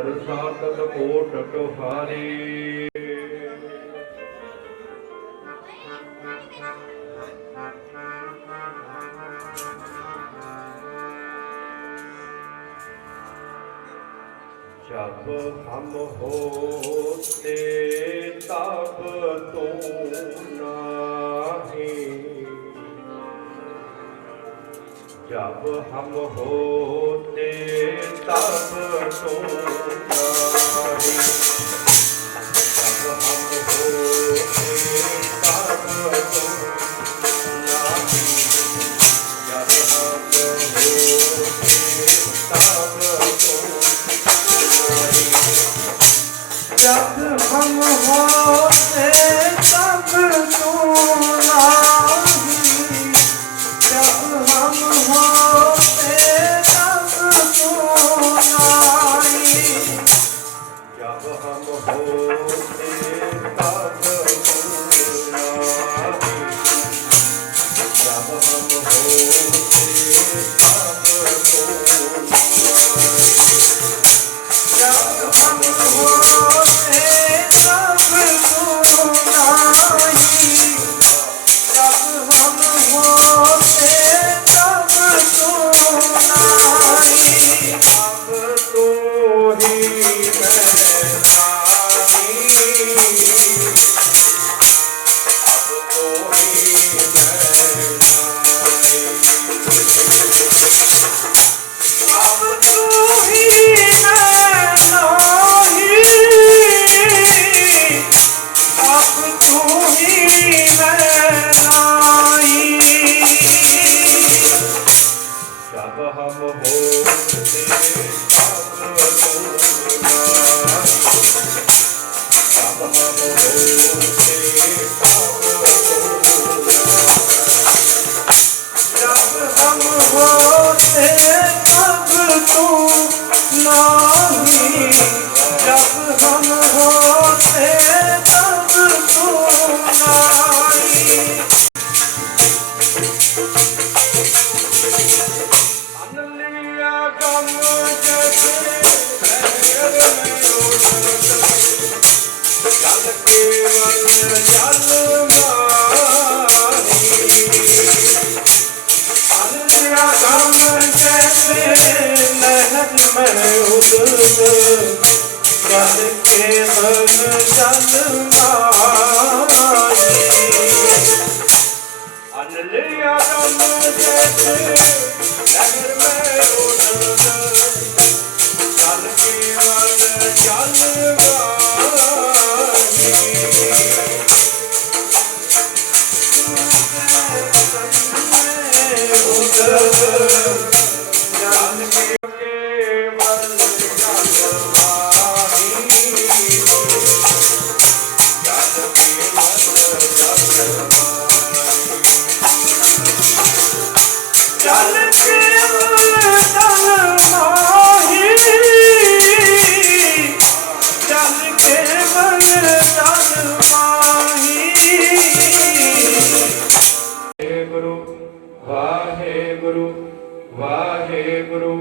ਨਰ ਸਾਤਤ ਕੋਟ ਤੁਹਾਰੇ। जब हम होते तब तू नाही, जब हम होते तब तू नाही, जब हम होते तब तू नाही, जब हम होते तब तू, जब हम होते तब तू नाही, जब हम होते तब तू नाही, जब हम होते तब तू नाही, जब हम होते तब तू नाही, जब हम होते तब तू नाही, जब हम होते तब तू नाही, अब तू ही मैं नाही, अब तू ही मैं नाही, अब तू ही मैं नाही, अब तू ही मैं नाही, जब हम होते तब तू नाही, जब हम होते तब तू नाही, जब हम होते तब तू नाही, जब हम होते तब तू नाही। अनलिया गम जैसे लहर में उछलत, जल केवल जल माही, अनलिया गम जैसे लहर में उछलत, जल केवल जल माही, अनलिया गम जैसे लहर में उछलत, जल केवल जल माही, उछलत जल केवल जल माही, जल केवल जल माही, जल केवल जल माही, जल केवल जल माही। गुरु वाहेगुरु वाहेगुरु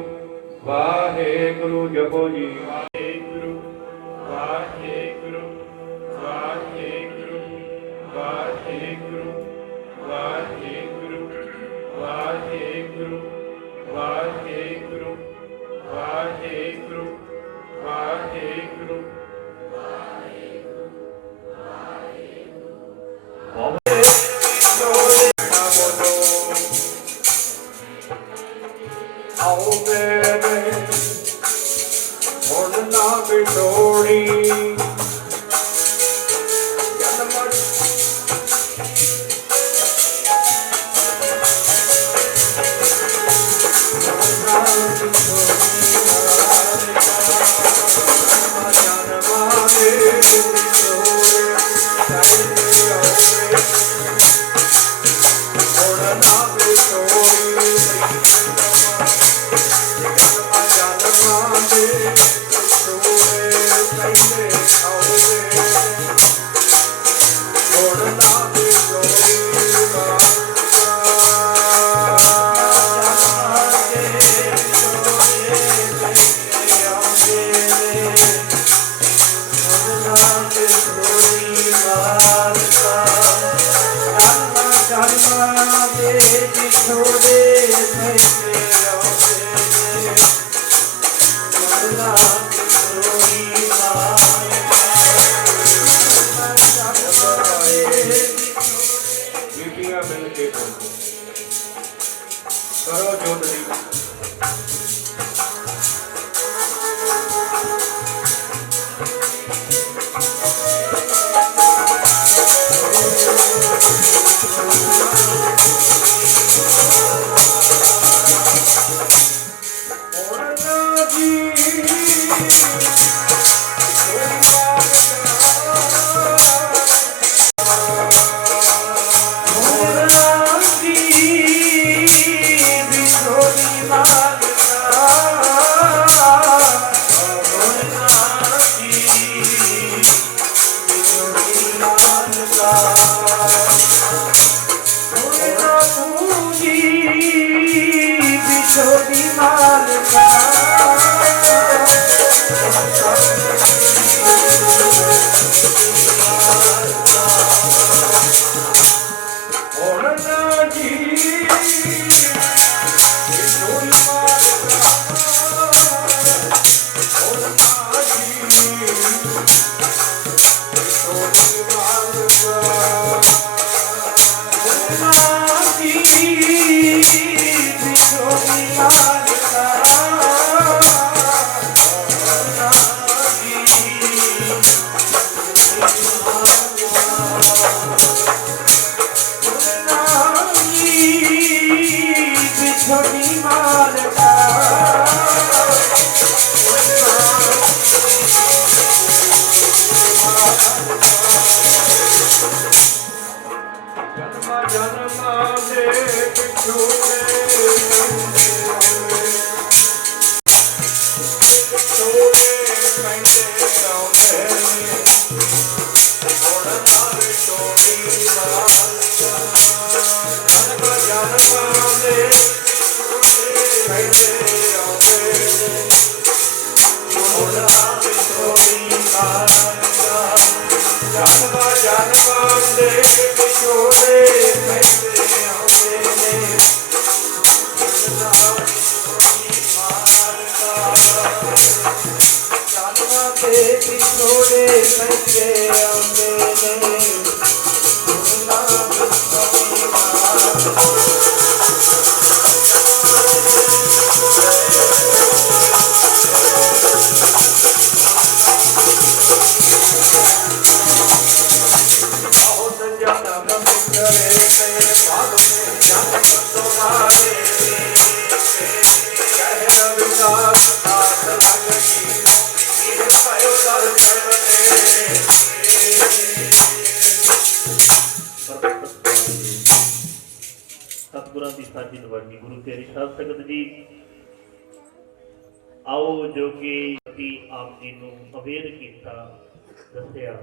वाहेगुरु जपो जी। वाहेगुरु वाहेगुरु वाहेगुरु वाहेगुरु वाहेगुरु वाहेगुरु वाहेगुरु वाहेगुरु वाहेगुरु आओ मेरे हुण ना बिटोड़ी, Thank you. ਤੇ ਵਿਛੋੜੇ ਪੈਂਦੇ ਆਉਂਦੇ ਨੇ ਸੁਣਨਾ ਬਹੁਤ ਜਨਮ ਵਿਚਰੇ ਤੇ ਭਾਗ ਮੇ ਜਨਮ ਤੁਹਾਰੇ ਕਹਿ ਰਵਿਦਾਸ ਦਾਸ ਲਗਈ ਇਹ ਭਇਓ ਦਰਸ਼ਨ ਦੇ ਸਤਿਗੁਰਾਂ ਦੀ ਸਾਜੀ ਦਵਾਨੀ ਗੁਰੂ ਤੇਰੀ ਸਾਧ ਸੰਗਤ ਜੀ ਆਓ ਜੋ ਕਿ ਅਸੀਂ ਆਪ ਜੀ ਨੂੰ ਅਵੇਅਰ ਕੀਤਾ ਦੱਸਿਆ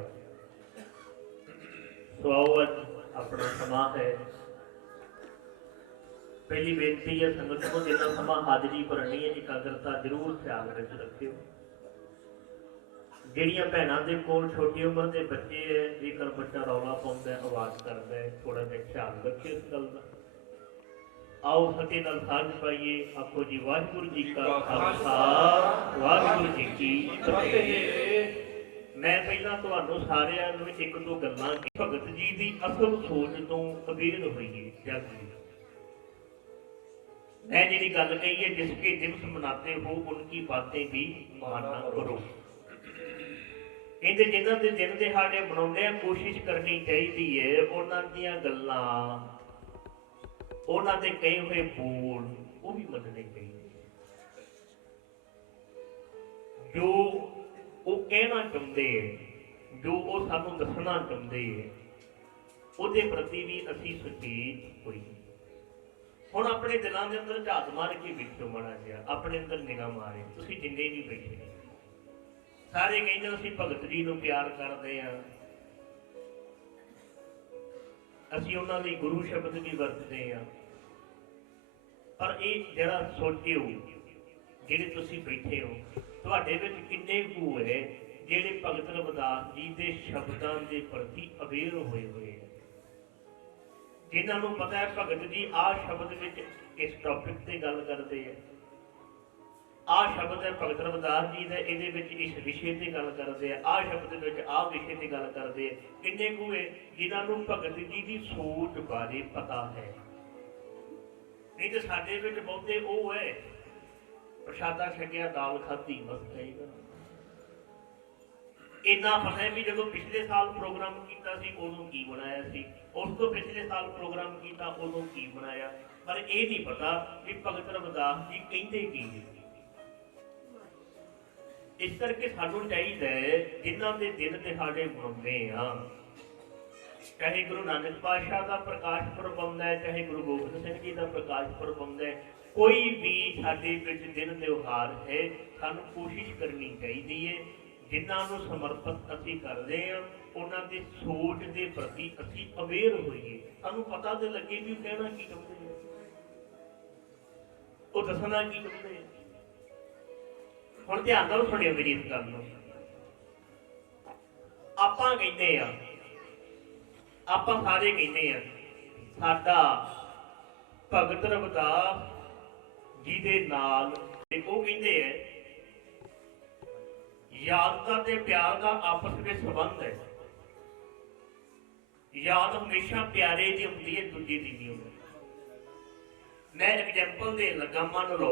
ਸੋ ਆਓ ਅੱਜ ਆਪਣਾ ਸਮਾਂ ਹੈ ਪਹਿਲੀ ਬੇਨਤੀ ਹੈ ਸੰਗਤ ਨੂੰ ਜਿੰਨਾ ਸਮਾਂ ਹਾਜ਼ਰੀ ਭਰਨੀ ਹੈ ਇਕਾਗਰਤਾ ਜ਼ਰੂਰ ਖਿਆਲ ਵਿੱਚ ਰੱਖਿਓ ਜਿਹੜੀਆਂ ਭੈਣਾਂ ਦੇ ਕੋਲ ਛੋਟੀ ਉਮਰ ਦੇ ਬੱਚੇ ਹੈ ਜੇਕਰ ਬੱਚਾ ਰੌਲਾ ਪਾਉਂਦਾ ਆਵਾਜ਼ ਕਰਦਾ ਹੈ ਥੋੜਾ ਜਿਹਾ ਖਿਆਲ ਰੱਖਿਓ ਇਸ ਗੱਲ ਦਾ ਆਓ ਫਤਿਹ ਨਾਲ ਸਾਂਝ ਪਾਈਏ ਆਖੋ ਜੀ ਵਾਹਿਗੁਰੂ ਜੀ ਕਾ ਖਾਲਸਾ ਵਾਹਿਗੁਰੂ ਜੀ ਕੀ ਫਤਿਹ ਮੈਂ ਪਹਿਲਾਂ ਤੁਹਾਨੂੰ ਸਾਰਿਆਂ ਨੂੰ ਇੱਕ ਦੋ ਗੱਲਾਂ ਭਗਤ ਜੀ ਦੀ ਅਸਲ ਸੋਚ ਤੋਂ ਅਵੇਅਰ ਹੋਈਏ ਜਗ ਜੀ मैं जी गल कही है जिसके दिवस मनाते हो उनकी बातें भी माना करो कहते जिन्हों के दिन दिहाड़े मनाने कोशिश करनी चाहिए है उन्हों दी गल्लां उन्हों के कहे हुए बोल वो भी मनने चाहिए जो वो कहना चाहते हैं जो वो सानू दसना चाहते हैं उसके प्रति भी असी सुचेत होइए ਹੁਣ ਆਪਣੇ ਦਿਲਾਂ ਦੇ ਅੰਦਰ ਝਾਤ ਮਾਰ ਕੇ ਵੇਖੋ ਮਾੜਾ ਜਿਹਾ ਆਪਣੇ ਅੰਦਰ ਨਿਗਾਹ ਮਾਰੇ ਤੁਸੀਂ ਜਿੰਨੇ ਵੀ ਬੈਠੇ ਸਾਰੇ ਕਹਿੰਦੇ ਅਸੀਂ ਭਗਤ ਜੀ ਨੂੰ ਪਿਆਰ ਕਰਦੇ ਆ ਅਸੀਂ ਉਹਨਾਂ ਲਈ ਗੁਰੂ ਸ਼ਬਦ ਵੀ ਵਰਤਦੇ ਆ ਪਰ ਇਹ ਜਿਹੜਾ ਸੋਚਿਓ ਜਿਹੜੇ ਤੁਸੀਂ ਬੈਠੇ ਹੋ ਤੁਹਾਡੇ ਵਿੱਚ ਕਿੰਨੇ ਕੁ ਹੈ ਜਿਹੜੇ ਭਗਤ ਰਵਿਦਾਸ ਜੀ ਦੇ ਸ਼ਬਦਾਂ ਦੇ ਪ੍ਰਤੀ ਅਵੇਅਰ ਹੋਏ ਹੋਏ ਆ जिन्हों को पता है भगत जी आ शब्द विच इस टॉपिक से गल करते हैं आ शब्द है भगत रविदास जी का ये इस विषय से गल करते हैं आ शब्द आ विषय से गल करते हैं किन्ने को है जिन्होंने भगत जी की सोच बारे पता है नहीं तो साडे विच बहुते वो है प्रशादा छकिया दाल खाधी बस कहेगा इन्ना पता है भी जो पिछले साल प्रोग्राम किया उदों की बनाया सी उस तो पिछले साल प्रोग्राम किया उदों की बनाया पर यह नहीं पता कि भगत रविदास जी कहते की इस करके सानू चाहिए जिन्हों के दिन दिहाड़े मनाते हैं चाहे गुरु नानक पातशाह का प्रकाश पुरब आउंदा है चाहे गुरु गोबिंद सिंह जी का प्रकाश पुरब आउंदा है कोई भी साडे विच दिन त्योहार है सानू कोशिश करनी चाहिए है जिन्हों समर्पित असी करते हैं उन्होंने सोच के प्रति असी अवेयर होइए सानू पता तो लगे भी कहना की चाहते हैं वो दसना की चाहते हैं हुण ध्यान नाल सुणियो मेरी इस गल नूं आपां कहंदे आ आपां सारे कहंदे आ साडा भगत रविदास जी दे नाल ते वो कहंदे है याद का ते प्यार का आपस में संबंध है याद हमेशा प्यारे की होती है दूजी की नहीं होती मैं एग्जाम्पल दे लगा मन लो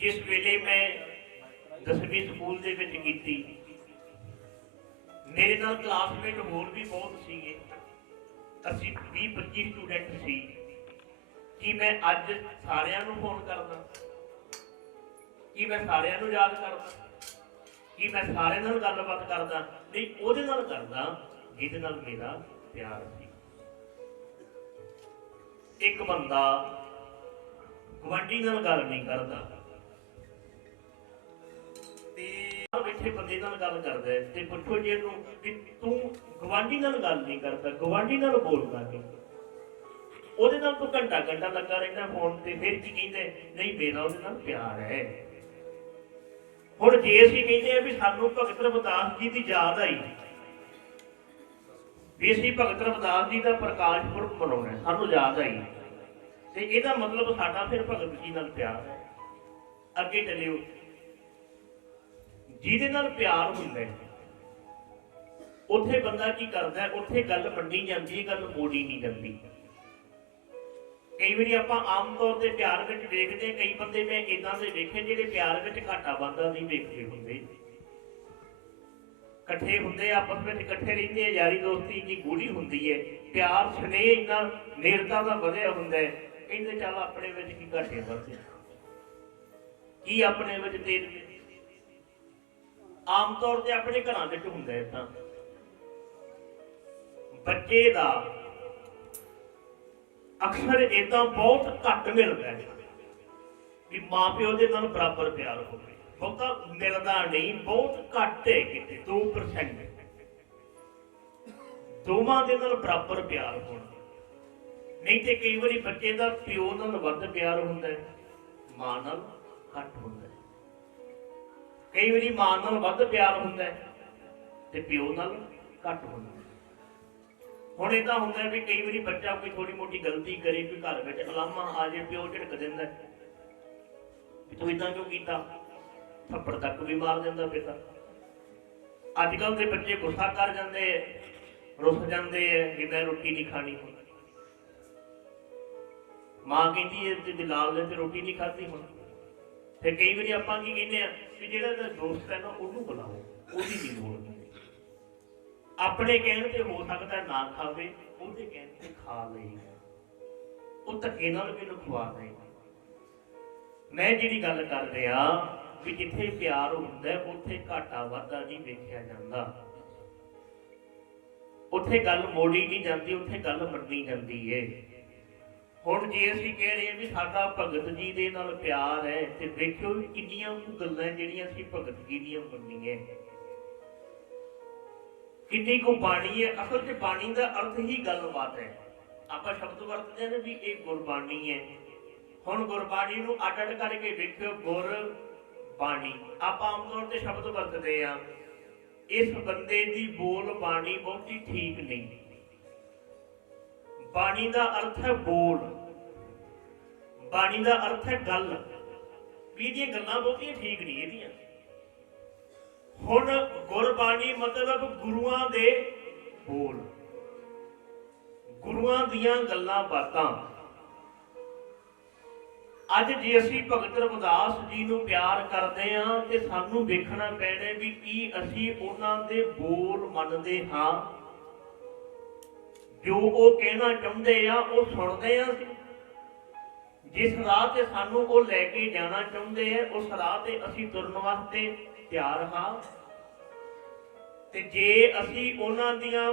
जिस वेले मैं 10वीं स्कूल दे विच कीती मेरे नाल क्लासमेट होर भी बहुत सीगे असी 20-25 स्टूडेंट सी कि मैं अज सारियां नूं फोन करदा कि मैं सारियां नूं याद करदा कि मैं सारे नाल गलबात करदा नहीं ओहदे नाल करदा जिहदे नाल मेरा प्यार सी एक बंदा गवांढी नाल गल नहीं करदा ते बैठे बंदे नाल गल करदा है ते पुछो जी इहनूं कि तू गवांढी नाल गल नहीं करदा गवांढी नाल बोलदा नहीं ओहदे नाल तू घंटा घंटा लगा रहिंदा फोन ते फिर की कहंदे नहीं मेरा ओहदे नाल प्यार है हुण जे असीं कहंदे आ भी सानूं भगत रविदास जी की याद आई भी असीं भगत रविदास जी का प्रकाश पुरब मनाउणा है सानूं याद आई ते इहदा मतलब साडा फिर भगत जी नाल प्यार है अगे चलियो ਜਿਹਦੇ ਨਾਲ ਪਿਆਰ ਹੁੰਦਾ ਹੈ, ਉੱਥੇ ਬੰਦਾ ਕੀ ਕਰਦਾ ਹੈ, ਉੱਥੇ ਗੱਲ ਮੰਨੀ ਜਾਂਦੀ ਹੈ, ਗੱਲ ਮੋੜੀ ਨਹੀਂ ਜਾਂਦੀ। ਕਈ ਵਾਰੀ ਆਪਾਂ ਆਮ ਤੌਰ ਤੇ ਪਿਆਰ ਵਿੱਚ ਵੇਖਦੇ, ਕਈ ਬੰਦੇ ਮੈਂ ਇਦਾਂ ਦੇ ਵੇਖੇ ਜਿਹੜੇ ਪਿਆਰ ਵਿੱਚ ਘਾਟਾ ਵਾਧਾ ਨਹੀਂ ਵੇਖਦੇ ਹੁੰਦੇ, ਇਕੱਠੇ ਹੁੰਦੇ ਆਪਸ ਵਿੱਚ, ਇਕੱਠੇ ਰਹਿੰਦੇ ਆ, ਯਾਰੀ ਦੋਸਤੀ ਇੰਨੀ ਗੂੜੀ ਹੁੰਦੀ ਹੈ, ਪਿਆਰ ਸਨੇਹ ਇੰਨਾ ਨੇੜਤਾ ਦਾ ਵਧਿਆ ਹੁੰਦਾ ਹੈ, ਕਹਿੰਦੇ ਚੱਲ ਆਪਣੇ ਵਿੱਚ ਕੀ ਘਾਟੇ ਵੱਧਦੇ, ਕੀ ਆਪਣੇ ਵਿੱਚ ਤੇਲ। ਆਮ ਤੌਰ ਤੇ ਆਪਣੇ ਘਰਾਂ ਵਿੱਚ ਹੁੰਦਾ ਹੈ ਤਾਂ ਬੱਚੇ ਦਾ ਅਕਸਰ ਏਦਾਂ ਬਹੁਤ ਘੱਟ ਮਿਲਦਾ ਹੈ ਵੀ ਮਾਂ ਪਿਓ ਦੇ ਨਾਲ ਬਰਾਬਰ ਪਿਆਰ ਹੋਵੇ, ਬਹੁਤਾ ਮਿਲਦਾ ਨਹੀਂ, ਬਹੁਤ ਘੱਟ ਹੈ, ਕਿਤੇ 2%। ਦੋਵਾਂ ਦੇ ਨਾਲ ਬਰਾਬਰ ਪਿਆਰ ਹੋਣਾ, ਨਹੀਂ ਤੇ ਕਈ ਵਾਰੀ ਬੱਚੇ ਦਾ ਪਿਓ ਨਾਲ ਵੱਧ ਪਿਆਰ ਹੁੰਦਾ ਹੈ, ਮਾਂ ਨਾਲ ਘੱਟ ਹੁੰਦਾ ਹੈ। ਕਈ ਵਾਰੀ ਮਾਂ ਨਾਲ ਵੱਧ ਪਿਆਰ ਹੁੰਦਾ ਹੈ ਤੇ ਪਿਓ ਨਾਲ ਘੱਟ ਹੁੰਦਾ ਹੈ। ਹੁਣ ਏਦਾਂ ਹੁੰਦਾ ਵੀ ਕਈ ਵਾਰੀ ਬੱਚਾ ਕੋਈ ਥੋੜੀ ਮੋਟੀ ਗਲਤੀ ਕਰੇ, ਕੋਈ ਘਰ ਵਿੱਚ ਉਲਾਮਾ ਆ ਜਾਏ, ਪਿਓ ਝਿੜਕ ਦਿੰਦਾ ਵੀ ਤੂੰ ਏਦਾਂ ਕਿਉਂ ਕੀਤਾ, ਥੱਪੜ ਤੱਕ ਵੀ ਮਾਰ ਦਿੰਦਾ ਪਿਤਾ। ਅੱਜ ਕੱਲ ਦੇ ਬੱਚੇ ਗੁੱਸਾ ਕਰ ਜਾਂਦੇ ਹੈ, ਰੁੱਸ ਜਾਂਦੇ ਹੈ ਕਿ ਮੈਂ ਰੋਟੀ ਨਹੀਂ ਖਾਣੀ, ਹੁਣ ਮਾਂ ਕਹਿੰਦੀ ਹੈ ਤੇ ਲਾਲ ਨੇ ਤੇ ਰੋਟੀ ਨਹੀਂ ਖਾਧੀ। ਹੁਣ ਫਿਰ ਕਈ ਵਾਰੀ ਆਪਾਂ ਕੀ ਕਹਿੰਦੇ ਆ ਵੀ ਜਿਹੜਾ ਇਹਦਾ ਦੋਸਤ ਹੈ ਨਾ ਉਹਨੂੰ ਬੁਲਾਓ, ਉਹਦੀ ਨਹੀਂ ਲੋੜ। ਆਪਣੇ ਕਹਿਣ ਤੇ ਹੋ ਸਕਦਾ ਨਾ ਖਾਵੇ, ਉਹਦੇ ਕਹਿਣ ਤੇ ਖਾ ਲਏਗਾ, ਉਹ ਧੱਕੇ ਨਾਲ ਵੀ ਇਹਨੂੰ ਖਵਾ ਦੇਗਾ। ਮੈਂ ਜਿਹੜੀ ਗੱਲ ਕਰ ਰਿਹਾ ਵੀ ਜਿੱਥੇ ਪਿਆਰ ਹੁੰਦਾ ਉੱਥੇ ਘਾਟਾ ਵਾਧਾ ਨਹੀਂ ਵੇਖਿਆ ਜਾਂਦਾ, ਉੱਥੇ ਗੱਲ ਮੋੜੀ ਨਹੀਂ ਜਾਂਦੀ, ਉੱਥੇ ਗੱਲ ਮੰਨੀ ਜਾਂਦੀ ਏ। ਹੁਣ ਜੇ ਅਸੀਂ ਕਹਿ ਰਹੇ ਵੀ ਸਾਡਾ ਭਗਤ ਜੀ ਦੇ ਨਾਲ ਪਿਆਰ ਹੈ, ਤੇ ਵੇਖਿਓ ਵੀ ਕਿੰਨੀਆਂ ਗੱਲਾਂ ਜਿਹੜੀਆਂ ਅਸੀਂ ਭਗਤ ਜੀ ਦੀਆਂ ਮੰਨੀਏ, ਕਿੰਨੀ ਕੁ ਬਾਣੀ ਹੈ। ਅਸਲ 'ਚ ਬਾਣੀ ਦਾ ਅਰਥ ਹੀ ਗੱਲਬਾਤ ਹੈ। ਆਪਾਂ ਸ਼ਬਦ ਵਰਤਦੇ ਨੇ ਵੀ ਇਹ ਗੁਰਬਾਣੀ ਹੈ। ਹੁਣ ਗੁਰਬਾਣੀ ਨੂੰ ਅੱਡ ਅੱਡ ਕਰਕੇ ਵੇਖਿਓ, ਗੁਰ ਬਾਣੀ ਆਪਾਂ ਆਮ ਤੌਰ ਤੇ ਸ਼ਬਦ ਵਰਤਦੇ ਆ, ਇਸ ਬੰਦੇ ਦੀ ਬੋਲ ਬਾਣੀ ਬਹੁਤੀ ਠੀਕ ਨਹੀਂ। ਬਾਣੀ ਦਾ ਅਰਥ ਹੈ ਬੋਲ, ਬਾਣੀ ਦਾ ਅਰਥ ਹੈ ਗੱਲ, ਵੀ ਇਹਦੀਆਂ ਗੱਲਾਂ ਬਹੁਤੀਆਂ ਠੀਕ ਨਹੀਂ ਇਹਦੀਆਂ। ਹੁਣ ਗੁਰਬਾਣੀ ਮਤਲਬ ਗੁਰੂਆਂ ਦੇ ਬੋਲ, ਗੁਰੂਆਂ ਦੀਆਂ ਗੱਲਾਂ ਬਾਤਾਂ। ਅੱਜ ਜੇ ਅਸੀਂ ਭਗਤ ਰਵਿਦਾਸ ਜੀ ਨੂੰ ਪਿਆਰ ਕਰਦੇ ਹਾਂ ਤੇ ਸਾਨੂੰ ਵੇਖਣਾ ਪੈਣਾ ਵੀ ਕੀ ਅਸੀਂ ਉਹਨਾਂ ਦੇ ਬੋਲ ਮੰਨਦੇ ਹਾਂ, ਜੋ ਉਹ ਕਹਿਣਾ ਚਾਹੁੰਦੇ ਆ ਉਹ ਸੁਣਦੇ ਆ। ਜਿਸ ਰਾਹ ਤੇ ਸਾਨੂੰ ਉਹ ਲੈ ਕੇ ਜਾਣਾ ਚਾਹੁੰਦੇ ਆ ਉਸ ਰਾਹ ਤੇ ਅਸੀਂ ਤੁਰਨ ਵਾਸਤੇ ਤਿਆਰ ਹਾਂ। ਤੇ ਜੇ ਅਸੀਂ ਉਹਨਾਂ ਦੀਆਂ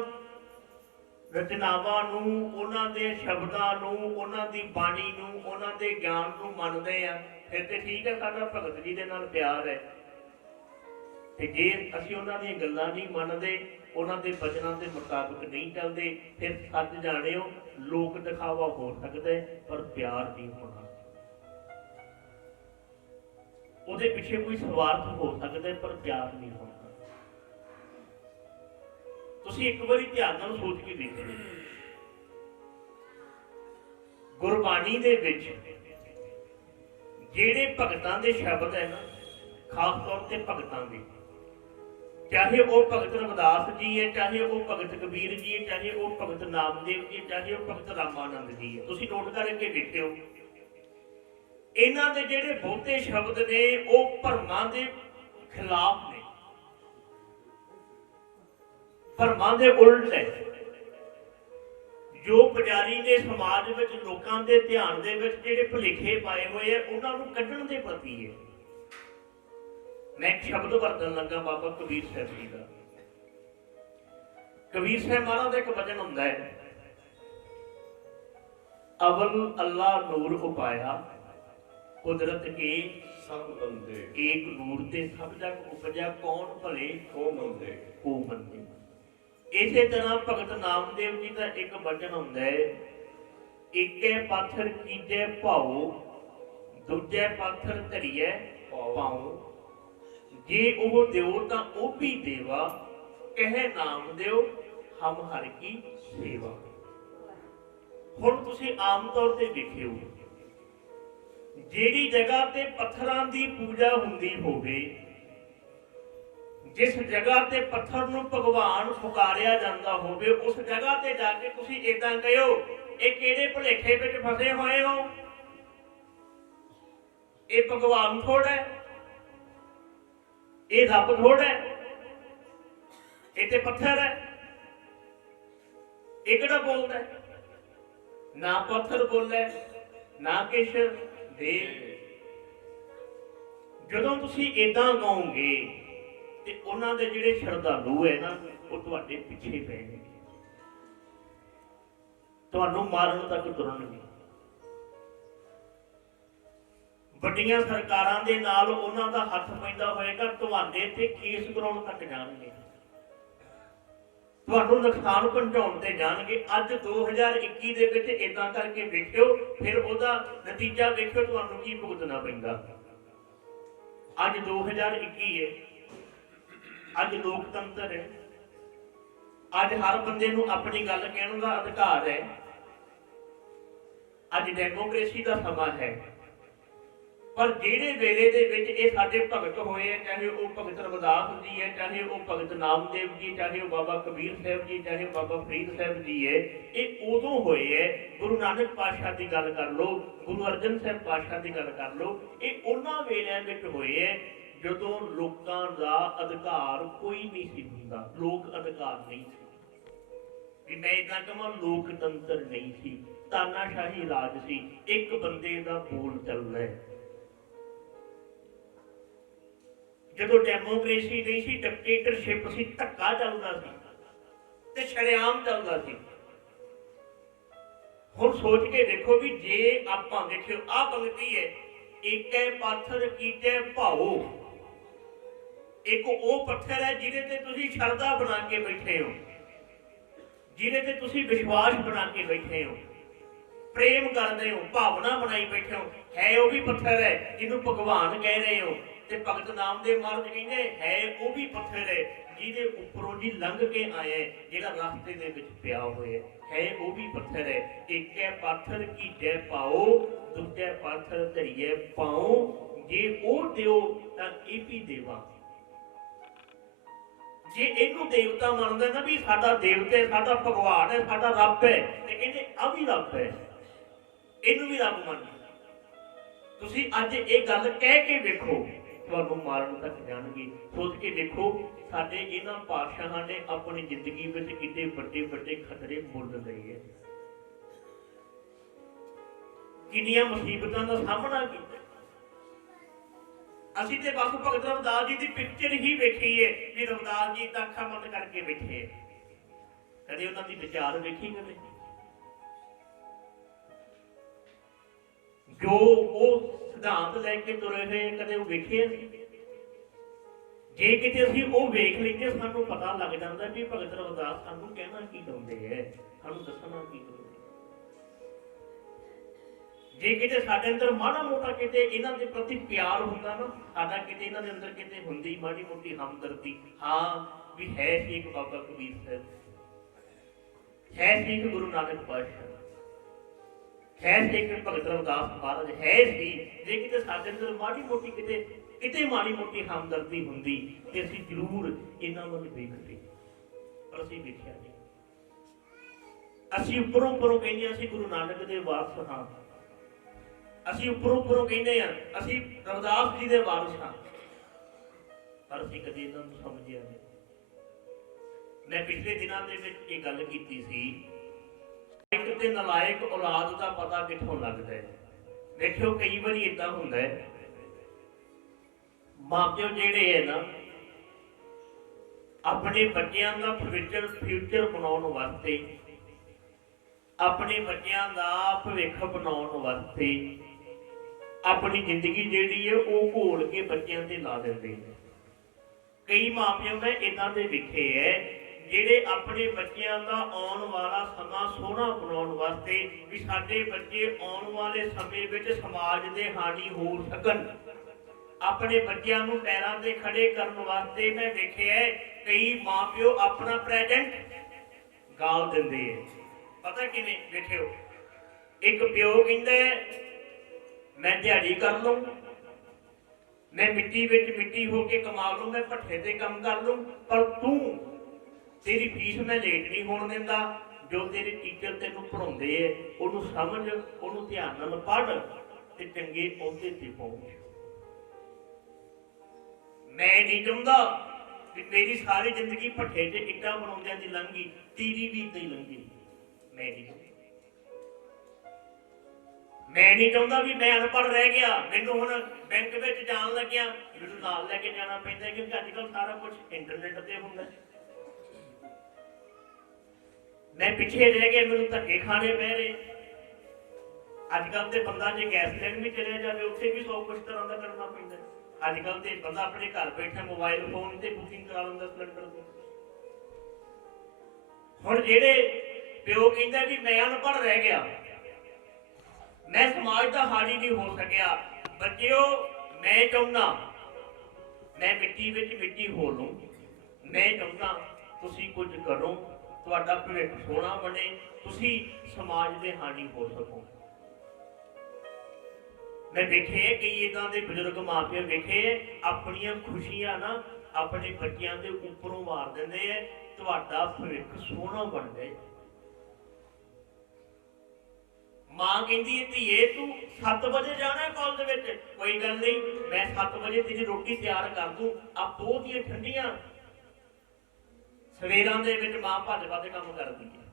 ਰਚਨਾਵਾਂ ਨੂੰ, ਉਹਨਾਂ ਦੇ ਸ਼ਬਦਾਂ ਨੂੰ, ਉਹਨਾਂ ਦੀ ਬਾਣੀ ਨੂੰ, ਉਹਨਾਂ ਦੇ ਗਿਆਨ ਨੂੰ ਮੰਨਦੇ ਆ, ਫਿਰ ਤੇ ਠੀਕ ਹੈ, ਸਾਡਾ ਭਗਤ ਜੀ ਦੇ ਨਾਲ ਪਿਆਰ ਹੈ। ਤੇ ਜੇ ਅਸੀਂ ਉਹਨਾਂ ਦੀਆਂ ਗੱਲਾਂ ਨਹੀਂ ਮੰਨਦੇ, ਉਹਨਾਂ ਦੇ ਬਚਨਾਂ ਦੇ ਮੁਤਾਬਕ ਨਹੀਂ ਚੱਲਦੇ, ਫਿਰ ਸੱਚ ਜਾਣਿਓ ਲੋਕ ਦਿਖਾਵਾ ਹੋ ਸਕਦਾ ਪਰ ਪਿਆਰ ਨਹੀਂ ਹੋਣਾ। ਉਹਦੇ ਪਿੱਛੇ ਕੋਈ ਸਵਾਰਥ ਹੋ ਸਕਦਾ ਪਰ ਪਿਆਰ ਨਹੀਂ ਹੋਣਾ। ਤੁਸੀਂ ਇੱਕ ਵਾਰੀ ਧਿਆਨ ਨਾਲ ਸੋਚ ਕੇ ਦੇਖੋ, ਗੁਰਬਾਣੀ ਦੇ ਵਿੱਚ ਜਿਹੜੇ ਭਗਤਾਂ ਦੇ ਸ਼ਬਦ ਹੈ ਨਾ, ਖਾਸ ਤੌਰ ਤੇ ਭਗਤਾਂ ਦੇ, ਚਾਹੇ ਉਹ ਭਗਤ ਰਵਿਦਾਸ ਜੀ ਹੈ, ਚਾਹੇ ਉਹ ਭਗਤ ਕਬੀਰ ਜੀ ਹੈ, ਚਾਹੇ ਉਹ ਭਗਤ ਨਾਮਦੇਵ ਜੀ, ਚਾਹੇ ਉਹ ਭਗਤ ਰਾਮਾਨੰਦ ਜੀ ਹੈ, ਤੁਸੀਂ ਨੋਟ ਕਰਕੇ ਵੇਖਿਓ, ਇਹਨਾਂ ਦੇ ਜਿਹੜੇ ਬਹੁਤੇ ਸ਼ਬਦ ਨੇ ਉਹ ਭਰਮਾਂ ਦੇ ਖਿਲਾਫ ਨੇ, ਭਰਮਾਂ ਦੇ ਉਲਟ ਹੈ। ਜੋ ਪੁਜਾਰੀ ਨੇ ਸਮਾਜ ਵਿੱਚ ਲੋਕਾਂ ਦੇ ਧਿਆਨ ਦੇ ਵਿੱਚ ਜਿਹੜੇ ਭੁਲੇਖੇ ਪਾਏ ਹੋਏ ਆ ਉਹਨਾਂ ਨੂੰ ਕੱਢਣ ਦੇ ਪ੍ਰਤੀ ਹੈ। ਮੈਂ ਇੱਕ ਸ਼ਬਦ ਵਰਤਣ ਲੱਗਾ ਬਾਬਾ ਕਬੀਰ ਸਾਹਿਬ ਜੀ ਦਾ। ਕਬੀਰ ਸਾਹਿਬ ਮਹਾਰਾਜ ਦਾ ਇੱਕ ਵਚਨ ਹੁੰਦਾ ਹੈ, ਅਵਲ ਅੱਲਾ ਨੂਰ ਉਪਾਇਆ ਕੁਦਰਤ ਕੇ ਸਭ ਬੰਦੇ, ਏਕ ਨੂਰ ਤੇ ਸਭ ਜਗ ਉਪਜਿਆ ਕੌਣ ਭਲੇ ਕੋ ਮੰਦੇ, ਕੋ ਮੰਦੇ। ਇਸੇ ਤਰ੍ਹਾਂ ਭਗਤ ਨਾਮਦੇਵ ਜੀ ਦਾ ਇੱਕ ਵਚਨ ਹੁੰਦਾ ਹੈ, ਏਕੇ ਪਾਥਰ ਕੀਜੈ ਭਾਉ ਦੂਜੇ ਪਾਥਰ ਧਰੀਐ ਪਾਉ। ਜੇ ਉਹ ਦਿਓ ਤਾਂ ਉਹ ਵੀ ਦੇਵਾ, ਕਹੇ ਨਾਮ ਦਿਓ ਹਮ ਹਰ ਕੀ ਸੇਵਾ। ਹੁਣ ਤੁਸੀਂ ਆਮ ਤੌਰ ਤੇ ਦੇਖਿਓ, ਜਿਹੜੀ ਜਗ੍ਹਾ ਤੇ ਪੱਥਰਾਂ ਦੀ ਪੂਜਾ ਹੁੰਦੀ ਹੋਵੇ जिस जगह ते पत्थर नूं भगवान पुकारिया जाता होवे उस जगह ते जाके तुसीं इदां कहो ये किहड़े भुलेखे विच फसे होए हो, ये भगवान थोड़ा है, ये रब थोड़ा है, ये ते पत्थर है। ये किहड़ा बोलदा है? ना पत्थर बोले ना किश देव। ਜਦੋਂ ਤੁਸੀਂ ਇਦਾਂ ਕਹੋਗੇ ਤੇ ਉਹਨਾਂ ਦੇ ਜਿਹੜੇ ਸ਼ਰਧਾਲੂ ਹੈ ਨਾ ਉਹ ਤੁਹਾਡੇ ਪਿੱਛੇ ਪੈਣਗੇ, ਤੁਹਾਨੂੰ ਮਾਰਨ ਤੱਕ ਤੁਰਨਗੇ। ਵੱਡੀਆਂ ਸਰਕਾਰਾਂ ਦੇ ਨਾਲ ਉਹਨਾਂ ਦਾ ਹੱਥ ਪੈਂਦਾ ਹੋਏਗਾ, ਤੁਹਾਡੇ ਤੇ ਕੇਸ ਕਰਾਉਣ ਤੱਕ ਜਾਣਗੇ, ਤੁਹਾਨੂੰ ਨੁਕਸਾਨ ਪਹੁੰਚਾਉਣ ਤੇ ਜਾਣਗੇ। ਅੱਜ 2021 ਦੇ ਵਿੱਚ ਇਦਾਂ ਕਰਕੇ ਵੇਖਿਓ, ਫਿਰ ਉਹਦਾ ਨਤੀਜਾ ਵੇਖਿਓ ਤੁਹਾਨੂੰ ਕੀ ਭੁਗਤਣਾ ਪੈਂਦਾ। ਅੱਜ 2021 है, ਅੱਜ लोकतंत्र है, ਅੱਜ हर बंदे नूं अपनी गल कहने का अधिकार है, ਅੱਜ डेमोक्रेसी का समा है। पर ਜਿਹੜੇ ਵੇਲੇ ਦੇ ਵਿੱਚ ਇਹ ਸਾਡੇ ਭਗਤ ਹੋਏ ਹੈ, ਚਾਹੇ ਉਹ ਭਗਤ ਰਵਿਦਾਸ ਜੀ ਹੈ, ਚਾਹੇ ਉਹ ਭਗਤ ਨਾਮਦੇਵ ਜੀ, ਚਾਹੇ ਉਹ ਬਾਬਾ ਕਬੀਰ ਸਾਹਿਬ ਜੀ, ਚਾਹੇ ਬਾਬਾ ਫਰੀਦ ਸਾਹਿਬ ਜੀ ਹੈ, ਇਹ ਉਦੋਂ ਹੋਏ ਹੈ। ਗੁਰੂ ਨਾਨਕ ਪਾਤਸ਼ਾਹ ਦੀ ਗੱਲ ਕਰ ਲਓ, ਗੁਰੂ ਅਰਜਨ ਸਾਹਿਬ ਪਾਤਸ਼ਾਹ ਦੀ ਗੱਲ ਕਰ ਲਓ, ਇਹ ਉਹਨਾਂ ਵੇਲਿਆਂ ਵਿੱਚ ਹੋਏ ਹੈ ਜਦੋਂ ਲੋਕਾਂ ਦਾ ਅਧਿਕਾਰ ਕੋਈ ਨਹੀਂ ਸੀ ਹੁੰਦਾ, ਲੋਕ ਅਧਿਕਾਰ ਨਹੀਂ ਸੀ। ਕਿ ਮੈਂ ਇਦਾਂ ਕਹਾਂ ਲੋਕਤੰਤਰ ਨਹੀਂ ਸੀ, ਤਾਨਾਸ਼ਾਹੀ ਰਾਜ ਸੀ, ਇੱਕ ਬੰਦੇ ਦਾ ਬੋਲ ਚੱਲਦਾ ਹੈ। ਜਦੋਂ ਡੈਮੋਕ੍ਰੇਸੀ ਨਹੀਂ ਸੀ, ਡਿਕਟੇਟਰਸ਼ਿਪ ਸੀ, ਧੱਕਾ ਚੱਲਦਾ ਸੀ ਤੇ ਸ਼ਰੇਆਮ ਚੱਲਦਾ ਸੀ। ਹੁਣ ਸੋਚ ਕੇ ਦੇਖੋ ਵੀ ਜੇ ਆਪਾਂ ਦੇਖਿਓ ਆਹ ਪੰਕਤੀ ਹੈ, ਏਕੈ ਪਾਥਰ ਕੀਤੇ ਭਾਓ। ਇੱਕ ਉਹ ਪੱਥਰ ਹੈ ਜਿਹਦੇ ਤੇ ਤੁਸੀਂ ਸ਼ਰਧਾ ਬਣਾ ਕੇ ਬੈਠੇ ਹੋ, ਜਿਹਦੇ ਤੇ ਤੁਸੀਂ ਵਿਸ਼ਵਾਸ ਬਣਾ ਕੇ ਬੈਠੇ ਹੋ, ਪ੍ਰੇਮ ਕਰਦੇ ਹੋ, ਭਾਵਨਾ ਬਣਾਈ ਬੈਠੇ ਹੋ। ਹੈ ਉਹ ਵੀ ਪੱਥਰ ਹੈ ਜਿਹਨੂੰ ਭਗਵਾਨ ਕਹਿ ਰਹੇ ਹੋ। ਤੇ ਭਗਤ ਨਾਮਦੇਵ ਮਹਾਰਾਜ ਕਹਿੰਦੇ ਹੈ ਉਹ ਵੀ ਪੱਥਰ ਹੈ ਜਿਹਦੇ ਉੱਪਰੋਂ ਜੀ ਲੰਘ ਕੇ ਆਏ, ਜਿਹੜਾ ਰਸਤੇ ਦੇ ਵਿੱਚ ਪਿਆ ਹੋਇਆ ਹੈ ਉਹ ਵੀ ਪੱਥਰ ਹੈ। ਏਕੈ ਪਾਥਰ ਕੀ ਜੈ ਪਾਓ, ਦੂਜੈ ਪਾਥਰ ਧਰੀਏ ਪਾਓ। ਜੇ ਉਹ ਦਿਓ ਤਾਂ ਇਹ ਵੀ ਦੇਵਾ। ਜੇ ਇਹਨੂੰ ਦੇਵਤਾ ਮੰਨਦਾ ਨਾ ਵੀ ਸਾਡਾ ਦੇਵਤਾ, ਸਾਡਾ ਭਗਵਾਨ ਹੈ, ਸਾਡਾ ਰੱਬ ਹੈ, ਤੇ ਕਹਿੰਦੇ ਆ ਵੀ ਰੱਬ ਹੈ, ਇਹਨੂੰ ਵੀ ਰੱਬ ਮੰਨ। ਤੁਸੀਂ ਅੱਜ ਇਹ ਗੱਲ ਕਹਿ ਕੇ ਵੇਖੋ, ਤੁਹਾਨੂੰ ਮਾਰਨ ਤੱਕ ਜਾਣਗੇ। ਸੋਚ ਕੇ ਦੇਖੋ ਸਾਡੇ ਇਹਨਾਂ ਪਾਤਸ਼ਾਹਾਂ ਨੇ ਆਪਣੀ ਜ਼ਿੰਦਗੀ ਵਿੱਚ ਕਿੰਨੇ ਵੱਡੇ ਵੱਡੇ ਖਤਰੇ ਮੁੱਲ ਲਏ ਹੈ, ਕਿੰਨੀਆਂ ਮੁਸੀਬਤਾਂ ਦਾ ਸਾਹਮਣਾ ਕੀਤਾ। ਅਸੀਂ ਤੇ ਬਸ ਭਗਤ ਰਵਿਦਾਸ ਜੀ ਦੀ ਪਿਕਚਰ ਹੀ ਵੇਖੀ ਹੈ ਵੀ ਰਵਿਦਾਸ ਜੀ ਤਾਂ ਅੱਖਾਂ ਬੰਦ ਕਰਕੇ ਬੈਠੇ, ਕਦੇ ਉਹਨਾਂ ਦੀ ਵਿਚਾਰ ਵੇਖੀ ਕਦੇ ਜੋ ਉਹ ਸਿਧਾਂਤ ਲੈ ਕੇ ਤੁਰੇ ਹੋਏ ਕਦੇ ਉਹ ਵੇਖੇ ਅਸੀਂ। ਜੇ ਕਿਤੇ ਅਸੀਂ ਉਹ ਵੇਖ ਲਈਏ ਸਾਨੂੰ ਪਤਾ ਲੱਗ ਜਾਂਦਾ ਵੀ ਭਗਤ ਰਵਿਦਾਸ ਸਾਨੂੰ ਕਹਿਣਾ ਕੀ ਚਾਹੁੰਦੇ ਹੈ, ਸਾਨੂੰ ਦੱਸਣਾ ਕੀ ਚਾਹੁੰਦੇ। ਜੇ ਕਿਤੇ ਸਾਡੇ ਅੰਦਰ ਮਾੜਾ ਮੋਟਾ ਕਿਤੇ ਇਹਨਾਂ ਦੇ ਪ੍ਰਤੀ ਪਿਆਰ ਹੁੰਦਾ ਨਾ, ਸਾਡਾ ਕਿਤੇ ਇਹਨਾਂ ਦੇ ਅੰਦਰ ਕਿਤੇ ਹੁੰਦੀ ਮਾੜੀ ਮੋਟੀ ਹਮਦਰਦੀ, ਹਾਂ ਵੀ ਹੈ ਸੀ ਇੱਕ ਬਾਬਾ ਕਬੀਰ ਸਾਹਿਬ, ਹੈ ਸੀ ਇੱਕ ਗੁਰੂ ਨਾਨਕ ਪਾਤਸ਼ਾਹ, ਹੈ ਸੀ ਇੱਕ ਭਗਤ ਰਵਿਦਾਸ ਮਹਾਰਾਜ, ਹੈ ਸੀ। ਜੇ ਕਿਤੇ ਸਾਡੇ ਅੰਦਰ ਮਾੜੀ ਮੋਟੀ ਕਿਤੇ ਮਾੜੀ ਮੋਟੀ ਹਮਦਰਦੀ ਹੁੰਦੀ ਤੇ ਅਸੀਂ ਜ਼ਰੂਰ ਇਹਨਾਂ ਵੱਲ ਵੇਖਦੇ, ਪਰ ਅਸੀਂ ਵੇਖਿਆ ਨਹੀਂ। ਅਸੀਂ ਉੱਪਰੋਂ ਕਹਿੰਦੇ ਅਸੀਂ ਗੁਰੂ ਨਾਨਕ ਦੇ ਵਾਰਸ ਹਾਂ, ਅਸੀਂ ਉੱਪਰੋਂ ਕਹਿੰਦੇ ਹਾਂ ਅਸੀਂ ਰਵਿਦਾਸ ਜੀ ਦੇ ਵਾਰਸ ਹਾਂ, ਪਰ ਅਸੀਂ ਕਦੇ ਇਹਨਾਂ ਨੂੰ ਸਮਝਿਆ ਨਹੀਂ। ਮੈਂ ਪਿਛਲੇ ਦਿਨਾਂ ਦੇ ਵਿੱਚ ਇਹ ਗੱਲ ਕੀਤੀ ਸੀ, ਇੱਕ ਤੇ ਨਲਾਇਕ ਔਲਾਦ ਦਾ ਪਤਾ ਕਿੱਥੋਂ ਲੱਗਦਾ ਹੈ। ਦੇਖਿਓ ਕਈ ਵਾਰੀ ਏਦਾਂ ਹੁੰਦਾ ਹੈ, ਮਾਪਿਓ ਜਿਹੜੇ ਹੈ ਨਾ ਆਪਣੇ ਬੱਚਿਆਂ ਦਾ ਫਿਊਚਰ ਬਣਾਉਣ ਵਾਸਤੇ, ਆਪਣੇ ਬੱਚਿਆਂ ਦਾ ਭਵਿੱਖ ਬਣਾਉਣ ਵਾਸਤੇ ਆਪਣੀ ਜ਼ਿੰਦਗੀ ਜਿਹੜੀ ਹੈ ਉਹ ਘੋਲ ਕੇ ਬੱਚਿਆਂ ਤੇ ਲਾ ਦਿੰਦੇ ਨੇ। ਕਈ ਮਾਪਿਓ ਮੈਂ ਏਦਾਂ ਦੇ ਵੇਖੇ ਹੈ ਜਿਹੜੇ ਆਪਣੇ ਬੱਚਿਆਂ ਦਾ ਆਉਣ ਵਾਲਾ ਸਮਾਂ ਸੋਹਣਾ ਬਣਾਉਣ ਵਾਸਤੇ ਵੀ ਸਾਡੇ ਬੱਚੇ ਆਉਣ ਵਾਲੇ ਸਮੇਂ ਵਿੱਚ ਸਮਾਜ ਦੇ ਹਾਣੀ ਹੋ ਸਕਣ, ਆਪਣੇ ਬੱਚਿਆਂ ਨੂੰ ਪੈਰਾਂ ਤੇ ਖੜੇ ਕਰਨ ਵਾਸਤੇ ਮੈਂ ਵੇਖਿਆ ਕਈ ਮਾਪਿਓ ਆਪਣਾ ਪ੍ਰੈਜ਼ੈਂਟ ਗਾਲ ਦਿੰਦੇ ਹੈ। ਪਤਾ ਕਿਵੇਂ? ਵੇਖਿਓ, ਇੱਕ ਪਿਓ ਕਹਿੰਦਾ ਮੈਂ ਦਿਹਾੜੀ ਕਰ ਲਊਂ, मैं मिट्टी विच मिट्टी होके कमा लूँ, मैं भट्ठे ते काम कर लूँ, पर तू तेरी फीस मैं लेट नहीं होण दिंदा। जो तेरे टीचर तेनों पढ़ाउंदे है उहनूं समझ, उहनूं ध्यान नाल पढ़ ते चंगे अहुदे ते पहुंच। मैं नहीं चाहुंदा कि मेरी सारी जिंदगी भट्ठे ते इट्टां बनाउंदियां दी लंघ गई, तेरी भी इदां ही लंघी। मैं नहीं मैं नहीं चाहुंदा भी मैं अनपढ़ रह गया, मैनूं हुण बैंक विच जाण लग्गिया मैनूं नाल लैके जाना पैंदा, क्योंकि अजकल सारा कुछ इंटरनेट ते हुंदा। मैं पिछे रह गया, मैनूं धक्के खाने पै रहे। अजकल तो बंदा जे गैस लैन भी चलिया जाए उत्थे भी 100 कुछ तरह का करना पैंदा। अजकल तो बंदा अपने घर बैठे मोबाइल फोन से बुकिंग करा लैंदा सिलेंडर की। हुण जेहड़े प्यो कहंदा भी मैं अनपढ़ रह गया, मैं समाज का हारी नहीं हो सकिया, बच्चिओ मैं चाहुंदा मैं मिट्टी विच मिट्टी हो लूं। मैं चाहुंदा तुसीं कुछ करो, तुहाडा भविख सोहना बने, तुसीं समाज के हानी हो सको। मैं देखे कई इदां दे बजुर्ग माँ प्यो देखे अपनियां खुशियां ना अपने बच्चों के उपरों मार देंदे है, तुहाडा भविख सोहना बन जाए। मां कहती है धीए तू 7 बजे जाना कॉलेज विच, कोई गल नहीं मैं 7 बजे तेरी रोटी तैयार कर दूं। आप दो दी ठंडियां सवेरां दे विच मां भज भज काम करदी है,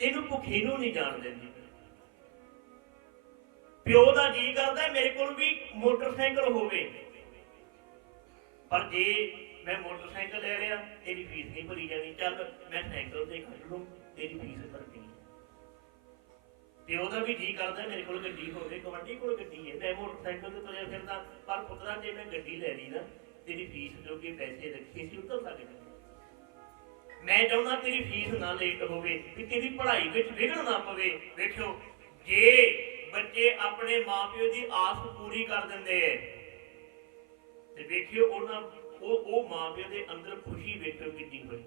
तेनू भुखे नूं नहीं जाण दिंदी। प्यो का जी करता मेरे को भी मोटरसाइकिल होवे, पर जे मैं मोटरसाइकिल ले लिया तेरी फीस नहीं भरी जानी, चल मैं साइकिल से खड़ लूं तेरी फीस भरनी। प्यो का भी जी करता मेरे को गड्डी होवे, गवांढी कोल गड्डी है मैं मोटरसाइकिल से तुरिया फिरदा, पर पुत्रा जे मैं गड्डी ले ली ना तेरी फीस जो कि पैसे रखे सी उतर लग जाए। मैं चाहुंदा तेरी फीस ना लेट होवे, कि तेरी पढ़ाई विच विघन ना पवे। देखो जे बच्चे अपने माँ प्यो की आस पूरी कर देंगे है, देखियो माँ प्यो के अंदर खुशी वेखो कितनी हुई।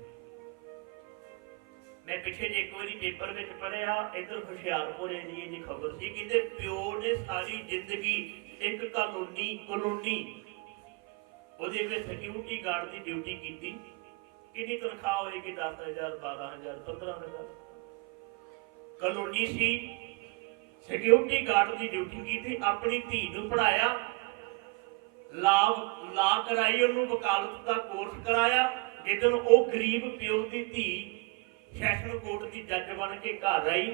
मैं पिछले एक बार पेपर में पढ़िया, इधर हुशियारपुर एरिए की खबर सी, कहते प्यो ने सारी जिंदगी एक कॉलोनी सिक्योरिटी गार्ड की ड्यूटी की। कितनी तनख्वाह होगी? 10,000 12,000 15,000। कॉलोनी सी, सिक्योरिटी गार्ड की ड्यूटी की थी, अपनी धी नूं पढ़ाया, ला कराई, उन्होंने वकालत का कोर्स कराया। जिदन वो गरीब प्यो की धी सैशन कोर्ट की जज बन के घर आई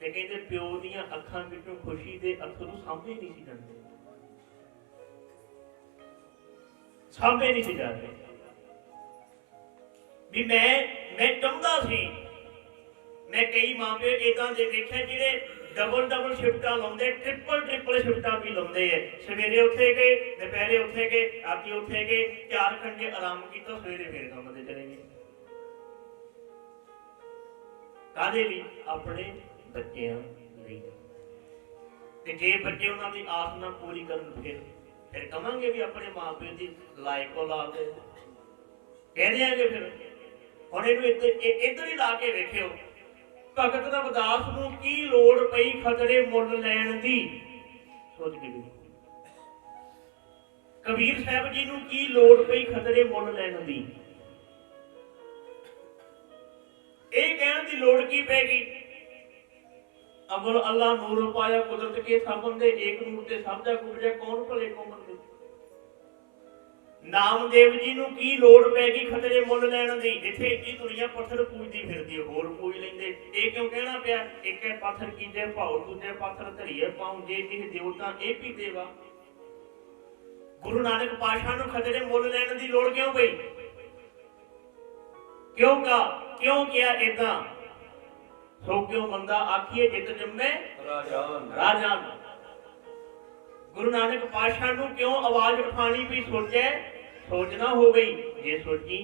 ते कहते प्यो दीयां अखां विचों खुशी के अथरू सामभे नहीं सी जाते, सामभे नहीं सी जाते। भी मैं चाहुंदा सी, मैं कई माँ प्यो इदां दे देखे जिहड़े डबल शिफ्टां लाउंदे, ट्रिपल शिफ्टां भी लाउंदे है। सवेरे उठे गए, दोपहरे उठे गए, राती उठे गए, 4 घंटे आराम किया, सवेरे फिर काम ते चले गए। काहदे लई? अपने बच्चों लई। ते जे बच्चे उन्हां दी आस ना पूरी करन फिर कहांगे भी अपने माँ प्यो की लायक औलाद है, कह देंगे। फिर हुण इहनूं इधर ही ला के वेखियो, भगत रविदास नूं की लोड़ पई खतरे मुल लैण दी, सोच के देखो। कबीर साहब जी नूं की लोड़ पई खतरे मुल लैण दी, ਇਹ ਕਹਿਣ ਦੀ ਲੋੜ ਕੀ ਪੈ ਗਈ? अव्वल अल्लाह नूर पाया कुदरत के सब बंदे, एक नूर ते सब दा कुबजा, कौन भले को मंदे। नामदेव जी नूं की लोड़ पै गई खतरे मुल लैण दी, जिथे इतनी दुनिया पत्थर पूजदी फिरदी होर पूज लैंदे। ਇਹ ਕਿਉਂ ਕਹਿਣਾ ਪਿਆ? ਇੱਕ ਹੈ ਪੱਥਰ ਕੀਜੇ ਭਾਉ, ਦੂਜੇ ਪੱਥਰ ਧਰੀਏ ਪਾਉ, ਜੇ ਇਹ ਦੇਵਤਾ ਇਹ ਵੀ ਦੇਵਾ। ਗੁਰੂ ਨਾਨਕ ਪਾਤਸ਼ਾਹ ਨੂੰ ਖਤਰੇ ਮੁੱਲ ਲੈਣ ਦੀ ਲੋੜ ਕਿਉਂ ਪਈ? क्यों किया इदा? सो क्यों बंदा आखिए जित जम्मे राजान। गुरु नानक पातशाह नूं क्यों आवाज उठानी भी सोचे? सोचना हो गई, जे सोची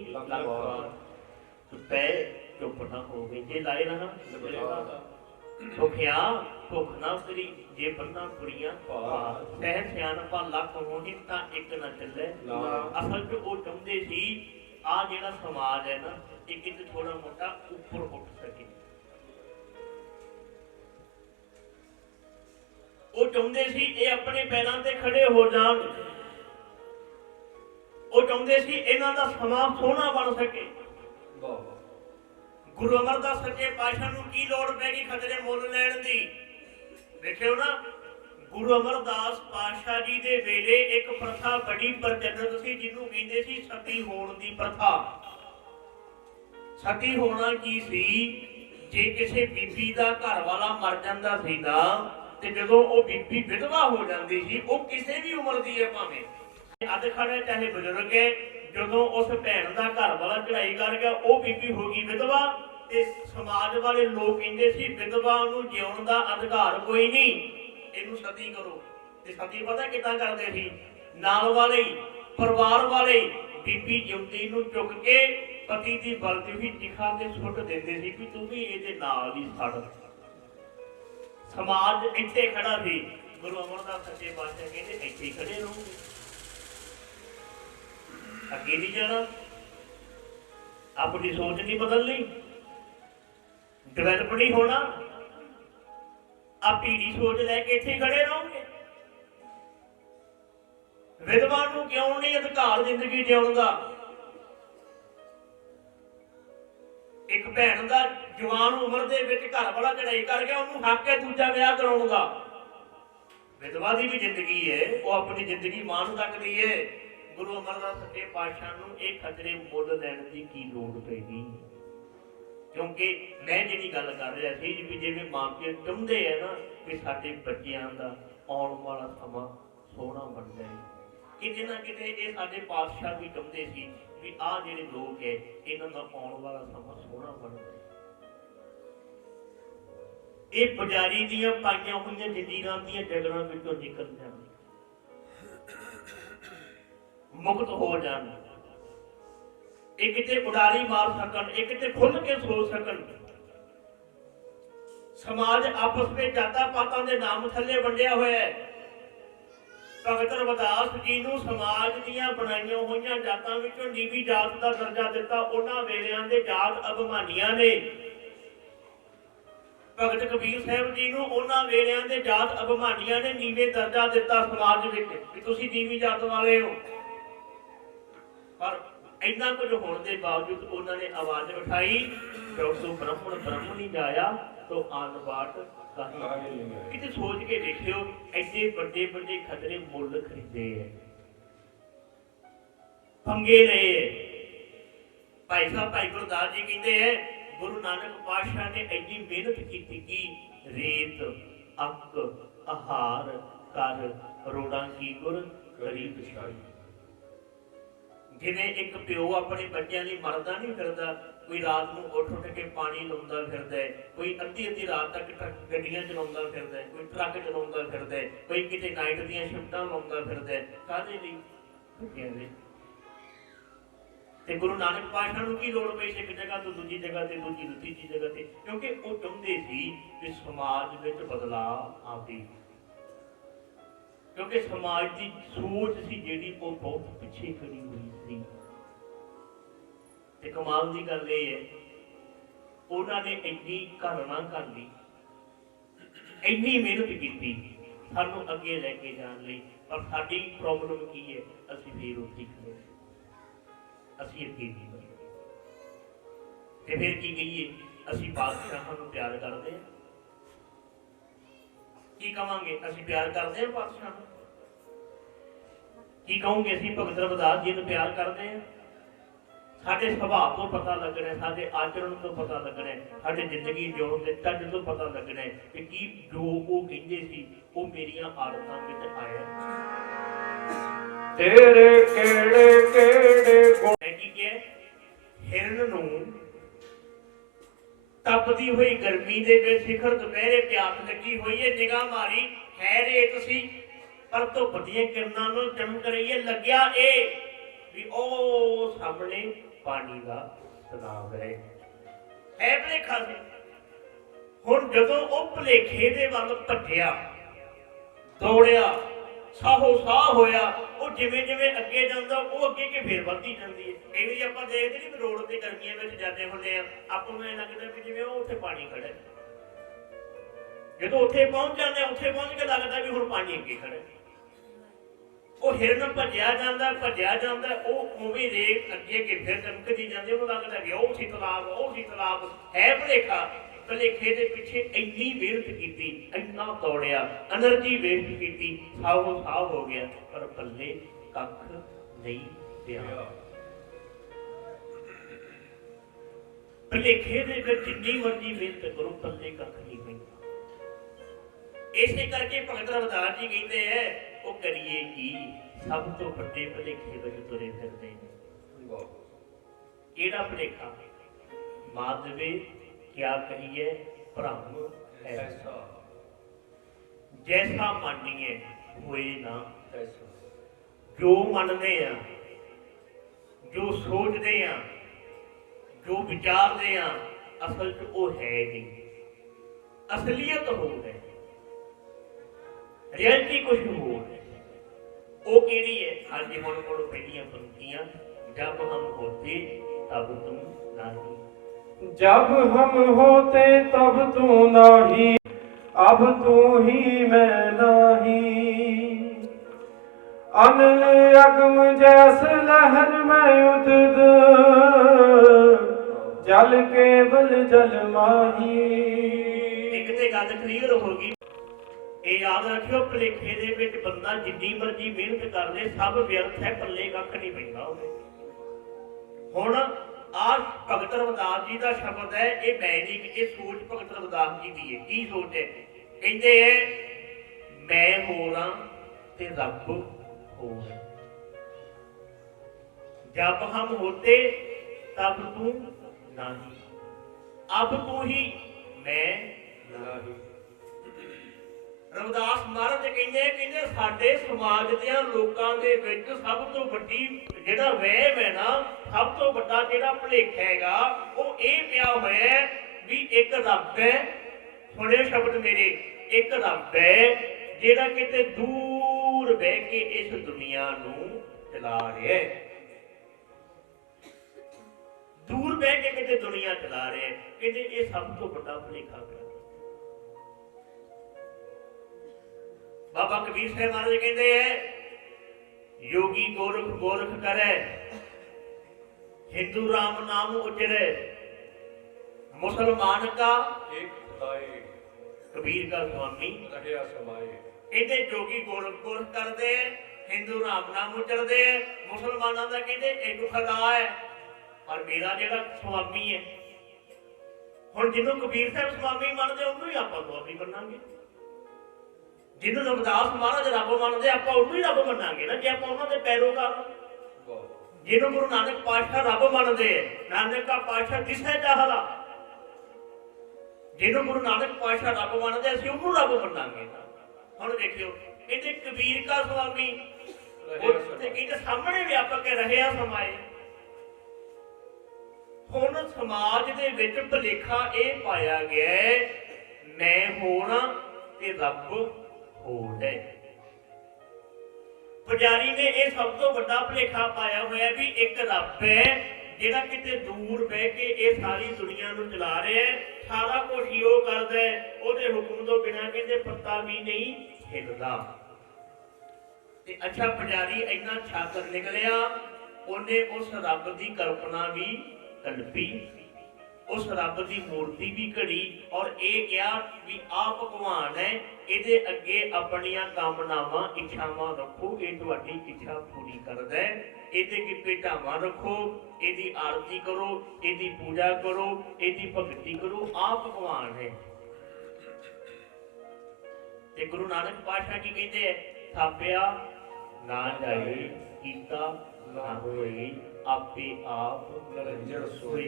पै चुप ना हो गई, जे लाए रहा सुखिया भुख ना उतरी, जे बन्ना कुड़ियां सह सियाणपा लख होनी तां इक ना चले। असल च वो चाहुंदे सी आ जिहड़ा समाज है ना एक थोड़ा मोटा ऊपर उठ सके। ਉਹ ਚਾਹੁੰਦੇ ਸੀ ਇਹ ਆਪਣੇ ਪੈਰਾਂ ਤੇ ਖੜੇ ਹੋ ਜਾਣ। ਉਹ ਚਾਹੁੰਦੇ ਸੀ ਇਹਨਾਂ ਦਾ ਸਮਾਂ ਸੋਹਣਾ ਬਣ ਸਕੇ। ਗੁਰੂ ਅਮਰਦਾਸ ਸੱਚੇ ਪਾਤਸ਼ਾਹ ਨੂੰ ਕੀ ਲੋੜ ਪੈ ਗਈ ਖਤਰੇ ਮੁੱਲ ਲੈਣ ਦੀ? ਵੇਖਿਓ ਨਾ, ਗੁਰੂ ਅਮਰਦਾਸ ਪਾਤਸ਼ਾਹ ਜੀ ਦੇ ਵੇਲੇ ਇੱਕ ਪ੍ਰਥਾ ਬੜੀ ਪ੍ਰਚਲਿਤ ਸੀ ਜਿਹਨੂੰ ਕਹਿੰਦੇ ਸੀ ਸਤੀ ਹੋਣ ਦੀ ਪ੍ਰਥਾ। ਸਤੀ ਹੋਣਾ ਕੀ ਸੀ? ਜੇ ਕਿਸੇ ਬੀਬੀ ਦਾ ਘਰ ਵਾਲਾ ਮਰ ਜਾਂਦਾ ਸੀ ਨਾ, ਤੇ ਜਦੋਂ ਉਹ ਬੀਬੀ ਵਿਧਵਾ ਹੋ ਜਾਂਦੀ ਸੀ, ਉਹ ਕਿਸੇ ਵੀ ਉਮਰ ਦੀ ਹੈ, ਭਾਵੇਂ ਅੱਧ ਖੜਾ ਚਾਹੇ ਬਜ਼ੁਰਗ ਹੈ, ਜਦੋਂ ਉਸ ਭੈਣ ਦਾ ਘਰ ਵਾਲਾ ਚੜਾਈ ਕਰ ਗਿਆ, ਉਹ ਬੀਬੀ ਹੋ ਗਈ ਵਿਧਵਾ, ਤੇ ਸਮਾਜ ਵਾਲੇ ਲੋਕ ਕਹਿੰਦੇ ਸੀ ਵਿਧਵਾ ਨੂੰ ਜਿਉਣ ਦਾ ਅਧਿਕਾਰ ਕੋਈ ਨਹੀਂ, ਇਹਨੂੰ ਸਤੀ ਕਰੋ। ਤੇ ਸਤੀ ਪਤਾ ਕਿੱਦਾਂ ਕਰਦੇ ਸੀ? ਨਾਲ ਵਾਲੇ ਪਰਿਵਾਰ ਵਾਲੇ ਬੀਬੀ ਜਿਉਂਦੀ ਨੂੰ ਚੁੱਕ ਕੇ ਪਤੀ ਦੀ ਬਲਦੀ ਵੀ ਚਿਖਾ ਤੇ ਸੁੱਟ ਦਿੰਦੇ ਸੀ ਕਿ ਤੂੰ ਵੀ ਇਹਦੇ ਨਾਲ ਹੀ ਸੜ। ਸਮਾਜ ਇੱਥੇ ਖੜਾ ਸੀ। ਗੁਰੂ ਅਮਰਦਾਸ ਸੱਚੇ ਪਾਤਸ਼ਾਹ ਕਹਿੰਦੇ ਇੱਥੇ ਹੀ ਖੜੇ ਰਹੋਗੇ, ਅੱਗੇ ਨਹੀਂ ਜਾਣਾ। ਆਪਣੀ ਸੋਚ ਨਹੀਂ ਬਦਲਣੀ, ਡਿਵੈਲਪ ਨਹੀਂ ਹੋਣਾ। ਆ ਭੀੜੀ ਸੋਚ ਲੈ ਕੇ ਇੱਥੇ ਖੜੇ ਰਹੋਗੇ। ਵਿਧਵਾ ਨੂੰ ਕਿਉਂ ਨਹੀਂ ਅਧਿਕਾਰ ਜ਼ਿੰਦਗੀ ਜਿਉਣ ਦਾ? ਇੱਕ ਭੈਣ ਦਾ ਜਵਾਨ ਉਮਰ ਦੇ ਵਿੱਚ ਘਰ ਵਾਲਾ ਚੜਾਈ ਕਰ ਗਿਆ, ਉਹਨੂੰ ਹੱਕ ਹੈ ਦੂਜਾ ਵਿਆਹ ਕਰਾਉਣ ਦਾ। ਵਿਧਵਾ ਦੀ ਵੀ ਜ਼ਿੰਦਗੀ ਹੈ, ਉਹ ਆਪਣੀ ਜ਼ਿੰਦਗੀ ਮਾਣ ਸਕਦੀ ਹੈ। ਗੁਰੂ ਅਮਰਦਾਸ ਸੱਚੇ ਪਾਤਸ਼ਾਹ ਨੂੰ ਇਹ ਖਤਰੇ ਮੁੱਲ ਲੈਣ ਦੀ ਕੀ ਲੋੜ ਪੈਗੀ? ਕਿਉਂਕਿ ਮੈਂ ਜਿਹੜੀ ਗੱਲ ਕਰ ਰਿਹਾ ਸੀ ਵੀ ਜਿਵੇਂ ਮਾਂ ਪਿਓ ਚਾਹੁੰਦੇ ਆ ਨਾ ਕਿ ਸਾਡੇ ਬੱਚਿਆਂ ਦਾ ਆਉਣ ਵਾਲਾ ਸਮਾਂ ਸੋਹਣਾ ਬਣ ਜਾਏ, ਕਿਤੇ ਨਾ ਕਿਤੇ ਇਹ ਸਾਡੇ ਪਾਤਸ਼ਾਹ ਵੀ ਚਾਹੁੰਦੇ ਸੀ ਵੀ ਆਹ ਜਿਹੜੇ ਲੋਕ ਹੈ ਇਹਨਾਂ ਦਾ ਆਉਣ ਵਾਲਾ ਸਮਾਂ ਸੋਹਣਾ ਬਣ ਜਾਏ। ਇਹ ਪੁਜਾਰੀ ਦੀਆਂ ਪਾਈਆਂ ਹੋਈਆਂ ਜੰਜੀਰਾਂ ਦੀਆਂ ਜਗਰਾਂ ਵਿੱਚੋਂ ਨਿਕਲ ਜਾਣ, ਮੁਕਤ ਹੋ ਜਾਣ, ਇਹ ਕਿਤੇ ਉਡਾਰੀ ਮਾਰ ਸਕਣ, ਇਹ ਕਿਤੇ ਖੁੱਲ ਕੇ ਸੋਚ ਸਕਣ। ਸਮਾਜ ਆਪਸ ਵਿੱਚ ਜਾਤਾਂ ਪਾਤਾਂ ਦੇ ਨਾਮ ਥੱਲੇ ਵੰਡਿਆ ਹੋਇਆ ਹੈ। ਭਗਤ ਰਵਿਦਾਸ ਜੀ ਨੂੰ ਸਮਾਜ ਦੀਆਂ ਬਣਾਈਆਂ ਹੋਈਆਂ ਜਾਤਾਂ ਵਿੱਚੋਂ ਨੀਵੀਂ ਜਾਤ ਦਾ ਦਰਜਾ ਦਿੱਤਾ। ਉਹਨਾਂ ਵੇਲਿਆਂ ਦੇ ਜਾਤ ਅਭਿਮਾਨੀਆਂ ਨੇ। ਭਗਤ ਕਬੀਰ ਸਾਹਿਬ ਜੀ ਨੂੰ ਉਹਨਾਂ ਵੇਲਿਆਂ ਦੇ ਜਾਤ ਅਭਿਮਾਨੀਆਂ ਨੇ ਨੀਵੇਂ ਦਰਜਾ ਦਿੱਤਾ ਸਮਾਜ ਵਿੱਚ ਵੀ ਤੁਸੀਂ ਨੀਵੀਂ ਜਾਤ ਵਾਲੇ ਹੋ। ਪਰ ਇੰਨਾ ਕੁਝ ਹੋਣ ਦੇ ਬਾਵਜੂਦ ਉਹਨਾਂ ਨੇ ਆਵਾਜ਼ ਉਠਾਈ, ਜੋ ਬ੍ਰਾਹਮਣ ਬ੍ਰਾਹਮਣੀ ਜਾਇਆ ਤੋ ਆਨ ਬਾਟ ਕਿਤੇ ਸੋਚ ਕੇ ਦੇਖਿਓ, ਐਡੇ ਵੱਡੇ ਵੱਡੇ ਖਤਰੇ ਮੁੱਲ ਖਰੀਦੇ ਹੈ, ਪੰਗੇ ਲਏ। ਭਾਈ ਸਾਹਿਬ ਭਾਈ ਗੁਰਦਾਸ ਜੀ ਕਹਿੰਦੇ ਹੈ ਗੁਰੂ ਨਾਨਕ ਪਾਤਸ਼ਾਹ ਨੇ ਐਡੀ ਮਿਹਨਤ ਕੀਤੀ ਕਿ ਰੇਤ ਅੱਕ ਆਹਾਰ ਕਰ ਰੋੜਾਂ ਕੀ ਗੁਰ ਕਰੀ ਵਿਛਾਈ। ਜਿਵੇਂ ਇੱਕ ਪਿਓ ਆਪਣੇ ਬੱਚਿਆਂ ਲਈ ਮਰਦਾ ਨਹੀਂ ਫਿਰਦਾ, ਕੋਈ ਰਾਤ ਨੂੰ ਉੱਠ ਉੱਠ ਕੇ ਪਾਣੀ ਲਾਉਂਦਾ ਫਿਰਦਾ ਹੈ, ਕੋਈ ਅੱਧੀ ਅੱਧੀ ਰਾਤ ਤੱਕ ਗੱਡੀਆਂ ਚਲਾਉਂਦਾ ਫਿਰਦਾ ਹੈ, ਕੋਈ ਟਰੱਕ ਚਲਾਉਂਦਾ ਫਿਰਦਾ ਹੈ, ਕੋਈ ਕਿਤੇ ਨਾਈਟ ਦੀਆਂ ਸ਼ਿਫਟਾਂ ਲਾਉਂਦਾ ਫਿਰਦਾ ਹੈ, ਕਾਹਦੇ ਲਈ? ਬੱਚਿਆਂ ਲਈ। ਤੇ ਗੁਰੂ ਨਾਨਕ ਪਾਤਸ਼ਾਹ ਨੂੰ ਕੀ ਲੋੜ ਪਈ ਸੀ ਇੱਕ ਜਗ੍ਹਾ ਤੋਂ ਦੂਜੀ ਜਗ੍ਹਾ ਤੇ, ਦੂਜੀ ਤੋਂ ਤੀਜੀ ਜਗ੍ਹਾ ਤੇ? ਕਿਉਂਕਿ ਉਹ ਚਾਹੁੰਦੇ ਸੀ ਕਿ ਸਮਾਜ ਵਿੱਚ ਬਦਲਾਅ ਆਵੇ। ਕਿਉਂਕਿ ਸਮਾਜ ਦੀ ਸੋਚ ਸੀ ਜਿਹੜੀ ਉਹ ਬਹੁਤ ਪਿੱਛੇ ਖੜੀ ਹੋਈ ਸੀ। ਤੇ ਕਮਾਲ ਦੀ ਗੱਲ ਇਹ ਹੈ ਉਹਨਾਂ ਨੇ ਇੰਨੀ ਘਾਲਣਾ ਕਰ ਲਈ, ਇੰਨੀ ਮਿਹਨਤ ਕੀਤੀ ਸਾਨੂੰ ਅੱਗੇ ਲੈ ਕੇ ਜਾਣ ਲਈ, ਪਰ ਸਾਡੀ ਪ੍ਰੋਬਲਮ ਕੀ ਹੈ? ਅਸੀਂ ਫੇਰ ਉੱਥੇ ਖੜੇ, ਅਸੀਂ ਅੱਗੇ ਨਹੀਂ ਵਧੇ। ਤੇ ਫਿਰ ਕੀ ਕਹੀਏ? ਅਸੀਂ ਬਾਦਸ਼ਾਹਾਂ ਨੂੰ ਪਿਆਰ ਕਰਦੇ ਹਾਂ। ਕੀ ਕਵਾਂਗੇ? ਅਸੀਂ ਪਿਆਰ ਕਰਦੇ ਹਾਂ ਬਾਦਸ਼ਾਹ ਨੂੰ। ਕੀ ਕਹੋਗੇ? ਅਸੀਂ ਭਗਤ ਰਵਿਦਾਸ ਜੀ ਨੂੰ ਪਿਆਰ ਕਰਦੇ ਹਾਂ। ਸਾਡੇ ਸੁਭਾਅ ਤੋਂ ਪਤਾ ਲੱਗਣਾ, ਸਾਡੇ ਆਚਰਣ ਤੋਂ ਪਤਾ ਲੱਗਣਾ, ਸਾਡੇ ਜ਼ਿੰਦਗੀ ਜਿਉਣ ਦੇ ਚੱਜ ਤੋਂ ਪਤਾ ਲੱਗਣਾ ਕਿ ਕੀ ਜੋ ਉਹ ਕਹਿੰਦੇ ਸੀ ਉਹ ਮੇਰੀਆਂ ਆਦਤਾਂ ਵਿੱਚ ਆਇਆ। ਤੇਰੇ ਕਿਹੜੇ ਕਿਹੜੇ ਗੁਣ ਕੀ ਕਿਹਾ? ਹਿਰਨ ਨੂੰ ਤਪਦੀ ਹੋਈ ਗਰਮੀ ਦੇ ਵਿੱਚ ਸਿਖਰ ਦੁਪਹਿਰੇ ਪਿਆਸ ਲੱਗੀ ਹੋਈ ਹੈ, ਨਿਗਾਹ ਮਾਰੀ ਹੈ ਰੇਤ ਸੀ, ਪਰ ਧੁੱਪ ਦੀਆਂ ਕਿਰਨਾਂ ਨੂੰ ਚਮਕ ਰਹੀ ਹੈ। ਲੱਗਿਆ ਇਹ ਵੀ ਉਹ ਸਾਹਮਣੇ ਪਾਣੀ ਦਾ ਤਲਾਬ ਹੈ ਭੁਲੇਖਾ ਸੀ। ਹੁਣ ਜਦੋਂ ਉਹ ਭੁਲੇਖੇ ਦੇ ਵੱਲ ਭੱਜਿਆ, ਦੌੜਿਆ, ਸਾਹੋ ਸਾਹ ਹੋਇਆ, ਉਹ ਜਿਵੇਂ ਜਿਵੇਂ ਅੱਗੇ ਜਾਂਦਾ ਉਹ ਅੱਗੇ ਕੇ ਫੇਰ ਵੱਧਦੀ ਜਾਂਦੀ ਹੈ। ਕਈ ਵਾਰੀ ਆਪਾਂ ਦੇਖਦੇ ਨਹੀਂ ਰੋਡ ਤੇ ਗਰਮੀਆਂ ਵਿੱਚ ਜਾਂਦੇ ਹੁੰਦੇ ਆ, ਆਪਾਂ ਨੂੰ ਇਹ ਲੱਗਦਾ ਵੀ ਜਿਵੇਂ ਉਹ ਉੱਥੇ ਪਾਣੀ ਖੜਾ ਹੈ। ਜਦੋਂ ਉੱਥੇ ਪਹੁੰਚ ਜਾਂਦੇ ਆ, ਉੱਥੇ ਪਹੁੰਚ ਕੇ ਲੱਗਦਾ ਵੀ ਹੁਣ ਪਾਣੀ ਅੱਗੇ ਖੜਾ। ਉਹ ਹਿਰਨ ਭੱਜਿਆ ਜਾਂਦਾ, ਉਹ ਉਵੇਂ ਰੇਤ ਅੱਗੇ ਫਿਰ ਚਮਕਦੀ ਜਾਂਦੀ, ਉਹਨੂੰ ਲੱਗਦਾ ਵੀ ਉਹ ਸੀ ਤਲਾਬ ਹੈ ਭੁਲੇਖਾ। ਭੁਲੇਖੇ ਦੇ ਪਿੱਛੇ ਇੰਨੀ ਮਿਹਨਤ ਕੀਤੀ, ਇੰਨਾ ਦੌੜਿਆ, એનર્ਜੀ ਵੇਸਟ ਕੀਤੀ, ਸਾਹ ਹੋ ਗਿਆ, ਪਰ ਪੱਲੇ ਕੱਖ ਨਹੀਂ ਪਿਆ। ਭੁਲੇਖੇ ਦੇ ਵਿੱਚ ਜਿੰਨੀ ਮਰਜ਼ੀ ਮਿਹਨਤ ਕਰੋ, ਪੱਲੇ ਕੱਖ ਨਹੀਂ ਪੈਂਦਾ। ਇਸੇ ਕਰਕੇ ਭਗਤ ਰਵਿਦਾਸ ਜੀ ਕਹਿੰਦੇ ਹੈ, ਉਹ ਕਰੀਏ ਕੀ, ਸਭ ਤੋਂ ਵੱਡੇ ਭੁਲੇਖੇ ਵਿੱਚ ਤੁਰੇ ਫਿਰਦੇ ਨੇ। ਕਿਹੜਾ ਭੁਲੇਖਾ? ਮਾਧਵੇ ਕਿਆ ਕਹੀਏ ਭ੍ਰਮ ਐਸਾ, ਜੈਸਾ ਮੰਨੀਏ ਹੋਏ ਨਾ ਤੈਸਾ। ਜੋ ਮੰਨਦੇ ਆ, ਜੋ ਸੋਚਦੇ ਆ, ਜੋ ਵਿਚਾਰਦੇ ਆ, ਅਸਲ 'ਚ ਉਹ ਹੈ ਨਹੀਂ। ਅਸਲੀਅਤ ਹੋਰ ਹੈ, ਰਿਐਲਿਟੀ ਕੁਝ ਹੋਰ ਹੈ। ਉਹ ਕਿਹੜੀ ਹੈ? ਹਾਂਜੀ ਹੁਣ ਕੋਲ ਪਹਿਲੀਆਂ ਪੰਕਤੀਆਂ, ਜਬ ਹਮ ਹੋਤੇ ਤਬ ਤੁਮ ਨਹੀਂ, जब हम होते तब तू नाही, अब तू ही मैं नाही। अनल अगम जैस लहर में उदित, जल केवल जल माही। ਇੱਕ ਤੇ ਗੱਲ ਕਲੀਅਰ ਹੋ ਗਈ। ਇਹ ਯਾਦ ਰੱਖਿਓ, ਭੁਲੇਖੇ ਦੇ ਵਿੱਚ ਬੰਦਾ ਜਿੰਨੀ ਮਰਜ਼ੀ ਮਿਹਨਤ ਕਰ ਲੇ, ਸਭ ਵਿਅਰਥ ਹੈ, ਪੱਲੇ ਕੱਖ ਨਹੀਂ ਪੈਂਦਾ ਉਹਦੇ। ਹੁਣ ਆਹ ਭਗਤ ਰਵਿਦਾਸ ਜੀ ਦਾ ਸ਼ਬਦ ਹੈ, ਇਹ ਮੈਂ ਨਹੀਂ, ਇਹ ਸੋਚ ਭਗਤ ਰਵਿਦਾਸ ਜੀ ਦੀ ਹੈ। ਕੀ ਸੋਚ ਹੈ? ਕਹਿੰਦੇ ਹੈ, ਮੈਂ ਹੋਰ ਹਾਂ ਤੇ ਰੱਬ ਹੋਰ ਹੈ। ਜਬ ਹਮ ਹੋਤੇ ਤਬ ਤੂੰ ਨਹੀਂ, ਅਬ ਤੂੰ ਹੀ ਮੈਂ ਨਹੀਂ। ਰਵਿਦਾਸ ਮਹਾਰਾਜ ਕਹਿੰਦੇ ਸਾਡੇ ਸਮਾਜ ਦੇ ਲੋਕਾਂ ਦੇ ਵਿੱਚ ਸਭ ਤੋਂ ਵੱਡੀ ਜਿਹੜਾ ਵਹਿਮ ਹੈ ਨਾ, ਸਭ ਤੋਂ ਵੱਡਾ ਜਿਹੜਾ ਭੁਲੇਖਾ ਹੈਗਾ, ਉਹ ਇਹ ਪਿਆ ਹੋਇਆ ਹੈ ਵੀ ਇੱਕ ਰੱਬ ਹੈ। ਸੁਣਿਓ ਸ਼ਬਦ ਮੇਰੇ, ਇੱਕ ਰੱਬ ਹੈ ਜਿਹੜਾ ਕਿਤੇ ਦੂਰ ਬਹਿ ਕੇ ਇਸ ਦੁਨੀਆ ਨੂੰ ਚਲਾ ਰਿਹਾ ਹੈ। ਦੂਰ ਬਹਿ ਕੇ ਕਿਤੇ ਦੁਨੀਆ ਚਲਾ ਰਿਹਾ ਹੈ। ਕਹਿੰਦੇ ਇਹ ਸਭ ਤੋਂ ਵੱਡਾ ਭੁਲੇਖਾ ਹੈ। ਬਾਬਾ ਕਬੀਰ ਸਾਹਿਬ ਮਹਾਰਾਜ ਕਹਿੰਦੇ ਹੈ, योगी गोरख गोरख करे, हिंदू राम नाम उजरे, मुसलमान का एक खुदाई, कबीर का स्वामी रहया समाए। कहते जोगी गोरख गोरख करते, हिंदू राम नाम उजरते, मुसलमानों का कहते एक खुदा है, पर मेरा जेड़ा स्वामी है। हुण जिन्हों कबीर साहब स्वामी मानते उन्होंने ही आपां स्वामी बनांगे, जिन्हों रविदास महाराज रब मानते आप उन्होंने ही रब मनांगे ना, जे आप उन्होंने पैरोकार। जिन्हों गुरु नानक पातशाह रब मानते हैं, नानक का पातशाह किसे चाहला, जिन्हों गुरु नानक पातशाह रब मानते असं उन्होंने रब मनांगे। हम देखियो कहते कबीर का स्वामी कहते सामने व्यापक रहया समाए। हुण समाज दे विच भुलेखा यह पाया गया है, मैं होना ते रब होर है। पुजारी ने यह सब तो बड़ा भुलेखा पाया हुआ भी एक रब है जिहड़ा किते दूर बह के ये सारी दुनिया नूं चला रहा है, सारा कुछ ही वो करदा है, उहदे हुक्म तो बिना कहते पत्ता भी नहीं हिलदा। ते अच्छा पुजारी इन्ना छात्र निकलिया, उन्हें उस रब की कल्पना भी कल्पी, उस रब की मूर्ति भी घड़ी और ये कहा भी आ भगवान है, इहदे अगे अपनियां कामनावां इच्छावां रखो, ये तुहाडी इच्छा पूरी करदा है। इहदे अगे भेटावां रखो, इहदी आरती करो, इहदी पूजा करो, इहदी भगती करो, आ भगवान है। ते गुरु नानक पातशाह जी कहते हैं, थापिया ना जाए, कीता ना होए, आपे आप निरंजन सोए।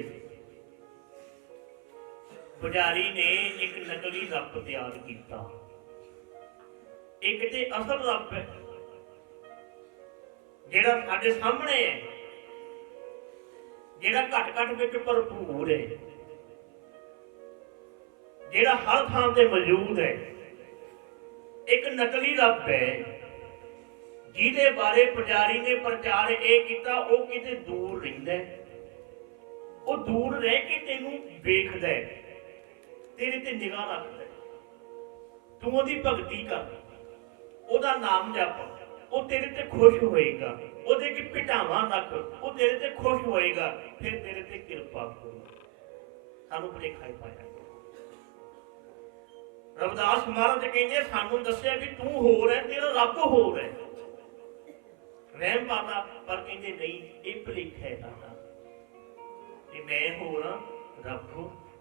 पुजारी ने एक नकली रब तैयार किया, एक ते असल रब है जेड़ा साडे सामने है, जेड़ा घट घट विच भरपूर है, जेड़ा हर थां ते मौजूद है। एक नकली रब है जिहदे बारे पुजारी ने प्रचार ये किया, वो किते दूर रहिंदा है, वो दूर रह के तेनू वेखदा है, तेरे ते निगाह रखदा है। ਤੂੰ ਉਹਦੀ ਭਗਤੀ ਕਰ, ਉਹਦਾ ਨਾਮ ਜਪ, ਉਹ ਤੇਰੇ ਤੇ ਖੁਸ਼ ਹੋਏਗਾ। ਉਹਦੇ ਕੀ ਭਿਟਾਵਾਂ ਰੱਖ, ਉਹ ਤੇਰੇ ਤੇ ਖੁਸ਼ ਹੋਏਗਾ, ਫਿਰ ਤੇਰੇ ਤੇ ਕਿਰਪਾ ਕਰੂ। ਸਾਨੂੰ ਭੁਲੇਖਾ ਹੀ ਪਾਇਆ। ਰਵਿਦਾਸ ਮਹਾਰਾਜ ਕਹਿੰਦੇ ਸਾਨੂੰ ਦੱਸਿਆ ਵੀ ਤੂੰ ਹੋਰ ਹੈ, ਤੇਰਾ ਰੱਬ ਹੋਰ ਹੈ। ਵਹਿਮ ਪਾਤਾ, ਪਰ ਕਹਿੰਦੇ ਨਹੀਂ, ਇਹ ਭੁਲੇਖਾ ਹੈ ਸਾਡਾ ਕਿ ਮੈਂ ਹੋਰ ਹਾਂ, ਰੱਬ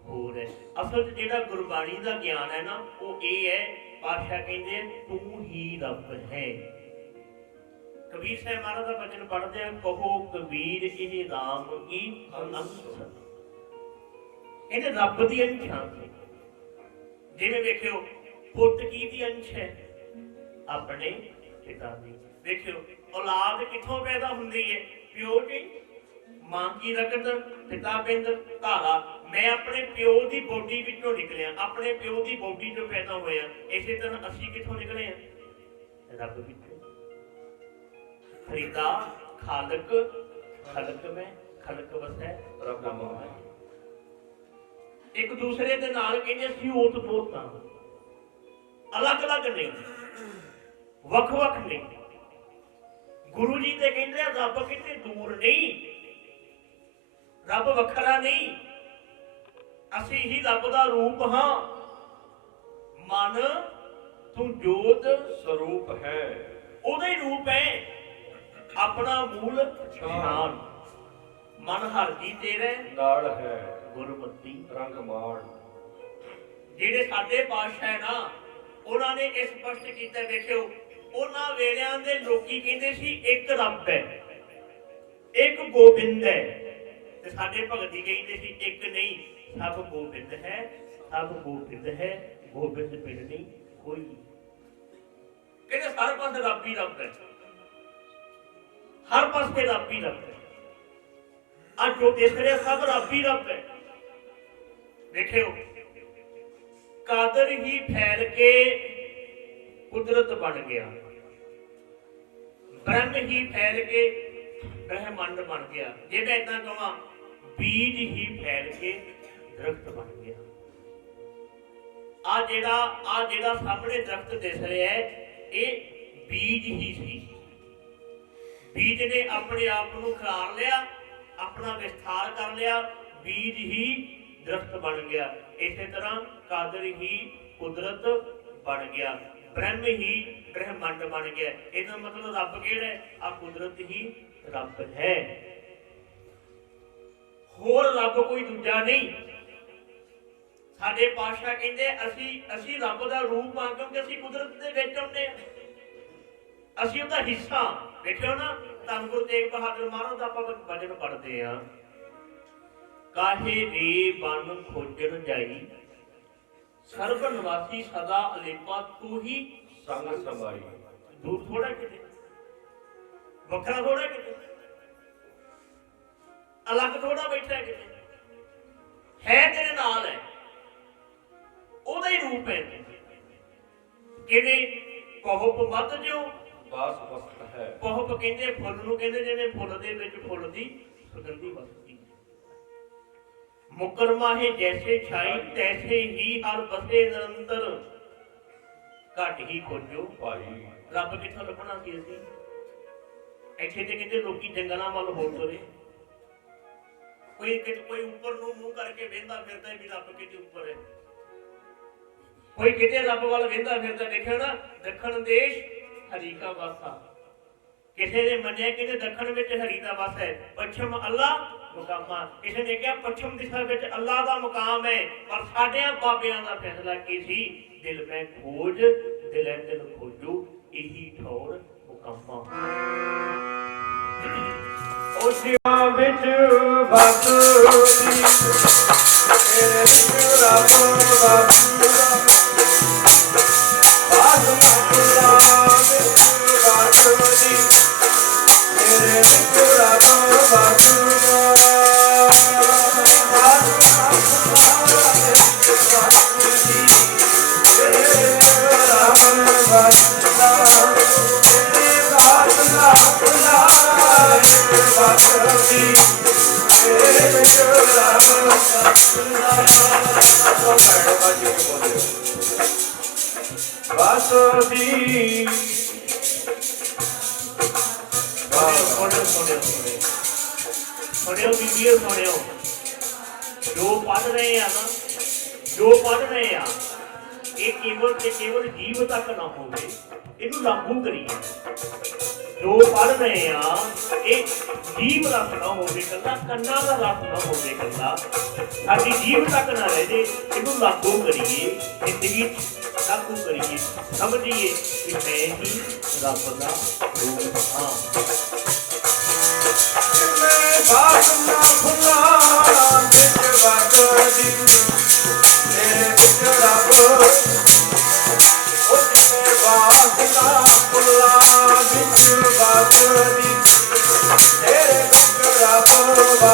ਹੋਰ ਹੈ। ਅਸਲ 'ਚ ਜਿਹੜਾ ਗੁਰਬਾਣੀ ਦਾ ਗਿਆਨ ਹੈ ਨਾ, ਉਹ ਇਹ ਹੈ, ਪਾਤਸ਼ਾਹ ਕਹਿੰਦੇ ਤੂੰ ਹੀ ਰੱਬ ਹੈ। ਕਬੀਰ ਸਾਹਿਬ ਮਹਾਰਾਜ ਦਾ ਬਚਨ ਪੜ੍ਹਦੇ ਆ, ਕਹੋ ਕਬੀਰ ਇਹ ਰਾਮ ਕੀ ਅੰਸ਼। ਇਹਨੇ ਰੱਬ ਦੀ ਅੰਸ਼ ਆ। ਜਿਵੇਂ ਵੇਖਿਓ ਪੁੱਤ ਕੀ ਦੀ ਅੰਸ਼ ਹੈ? ਆਪਣੇ ਪਿਤਾ ਦੀ। ਵੇਖਿਓ ਔਲਾਦ ਕਿੱਥੋਂ ਪੈਦਾ ਹੁੰਦੀ ਹੈ? ਪਿਓ ਦੀ। ਮਾਂ ਕੀ ਰਕਤ, ਪਿਤਾ ਬਿੰਦ ਧਾਰਾ। ਮੈਂ ਆਪਣੇ ਪਿਓ ਦੀ ਬੋਡੀ ਵਿੱਚੋਂ ਨਿਕਲਿਆ, ਆਪਣੇ ਪਿਓ ਦੀ ਬੋਡੀ ਚੋਂ ਪੈਦਾ ਹੋਇਆ। ਇਸੇ ਤਰ੍ਹਾਂ ਅਸੀਂ ਕਿੱਥੋਂ ਨਿਕਲੇ ਆ? ਰੱਬ ਵਿੱਚੋਂ। ਖਰੀਦਾ ਖਾਲਕ, ਖਲਕ ਮੈਂ, ਖਲਕ ਵਸੈ ਰੱਬ ਮਾਨੈ। ਇੱਕ ਦੂਸਰੇ ਦੇ ਨਾਲ ਕਹਿੰਦੇ ਅਸੀਂ ਓਤ ਪੋਤ ਹਾਂ, ਅਲੱਗ ਅਲੱਗ ਨਹੀਂ, ਵੱਖ ਵੱਖ ਨਹੀਂ। ਗੁਰੂ ਜੀ ਤੇ ਕਹਿੰਦੇ ਰੱਬ ਕਿਤੇ ਦੂਰ ਨਹੀਂ, ਰੱਬ ਵੱਖਰਾ ਨਹੀਂ, ਅਸੀਂ ਹੀ ਰੱਬ ਦਾ ਰੂਪ ਹਾਂ। ਮਨ ਤੂੰ ਜੋਤ ਸਰੂਪ ਹੈ, ਉਹਦਾ ਹੀ ਰੂਪ ਹੈ, ਆਪਣਾ ਮੂਲ ਸ਼ਾਨ। ਮਨ ਹਰ ਜੀ ਤੇਰੇ ਨਾਲ ਹੈ, ਗੁਰਮਤੀ ਰੰਗ ਮਾਣ। ਜਿਹੜੇ ਸਾਡੇ ਪਾਤਸ਼ਾਹ ਹੈ ਨਾ, ਉਹਨਾਂ ਨੇ ਇਹ ਸਪਸ਼ਟ ਕੀਤਾ। ਵੇਖਿਓ ਉਹਨਾਂ ਵੇਲਿਆਂ ਦੇ ਲੋਕੀ ਕਹਿੰਦੇ ਸੀ ਇੱਕ ਰੱਬ ਹੈ, ਇੱਕ ਗੋਬਿੰਦ ਹੈ, ਤੇ ਸਾਡੇ ਭਗਤੀ ਕਹਿੰਦੇ ਸੀ ਇੱਕ ਨਹੀਂ, ਸਭ ਗੋਬਿੰਦ ਹੈ, ਸਭ ਗੋਬਿੰਦ ਹੈ, ਗੋਬਿੰਦ ਬਿਨ ਨਹੀਂ ਕੋਈ। ਕਹਿੰਦੇ ਹਰ ਪਾਸੇ ਰੱਬ ਹੀ ਰੱਬ ਹੈ, ਹਰ ਪਾਸੇ ਰੱਬ ਹੀ ਰੱਬ ਹੈ। ਅੱਜ ਜੋ ਦੇਖ ਰਿਹਾ ਸਭ ਰੱਬ ਹੀ ਰੱਬ ਹੈ। ਦੇਖਿਓ ਕਾਦਰ ਹੀ ਫੈਲ ਕੇ ਕੁਦਰਤ ਬਣ ਗਿਆ, ਬ੍ਰਹਮ ਹੀ ਫੈਲ ਕੇ ਬ੍ਰਹਮੰਡ ਬਣ ਗਿਆ। ਜੇ ਮੈਂ ਏਦਾਂ ਕਹਾਂ ਬੀਜ ਹੀ ਫੈਲ ਕੇ ਦਰਖਤ ਬਣ ਗਿਆ। ਆ ਜਿਹੜਾ ਸਾਹਮਣੇ ਦਰਖਤ ਦਿਸ ਰਿਹਾ ਹੈ, ਇਹ ਬੀਜ ਹੀ ਸੀ। ਬੀਜ ਨੇ ਆਪਣੇ ਆਪ ਨੂੰ ਖਿਲਾਰ ਲਿਆ, ਆਪਣਾ ਵਿਸਥਾਰ ਕਰ ਲਿਆ, ਬੀਜ ਹੀ ਦਰਖਤ ਬਣ ਗਿਆ। ਇਸੇ ਤਰ੍ਹਾਂ ਕਾਦਰ ਹੀ ਕੁਦਰਤ ਬਣ ਗਿਆ, ਬ੍ਰਹਮ ਹੀ ਬ੍ਰਹਮੰਡ ਬਣ ਗਿਆ। ਇਹਦਾ ਮਤਲਬ ਰੱਬ ਕਿਹੜਾ ਹੈ? ਆ ਕੁਦਰਤ ਹੀ ਰੱਬ ਹੈ, ਹੋਰ ਰੱਬ ਕੋਈ ਦੂਜਾ ਨਹੀਂ। ਸਾਡੇ ਪਾਤਸ਼ਾਹ ਕਹਿੰਦੇ ਅਸੀਂ ਰੱਬ ਦਾ ਰੂਪ ਆ, ਕਿਉਂਕਿ ਅਸੀਂ ਕੁਦਰਤ ਦੇ ਵਿੱਚ ਹੁੰਦੇ ਹਾਂ, ਅਸੀਂ ਉਹਦਾ ਹਿੱਸਾ। ਦੇਖਿਓ ਨਾ, ਧੰਨ ਗੁਰੂ ਤੇਗ ਬਹਾਦਰ ਮਹਾਰਾਜ ਦਾ ਆਪਾਂ ਭਜਨ ਪੜ੍ਹਦੇ ਆ, ਕਾਹੇ ਰੇ ਬਨ ਖੋਜਣ ਜਾਈ, ਸਰਬ ਨਿਵਾਸੀ ਸਦਾ ਅਲੇਪਾ ਤੂੰ ਹੀ ਸੰਗ ਸਮਾਈ। ਦੂਰ ਥੋੜਾ ਕਿਤੇ, ਵੱਖਰਾ ਥੋੜਾ ਕਿਤੇ, ਅਲੱਗ ਥੋੜਾ ਬੈਠਾ ਕਿਤੇ, ਹੈ ਤੇਰੇ ਨਾਲ ਹੈ, ਉਹਦਾ ਹੀ ਰੂਪ ਹੈ। ਕਿਵੇਂ ਕਹੋਪ ਮਤ ਜਿਉ ਬਾਸ ਵਸਤ ਹੈ। ਕਹੋਪ ਕਹਿੰਦੇ ਫੁੱਲ ਨੂੰ, ਕਹਿੰਦੇ ਜਿਵੇਂ ਫੁੱਲ ਦੇ ਵਿੱਚ ਫੁੱਲ ਦੀ ਸੁਗੰਧੀ ਵਸਦੀ। ਮੁਕਰ ਮਾਹੇ ਜੈਸੇ ਛਾਈ ਤੈਸੇ ਹੀ ਹਰ ਬਸੇ ਨਿਰੰਤਰ, ਘੱਟ ਹੀ ਖੋਜੋ ਭਾਈ। ਰੱਬ ਕਿੱਥੋਂ ਲੱਭਣਾ ਸੀ ਅਸੀਂ? ਇੱਥੇ ਤੇ ਕਿਤੇ ਲੋਕੀ ਜੰਗਲਾਂ ਵੱਲ ਹੋ ਤੁਰੇ, ਕੋਈ ਉੱਪਰ ਨੂੰ ਮੂੰਹ ਕਰਕੇ ਵੇਂਦਾ ਫਿਰਦਾ ਵੀ ਰੱਬ ਕਿਤੇ ਉੱਪਰ ਹੈ, ਕੋਈ ਕਿਤੇ ਰੱਬ ਵੱਲ ਵੇਂਦਾ ਫਿਰਦਾ। ਦੇਖਿਆ ਨਾ, ਦੱਖਣ ਦੇਸ਼ ਹਰੀ ਕਾ ਵਾਸਾ, ਕਿਸੇ ਨੇ ਮੰਨਿਆ ਕਿ ਦੱਖਣ ਵਿੱਚ ਹਰੀ ਦਾ ਵਾਸਾ ਹੈ, ਪੱਛਮ ਅੱਲਾਹ ਮੁਕਾਮਾ। ਕਿਸੇ ਨੇ ਕਿਹਾ ਪੱਛਮ ਦਿਸ਼ਾ ਵਿੱਚ ਅੱਲਾਹ ਦਾ ਮੁਕਾਮ ਹੈ, ਪਰ ਸਾਡਿਆਂ ਬਾਬਿਆਂ ਦਾ ਫੈਸਲਾ ਕੀ ਸੀ? ਦਿਲ ਮੈਂ ਖੋਜ ਦਿਲੇ ਦਿਲ ਖੋਜੋ, ਇਹੀ ਠੌਰ ਮੁਕਾਮਾ। ਓਸ਼ਿਆਂ ਵਿੱਚ ਵਸਦੀ, ਤੇਰੇ ਵਿੱਚ ਰੱਬ ਵਸਦਾ। ਬਾਸ ਮਸਲਾ ਵਿੱਚ ਵਸਦੀ, ਤੇਰੇ ਵਿੱਚ ਰੱਬ ਵਸਦਾ। ਬਾਸ ਮਸਲਾ ਵਿੱਚ ਵਸਦੀ, ਤੇਰੇ ਵਿੱਚ ਰੱਬ ਵਸਦਾ। ਤੇਰੇ ਬਾਸ ਮਸਲਾ ਵਸਦੀ, ਤੇਰੇ ਵਿੱਚ ਰੱਬ ਵਸਦਾ। ਵਸਦੀ ਸੁਣਿਓ ਬੀਬੀਓ ਸੁਣਿਓ, ਜੋ ਪੜ੍ਹ ਰਹੇ ਆ ਨਾ, ਜੋ ਪੜ੍ਹ ਰਹੇ ਆ, ਇਹ ਕੇਵਲ ਤੇ ਕੇਵਲ ਜੀਵ ਤੱਕ ਨਾ ਹੋਵੇ, ਇਹਨੂੰ ਲਾਗੂ ਕਰੀਏ। ਜੋ ਪੜ੍ਹ ਰਹੇ ਆ ਇਹ ਜੀਵ ਰਸ ਨਾ ਹੋਵੇ ਕੱਲਾ, ਕੰਨਾਂ ਦਾ ਰਸ ਨਾ ਹੋਵੇ ਕੱਲਾ, ਸਾਡੀ ਜੀਵ ਤੱਕ ਨਾ ਰਹਿ ਜੇ, ਇਹਨੂੰ ਲਾਗੂ ਕਰੀਏ, ਜ਼ਿੰਦਗੀ ਲਾਗੂ ਕਰੀਏ, ਸਮਝੀਏ ਕਿ ਮੈਂ ਹੀ ਰੱਬ ਦਾ ਰੂਪ ਹਾਂ। ਮੈਂ ਬਾਤ ਨਾ ਭੁੱਲਾਂ ਵਿੱਚ ਵਗਦੀ, ਤੇਰੇ ਵਿੱਚ ਰੱਬ, ਉਹ ਜਿਵੇਂ ਬਾਤ ਨਾ ਭੁੱਲਾਂ ਵਿੱਚ ਵਗਦੀ, ਤੇਰੇ ਵਿੱਚ ਰੱਬ ਵਗਦਾ।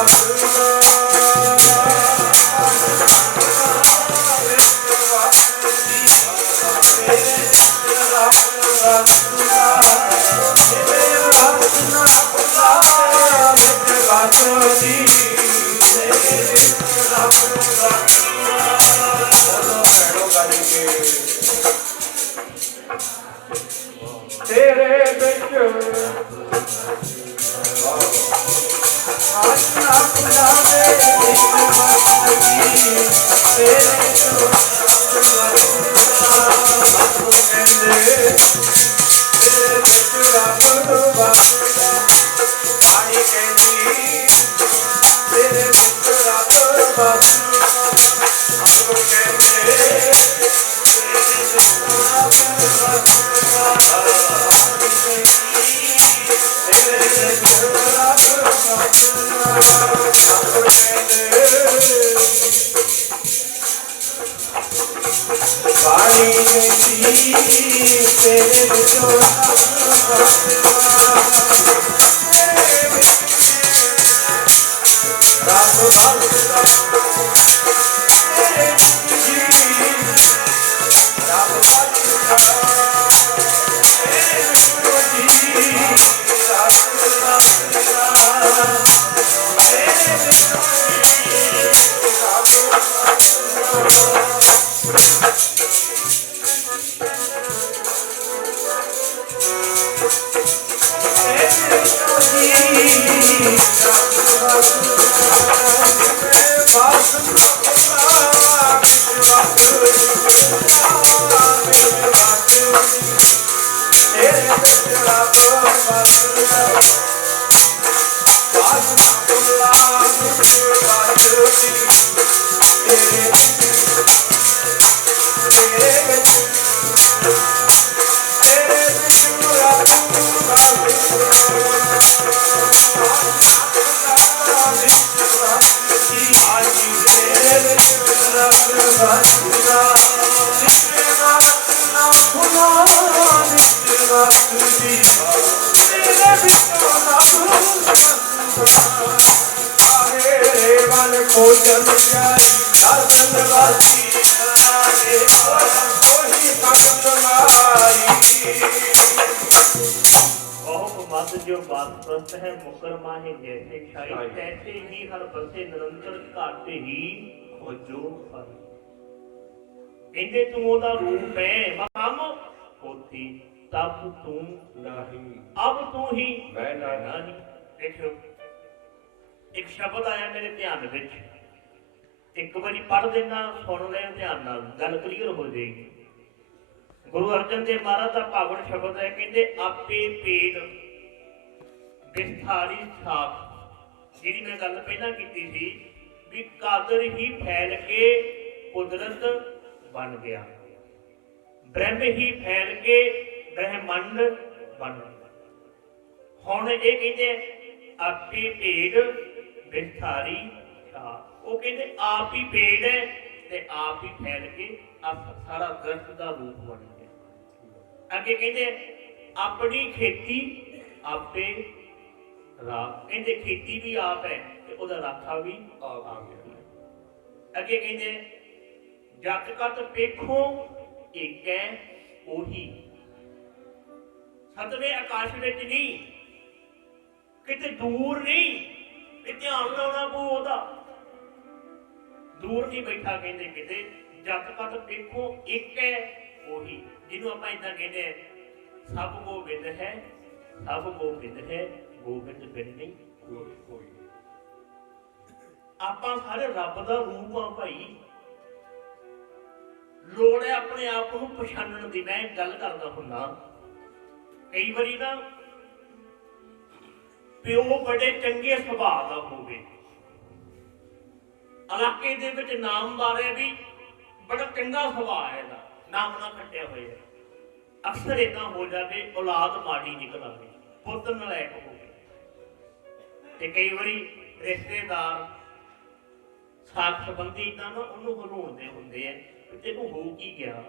ਤੇਰੇ ਵਿੱਚ ਆਸਨਾ ਪੁਲਾਵੇ ਇੱਕ ਵਸਦੀ, ਤੇਰੇ ਤੋਂ ਕਹਿੰਦੇ ਤੇਰੇ ਵਿੱਚ ਰੱਬ ਵਸਦਾ। ਪਾਣੀ ਕਹਿੰਦੀ ਤੇਰੇ ਵਿੱਚ ਰੱਬ ਵਸਦਾ। ਅੰਬ ਕਹਿੰਦੇ ਤੇਰੇ ਵਿੱਚ ਰੱਬ ਵਸਦਾ। ਪਾਣੀ ਕਹਿੰਦੀ ਤੇਰੇ ਵਿੱਚੋਂ ਰੱਬ ਵਸਦਾ। ਤੇਰੇ ਵਿੱਚ ਜੀ ਰੱਬ ਵਸਦਾ। ਤੇਰੇ ਵਿੱਚੋਂ ਜੀ ਰੱਬ ਵਸਦਾ। ਤੇਰੇ ਵਿੱਚੋਂ ਜੀ ਰੱਬ ਵਸਦਾ। ਖੋਜਣ ਜਾਈ ਦਰਦ ਵਾਸੀ ਨਾਲੇ ਕੋਈ ਭਗਤ ਮਾਈ। ਬਹੁਤ ਮਤ ਜੋ ਬਾਤ ਪ੍ਰਸਤ ਹੈ ਮੁਕਰ ਮਾਹੇ ਜੈਸੇ ਛਾਈ, ਤੈਸੇ ਹੀ ਹਰ ਬਸੇ ਨਿਰੰਤਰ ਘਾਟ ਹੀ ਖੋਜੋ ਫਲ। ਕਹਿੰਦੇ ਤੂੰ ਉਹਦਾ ਰੂਪ ਹੈ ਮਕਾਮ ਹੋਤੀ ਤਬ ਤੂੰ ਨਹੀਂ, ਅਬ ਤੂੰ ਹੀ ਮੈਂ ਨਹੀਂ। ਦੇਖਿਓ ਇੱਕ ਸ਼ਬਦ ਆਇਆ ਮੇਰੇ ਧਿਆਨ ਵਿੱਚ, ਇੱਕ ਵਾਰੀ ਪੜ੍ਹ ਦੇਣਾ, ਸੁਣ ਲੈਣ ਧਿਆਨ ਨਾਲ, ਗੱਲ ਕਲੀਅਰ ਹੋ ਜਾਏਗੀ। ਗੁਰੂ ਅਰਜਨ ਦੇਵ ਮਹਾਰਾਜ ਦਾ ਪਾਵਨ ਸ਼ਬਦ ਹੈ, ਕਹਿੰਦੇ ਆਪੇ ਪੇਟ ਵਿਸਥਾਰੀ ਛਾਪ। ਜਿਹੜੀ ਮੈਂ ਗੱਲ ਪਹਿਲਾਂ ਕੀਤੀ ਸੀ ਵੀ ਕਾਦਰ ਹੀ ਫੈਲ ਕੇ ਕੁਦਰਤ ਬਣ ਗਿਆ, ਬ੍ਰਹਮ ਹੀ ਫੈਲ ਕੇ ਬ੍ਰਹਮੰਡ ਬਣ ਗਿਆ। ਹੁਣ ਇਹ ਕਹਿੰਦੇ ਆਪੇ ਭੇਡ ਵਿਸਥਾਰੀ ਛਾਪ। ਉਹ ਕਹਿੰਦੇ ਆਪ ਹੀ ਭੇਡ ਹੈ ਤੇ ਆਪ ਹੀ ਫੈਲ ਕੇ ਸਾਰਾ ਦਰਖਤ ਦਾ ਰੂਪ ਬਣ ਗਿਆ। ਅੱਗੇ ਕਹਿੰਦੇ ਆਪਣੀ ਖੇਤੀ ਆਪੇ ਰਾਖ, ਕਹਿੰਦੇ ਖੇਤੀ ਵੀ ਆਪ ਹੈ ਤੇ ਉਹਦਾ ਰਾਖਾ ਵੀ ਆਪ ਆ ਗਿਆ। ਅੱਗੇ ਕਹਿੰਦੇ ਜਗ ਕਤ ਪੇਖੋ ਇੱਕ ਹੈ ਉਹੀ, ਸਤਵੇਂ ਆਕਾਸ਼ ਵਿੱਚ ਨਹੀਂ, ਕਿਤੇ ਦੂਰ ਨਹੀਂ, ਤੇ ਧਿਆਨ ਲਾਉਣਾ ਪਊ ਉਹਦਾ, ਦੂਰ ਨਹੀਂ ਬੈਠਾ। ਕਹਿੰਦੇ ਕਿਤੇ ਜਗ ਕਤ ਪੇਖੋ ਇੱਕ ਹੈ ਉਹੀ ਜਿਹਨੂੰ ਆਪਾਂ ਏਦਾਂ ਕਹਿੰਦੇ ਆ, ਸਭ ਗੋਬਿੰਦ ਹੈ, ਸਭ ਗੋਬਿੰਦ ਹੈ, ਗੋਬਿੰਦ ਬਿਨ ਨਹੀਂ ਕੋਈ। ਆਪਾਂ ਸਾਰੇ ਰੱਬ ਦਾ ਰੂਪ ਆ ਭਾਈ। ਲੋੜ ਹੈ ਆਪਣੇ ਆਪ ਨੂੰ ਪਛਾਣਨ ਦੀ। ਮੈਂ ਗੱਲ ਕਰਦਾ ਹੁੰਦਾ, ਕਈ ਵਾਰੀ ਨਾ ਪਿਓ ਬੜੇ ਚੰਗੇ ਸੁਭਾਅ ਦਾ ਹੋਵੇ, ਇਲਾਕੇ ਦੇ ਵਿੱਚ ਨਾਮ ਬਾਰੇ ਵੀ ਬੜਾ ਚੰਗਾ ਸੁਭਾਅ ਹੈ ਇਹਦਾ, ਨਾਮ ਨਾ ਖੱਟਿਆ ਹੋਇਆ। ਅਕਸਰ ਏਦਾਂ ਹੋ ਜਾਵੇ ਔਲਾਦ ਮਾੜੀ ਨਿਕਲ ਆਵੇ, ਪੁੱਤ ਨਲਾਇਕ ਹੋਵੇ। ਤੇ ਕਈ ਵਾਰੀ ਰਿਸ਼ਤੇਦਾਰ ਸਾਥ ਸੰਬੰਧੀ ਤਾਂ ਨਾ ਉਹਨੂੰ ਹਲਾਉਂਦੇ ਹੁੰਦੇ ਆ ਕਿ ਤੈਨੂੰ ਹੋ ਕੀ ਗਿਆ,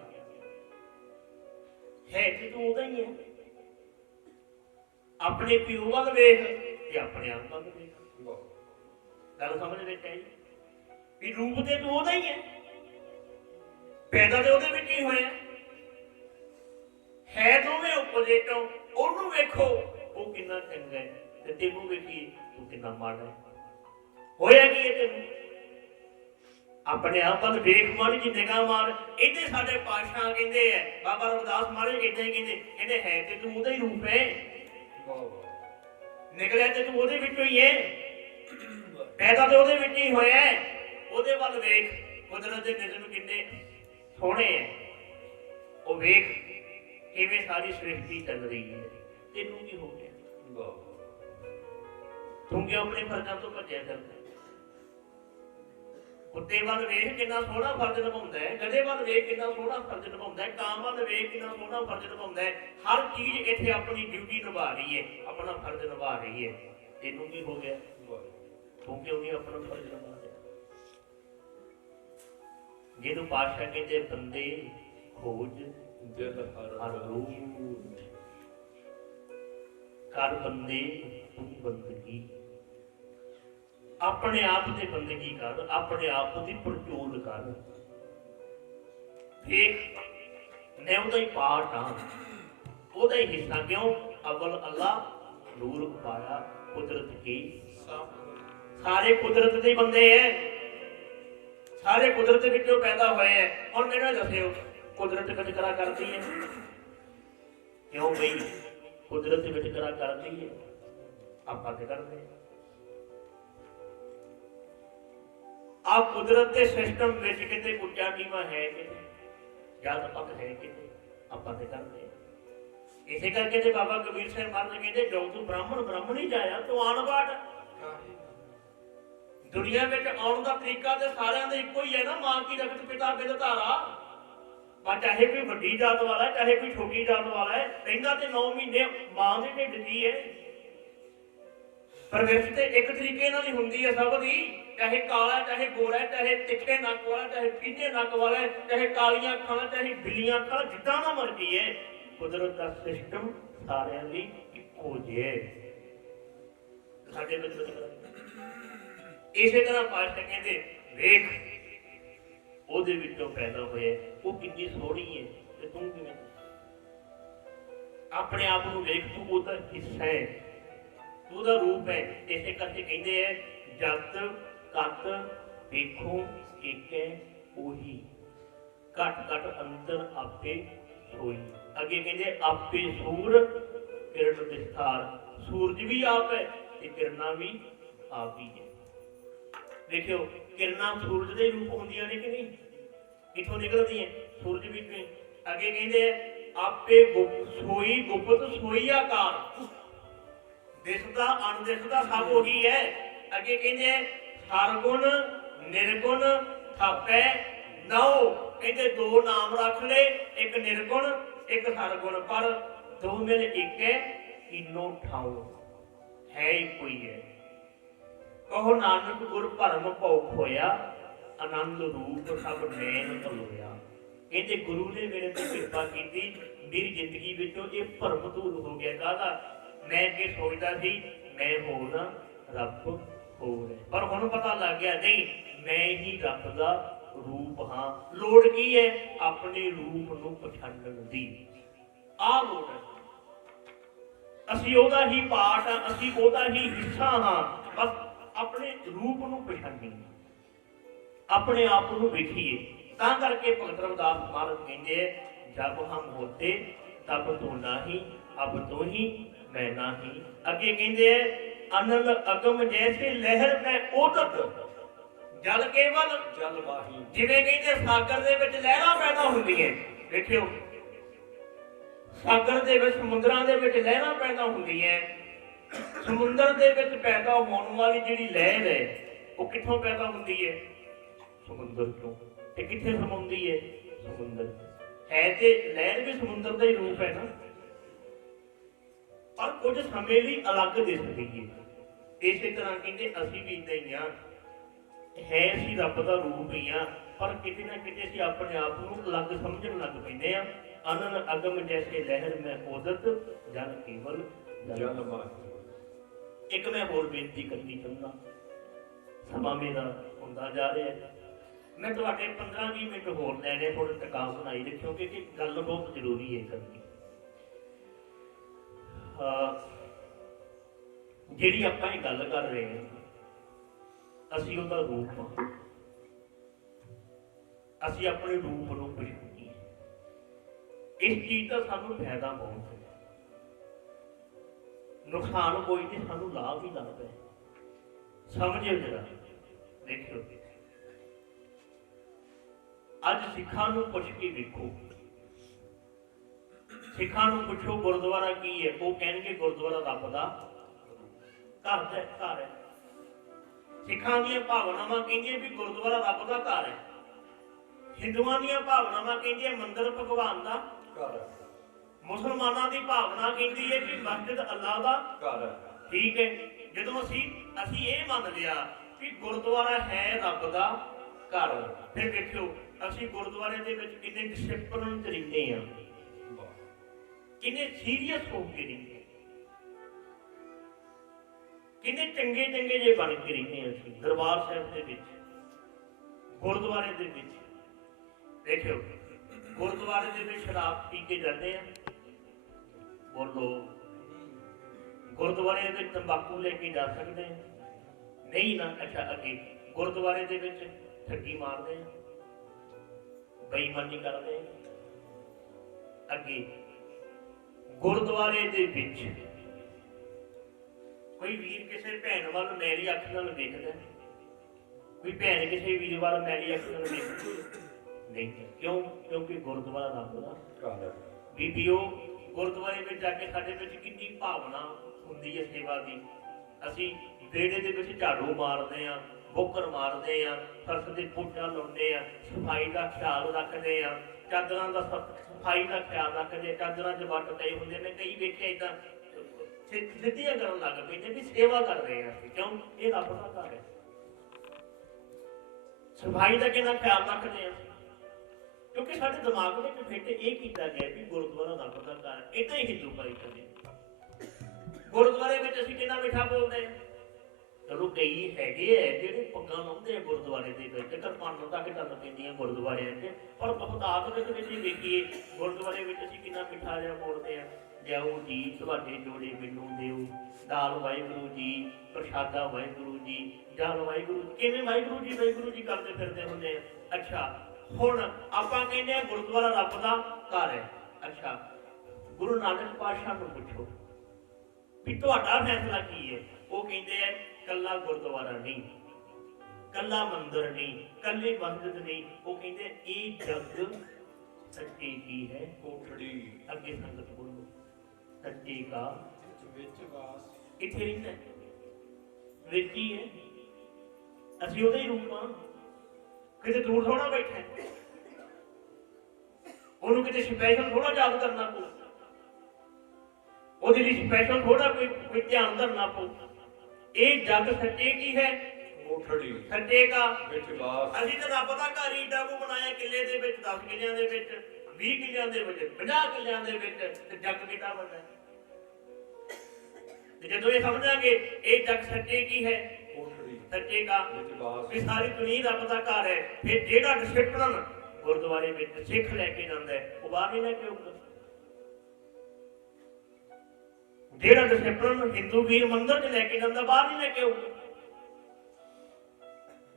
ਹੈ ਤੇ ਤੂੰ ਉਹਦਾ ਹੀ ਹੈ। ਆਪਣੇ ਪਿਓ ਵੱਲ ਵੇਖ ਤੇ ਆਪਣੇ ਆਪ ਵੱਲ ਵੇਖ। ਗੱਲ ਸਮਝ ਵਿੱਚ ਆਈ ਵੀ ਰੂਪ ਤੇ ਤੂੰ ਉਹਦਾ ਹੀ ਹੈ, ਪੈਦਾ ਤੇ ਉਹਦੇ ਵਿੱਚ ਹੀ ਹੋਇਆ ਹੈ। ਦੋਵੇਂ ਆਪੋਜ਼ਿਟ। ਉਹਨੂੰ ਵੇਖੋ ਉਹ ਕਿੰਨਾ ਚੰਗਾ ਹੈ ਤੇ ਤੈਨੂੰ ਵੇਖੀ ਤੂੰ ਕਿੰਨਾ ਮਾੜਾ ਹੈ। ਹੋਇਆ ਕੀ ਹੈ ਤੈਨੂੰ? ਆਪਣੇ ਆਪ ਵੱਲ ਵੇਖ, ਮਾੜੀ ਜੀ ਨਿਗਾਹ ਮਾਰ। ਇੱਥੇ ਸਾਡੇ ਪਾਤਸ਼ਾਹ ਕਹਿੰਦੇ ਆ, ਬਾਬਾ ਰਵਿਦਾਸ ਮਹਾਰਾਜ ਏਦਾਂ ਹੀ ਕਹਿੰਦੇ ਹੈ ਤੇ ਤੂੰ ਉਹਦਾ ਹੀ ਰੂਪ ਹੈ, ਨਿਕਲਿਆ ਤੇ ਤੂੰ ਉਹਦੇ ਵਿੱਚੋਂ ਹੀ ਹੈ, ਪੈਦਾ ਤੇ ਉਹਦੇ ਵਿੱਚ ਹੀ ਹੋਇਆ। ਉਹਦੇ ਵੱਲ ਵੇਖ, ਕੁਦਰਤ ਦੇ ਨਿਯਮ ਕਿੰਨੇ ਸੋਹਣੇ ਹੈ। ਉਹ ਵੇਖ ਕਿਵੇਂ ਸਾਰੀ ਸ੍ਰਿਸ਼ਟੀ ਚੱਲ ਰਹੀ ਹੈ। ਤੈਨੂੰ ਕੀ ਹੋ ਗਿਆ? ਤੂੰ ਕਿਉਂ ਆਪਣੇ ਫਰਜ਼ਾਂ ਤੋਂ ਭੱਜਿਆ ਫਿਰਦਾ? ਕੁੱਤੇ ਵੱਲ ਵੇਖ ਕਿੰਨਾ ਸੋਹਣਾ ਫਰਜ਼ ਨਿਭਾਉਂਦਾ ਹੈ, ਗਧੇ ਵੱਲ ਵੇਖ ਕਿੰਨਾ ਸੋਹਣਾ ਫਰਜ਼ ਨਿਭਾਉਂਦਾ ਹੈ, ਕਾਂ ਵੱਲ ਵੇਖ ਕਿੰਨਾ ਸੋਹਣਾ ਫਰਜ਼ ਨਿਭਾਉਂਦਾ ਹੈ। ਹਰ ਚੀਜ਼ ਇੱਥੇ ਆਪਣੀ ਡਿਊਟੀ ਨਿਭਾ ਰਹੀ ਹੈ, ਆਪਣਾ ਫਰਜ਼ ਨਿਭਾ ਰਹੀ ਹੈ। ਤੈਨੂੰ ਕੀ ਹੋ ਗਿਆ? ਤੂੰ ਕਿਉਂ ਨਹੀਂ ਆਪਣਾ ਫਰਜ਼ ਨਿਭਾ ਰਿਹਾ? ਜਿਹਨੂੰ ਪਾਤਸ਼ਾਹ ਕਹਿੰਦੇ ਬੰਦੇ ਖੋਜ ਦਿਲ ਹਰ ਰੂਪ ਕਰ ਬੰਦੇ ਤੂੰ ਬੰਦਗੀ। ਆਪਣੇ ਆਪ ਦੀ ਬੰਦਗੀ ਕਰ, ਆਪਣੇ ਆਪ ਦੀ ਪਰਚੋਲ ਕਰ। ਵੇਖ ਮੈਂ ਉਹਦਾ ਹੀ ਪਾਰਟ ਹਾਂ, ਉਹਦਾ ਹੀ ਹਿੱਸਾ। ਕਿਉਂ? ਅਵਲ ਅੱਲਾਹ ਨੂਰ ਪਾਇਆ ਕੁਦਰਤ ਕੀ। ਸਾਰੇ ਕੁਦਰਤ ਦੇ ਬੰਦੇ ਹੈ, ਸਾਰੇ ਕੁਦਰਤ ਵਿੱਚੋਂ ਪੈਦਾ ਹੋਏ ਹੈ। ਹੁਣ ਮੈਨੂੰ ਦੱਸਿਓ ਕੁਦਰਤ ਵਿਤਕਰਾ ਕਰਦੀ ਹੈ ਕਿਉਂ ਬਈ? ਕੁਦਰਤ ਵਿਤਕਰਾ ਕਰਦੀ ਹੈ, ਆਪਾਂ ਤੇ ਕਰਦੇ ਹਾਂ। ਆ ਕੁਦਰਤ ਦੇ ਸਿਸਟਮ ਵਿੱਚ ਕਿਤੇ ਉੱਚਾ ਨੀਵਾਂ ਹੈ, ਕਿਤੇ ਜਦ ਪੱਕ ਹੈ, ਕਿਤੇ ਆਪਾਂ ਤੇ ਕਰਦੇ ਹਾਂ। ਇਸੇ ਕਰਕੇ ਤੇ ਬਾਬਾ ਕਬੀਰ ਸਿੰਘ ਮਹਾਰਾਜ ਕਹਿੰਦੇ ਜੋ ਤੂੰ ਬ੍ਰਾਹਮਣ ਹੀ ਜਾਇਆ ਤੂੰ ਆਣ-ਬਾਟ। ਦੁਨੀਆ ਵਿੱਚ ਆਉਣ ਦਾ ਤਰੀਕਾ ਤੇ ਸਾਰਿਆਂ ਦਾ ਇੱਕੋ ਹੀ ਹੈ ਨਾ, ਮਾਂ ਕੀ ਰਗਤ ਪਿਤਾ ਬਿਧ ਧਾਰਾ। ਪਰ ਚਾਹੇ ਕੋਈ ਵੱਡੀ ਜਾਤ ਵਾਲਾ, ਚਾਹੇ ਕੋਈ ਛੋਟੀ ਜਾਤ ਵਾਲਾ ਹੈ, ਰਹਿੰਦਾ ਤੇ 9 ਮਹੀਨੇ ਮਾਂ ਦੇ ਢਿੱਡ ਦੀ ਹੈ। ਪਰ ਵਿਰਤ ਤੇ ਇੱਕ ਤਰੀਕੇ ਨਾਲ ਹੀ ਹੁੰਦੀ ਹੈ ਸਭ ਦੀ, ਚਾਹੇ ਕਾਲਾ, ਚਾਹੇ ਗੋਰਾ, ਚਾਹੇ ਤਿੱਖੇ ਨੱਕ ਵਾਲਾ, ਚਾਹੇ ਪੀਲੇ ਨੱਕ ਵਾਲਾ, ਚਾਹੇ ਕਾਲੀਆਂ ਅੱਖਾਂ, ਚਾਹੇ ਬਿੱਲੀਆਂ ਅੱਖਾਂ, ਜਿੱਦਾਂ ਦਾ ਮਰਜ਼ੀ ਹੈ। ਕੁਦਰਤ ਦਾ ਸਿਸਟਮ ਸਾਰਿਆਂ ਲਈ ਇੱਕੋ ਜਿਹਾ ਹੈ। ਸਾਡੇ ਵਿੱਚ ਇਸੇ ਤਰ੍ਹਾਂ ਪਾਤਸ਼ਾਹ ਕਹਿੰਦੇ ਵੇਖ ਉਹਦੇ ਵਿੱਚੋਂ ਪੈਦਾ ਹੋਇਆ, ਉਹ ਕਿੰਨੀ ਸੋਹਣੀ ਹੈ ਤੇ ਤੂੰ ਕਿਵੇਂ? ਆਪਣੇ ਆਪ ਨੂੰ ਵੇਖ, ਤੂੰ ਉਹਦਾ ਹਿੱਸਾ ਹੈ, ਤੂੰ ਉਹਦਾ ਰੂਪ ਹੈ। ਇਸੇ ਕਰਕੇ ਕਹਿੰਦੇ ਹੈ ਜਤ ਕਤ ਵੇਖੋ ਏਕੈ ਉਹੀ, ਘਟ ਘਟ ਅੰਤਰ ਆਪੇ ਸੋਈ। ਅੱਗੇ ਕਹਿੰਦੇ ਆਪੇ ਸੂਰ ਕਿਰਨ ਵਿਸਥਾਰ। ਸੂਰਜ ਵੀ ਆਪ ਹੈ ਤੇ ਕਿਰਨਾਂ ਵੀ ਆਪ ਹੀ ਹੈ। ਦੇਖਿਓ ਕਿਰਨਾਂ ਸੂਰਜ ਦੇ ਰੂਪ ਹੁੰਦੀਆਂ ਨੇ ਕਿ ਨਹੀਂ? ਕਿੱਥੋਂ ਨਿਕਲਦੀਆਂ? ਸੂਰਜ ਵਿੱਚੋਂ। ਅੱਗੇ ਕਹਿੰਦੇ ਆਪੇ ਸੋਈ ਗੁਪਤ ਸੋਈ ਆਕਾਰ। ਦਿਸਦਾ ਅਣਦਿਸਦਾ ਸਭ ਉਹੀ ਹੈ। ਅੱਗੇ ਕਹਿੰਦੇ ਸਰਗੁਣ ਨਿਰਗੁਣ ਥਾਪੈ ਨਉ। ਕਹਿੰਦੇ 2 ਨਾਮ ਰੱਖ ਲੈ, ਇੱਕ ਨਿਰਗੁਣ ਇੱਕ ਸਰਗੁਣ, ਪਰ 2 ਮਿਲ ਇੱਕ ਹੈ, ਤਿੰਨੋਂ ਠਾਉ ਹੈ ਇੱਕੋ ਹੀ ਹੈ। ਕਹੋ ਨਾਨਕ ਗੁਰ ਭਰਮ ਭਉ ਖੋਇਆ, ਆਨੰਦ ਰੂਪ ਸਭ ਨੈਣ ਧਲੋਇਆ। ਕਹਿੰਦੇ ਗੁਰੂ ਨੇ ਮੇਰੇ ਤੇ ਕਿਰਪਾ ਕੀਤੀ, ਮੇਰੀ ਜ਼ਿੰਦਗੀ ਵਿੱਚੋਂ ਇਹ ਭਰਮ ਦੂਰ ਹੋ ਗਿਆ। ਕਾਹਦਾ? ਮੈਂ ਅੱਗੇ ਸੋਚਦਾ ਸੀ ਮੈਂ ਹੋਰ ਰੱਬ ਹੋਰ ਹੈ, ਪਰ ਹੁਣ ਪਤਾ ਲੱਗ ਗਿਆ ਨਹੀਂ, ਮੈਂ ਹੀ ਰੱਬ ਦਾ ਰੂਪ ਹਾਂ। ਲੋੜ ਕੀ ਹੈ? ਆਪਣੇ ਰੂਪ ਨੂੰ ਪਛਾਣਨ ਦੀ। ਆਹ ਲੋੜ ਹੈ। ਅਸੀਂ ਉਹਦਾ ਹੀ ਪਾਰਟ ਹਾਂ, ਅਸੀਂ ਉਹਦਾ ਹੀ ਹਿੱਸਾ ਹਾਂ। ਬਸ ਆਪਣੇ ਰੂਪ ਨੂੰ ਪਛਾਣੀਏ, ਆਪਣੇ ਆਪ ਨੂੰ ਵੇਖੀਏ। ਤਾਂ ਕਰਕੇ ਭਗਤ ਰਵਿਦਾਸ ਮਹਾਰਾਜ ਕਹਿੰਦੇ जब हम होते तब तो नाही, अब तो ही मैं नाही। अगे कहते अनल अगम जैसे लहर में ओदत जल केवल जल माही जिवें कहते सागर दे विच लहरां पैदा हुंदियां। देखियो सागर दे विच समुद्रां दे विच लहरां पैदा हुंदियां। समुंदर दे विच पैदा होने वाली जिहड़ी लहर है वो कित्थों पैदा हुंदी है? समुंदर चों। ते कित्थे समाउंदी है? समुंदर है। ते लहर भी समुंदर का ही रूप है ना, पर कुछ समय लिए अलग दिसदी है। इस तरह कहते असीं भी इदां ही हाँ, है असीं रब का रूप ही हाँ, पर किते ना किते असीं अपने आप नूं अलग समझण लग पैंदे आ। अनन अगम जैसे लहर में ओदत जल केवल जल माही। एक मैं होर बेनती करनी चाहुंदा, समा मेरा हुंदा जा रहा है, मैं तुहाडे 15-20 मिनट होर लैणे, थोड़े टका बनाई रखियो क्योंकि गल बहुत जरूरी है करनी। जिहड़ी आपां ये गल कर रहे हैं असीं उहदा रूप हां, असीं अपने रूप नूं पछाणीए। इस चीज़ का सानूं फायदा बहुत है, नुकसान कोई नहीं, सानू लाभ ही लाभ है। समझियो जरा। देखियो अज सिखां नूं पुछ के देखो, सिखां नूं पुछो गुरुद्वारा की है, वो कहणगे गुरुद्वारा रब दा घर है। सिखां दीयां भावनावां कहंदियां भी गुरुद्वारा रब दा घर है। हिंदुआं दीयां भावनावां कहंदियां मंदिर भगवान दा घर है। मुसलमानों की भावना कहती है कि मस्जिद अल्लाह का घर है। ठीक है, जो असी ये मान लिया कि गुरुद्वारा है रब का घर, फिर देखियो असी गुरुद्वारे के कितने डिसिप्लिन च रहिंदे आ, कितने सीरियस होके रहिंदे, कितने चंगे चंगे जे बन के रहिंदे असी दरबार साहिब दे विच, गुरुद्वारे दे विच। देखियो गुरुद्वारे दे विच शराब पी के जाते हैं, बोलो गुरुद्वारे में तंबाकू लेके जा सकते हैं? नहीं ना। अच्छा अगे गुरुद्वारे दे विच ठगी मारते हैं, बेईमानी करते हैं। अगे गुरुद्वारे दे विच कोई वीर किसी भैन वाल मैली अख नाल देखदा, कोई भैन किसी वीर वाल मैली अख नाल देखदी नहीं। क्यों? क्योंकि गुरुद्वारा रब दा घर है। बीबीओ गुरुद्वारे में जाके साडे विच कितनी भावना हुंदी है सेवा की। असीं बेड़े दे विच झाड़ू मारते हैं, बुकर मारते हैं, फर्श ते पोचा लाउने आ, सफाई का ख्याल रखते हैं, चादरां दा सफाई का ख्याल रखते हैं। चादरां च वट पए हुंदे ने, कई वेखे इदां सिद्धियां करन लग पैंदे भी सेवा कर रहे हैं। क्यों? ये रब दा घर है। सफाई का कितना ख्याल रखते हैं क्योंकि साढ़े दिमाग में फिट ये किया गया कि गुरुद्वारा रब का घर है। इतना ही हिंदू भाई करें गुरुद्वारे में असीं कितना मिठा बोलते हैं। चलो कई हैगे है जिहड़े पग्गां लाउंदे गुरुद्वारे दे विच, किरपानां तक चल पैंदियां गुरुद्वारे च, पर बहुतात विच असीं देखीए गुरुद्वारे विच असीं कितना मिठा जिहा बोलते हैं। जाओ जी तुहाडे जोड़े मैनूं दिओ, दाल वाहिगुरू जी, प्रशादा वाहिगुरू जी, जल वाहिगुरू। किवें वाहिगुरू जी करते फिरदे हुंदे आ। अच्छा हुण आपां कहंदे आ गुरुद्वारा रब दा घर है। अच्छा गुरु नानक पातशाह नूं पुछो भी तुहाडा फैसला की है? वो कहंदे आ कल्ला गुरुद्वारा नहीं, कल्ला मंदिर नहीं, कल्ली मस्जिद नहीं। वो कहंदे ये जग सच्चे की है कोठड़ी अगे संगत बोलो सच्चे का विच वास किथे रहिंदा है? विच ही है। असीं ਉਹਦਾ ਹੀ ਰੂਪ ਹਾਂ, किते दूर थोड़ा बैठा है, ਉਹਨੂੰ किते स्पैशल थोड़ा याद करना पो, ਉਹਦੇ ਲਈ स्पैशल थोड़ा कोई ध्यान करना पो। ये जग सच्चे की है कोठड़ी सच्चे का विच वास। असीं तो रब दा घर ईडा को बनाया किले दे विच, 10 किलियां दे विच, 20 किलियां दे विच, 50 किलियां दे विच, ते जग कितना बड़ा है। जो ये समझांगे ये जग सच्चे की है सच्चे का भी सारी दुनिया रब का घर है। फिर जेड़ा डिसिप्लिन गुरुद्वारे में सिख लैके जाता है वो बाहर नहीं लैके आऊगा। जेड़ा डिसिप्लिन हिंदू वीर मंदिर च लैके जाता बाहर नहीं लैके आऊगा।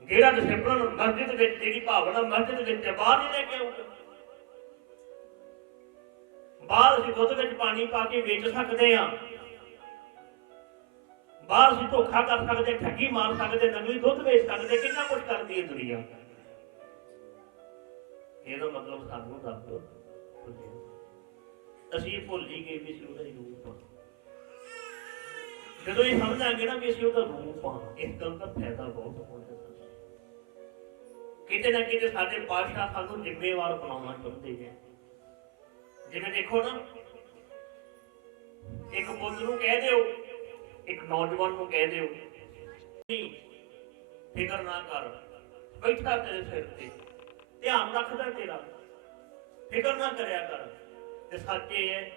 जेड़ा डिसिप्लिन मस्जिद विच जेड़ी भावना मस्जिद विच बाहर नहीं लैके आऊगा। ਬਾਹਰ ਅਸੀਂ ਦੁੱਧ ਵਿੱਚ ਪਾਣੀ ਪਾ ਕੇ ਵੇਚ ਸਕਦੇ ਹਾਂ, ਬਾਹਰ ਅਸੀਂ ਧੋਖਾ ਕਰ ਸਕਦੇ, ਠੱਗੀ ਮਾਰ ਸਕਦੇ, ਨਕਲੀ ਦੁੱਧ ਵੇਚ ਸਕਦੇ, ਕਿੰਨਾ ਕੁਝ ਕਰਦੀ ਹੈ ਦੁਨੀਆ। ਇਹਦਾ ਮਤਲਬ ਸਾਨੂੰ ਰੱਬ ਅਸੀਂ ਭੁੱਲ ਹੀ ਗਏ ਵੀ ਅਸੀਂ ਉਹਦਾ ਰੂਪ ਹਾਂ। ਜਦੋਂ ਇਹ ਸਮਝਾਂਗੇ ਨਾ ਵੀ ਅਸੀਂ ਉਹਦਾ ਰੂਪ ਹਾਂ, ਇਸ ਗੱਲ ਦਾ ਫਾਇਦਾ ਬਹੁਤ ਹੋਣਾ। ਕਿਤੇ ਨਾ ਕਿਤੇ ਸਾਡੇ ਪਾਤਸ਼ਾਹ ਸਾਨੂੰ ਜ਼ਿੰਮੇਵਾਰ ਬਣਾਉਣਾ ਚਾਹੁੰਦੇ ਨੇ। ਜਿਵੇਂ ਦੇਖੋ ਨਾ, ਇੱਕ ਪੁੱਤ ਨੂੰ ਕਹਿ ਦਿਓ, ਇੱਕ ਨੌਜਵਾਨ ਨੂੰ ਕਹਿ ਦਿਓ, ਨਹੀਂ ਫਿਕਰ ਨਾ ਕਰ, ਬੈਠਾ ਤੇਰੇ ਸਿਰ ਤੇ, ਧਿਆਨ ਰੱਖਦਾ ਤੇਰਾ, ਫਿਕਰ ਨਾ ਕਰਿਆ ਕਰ। ਤੇ ਸੱਚ ਇਹ ਹੈ,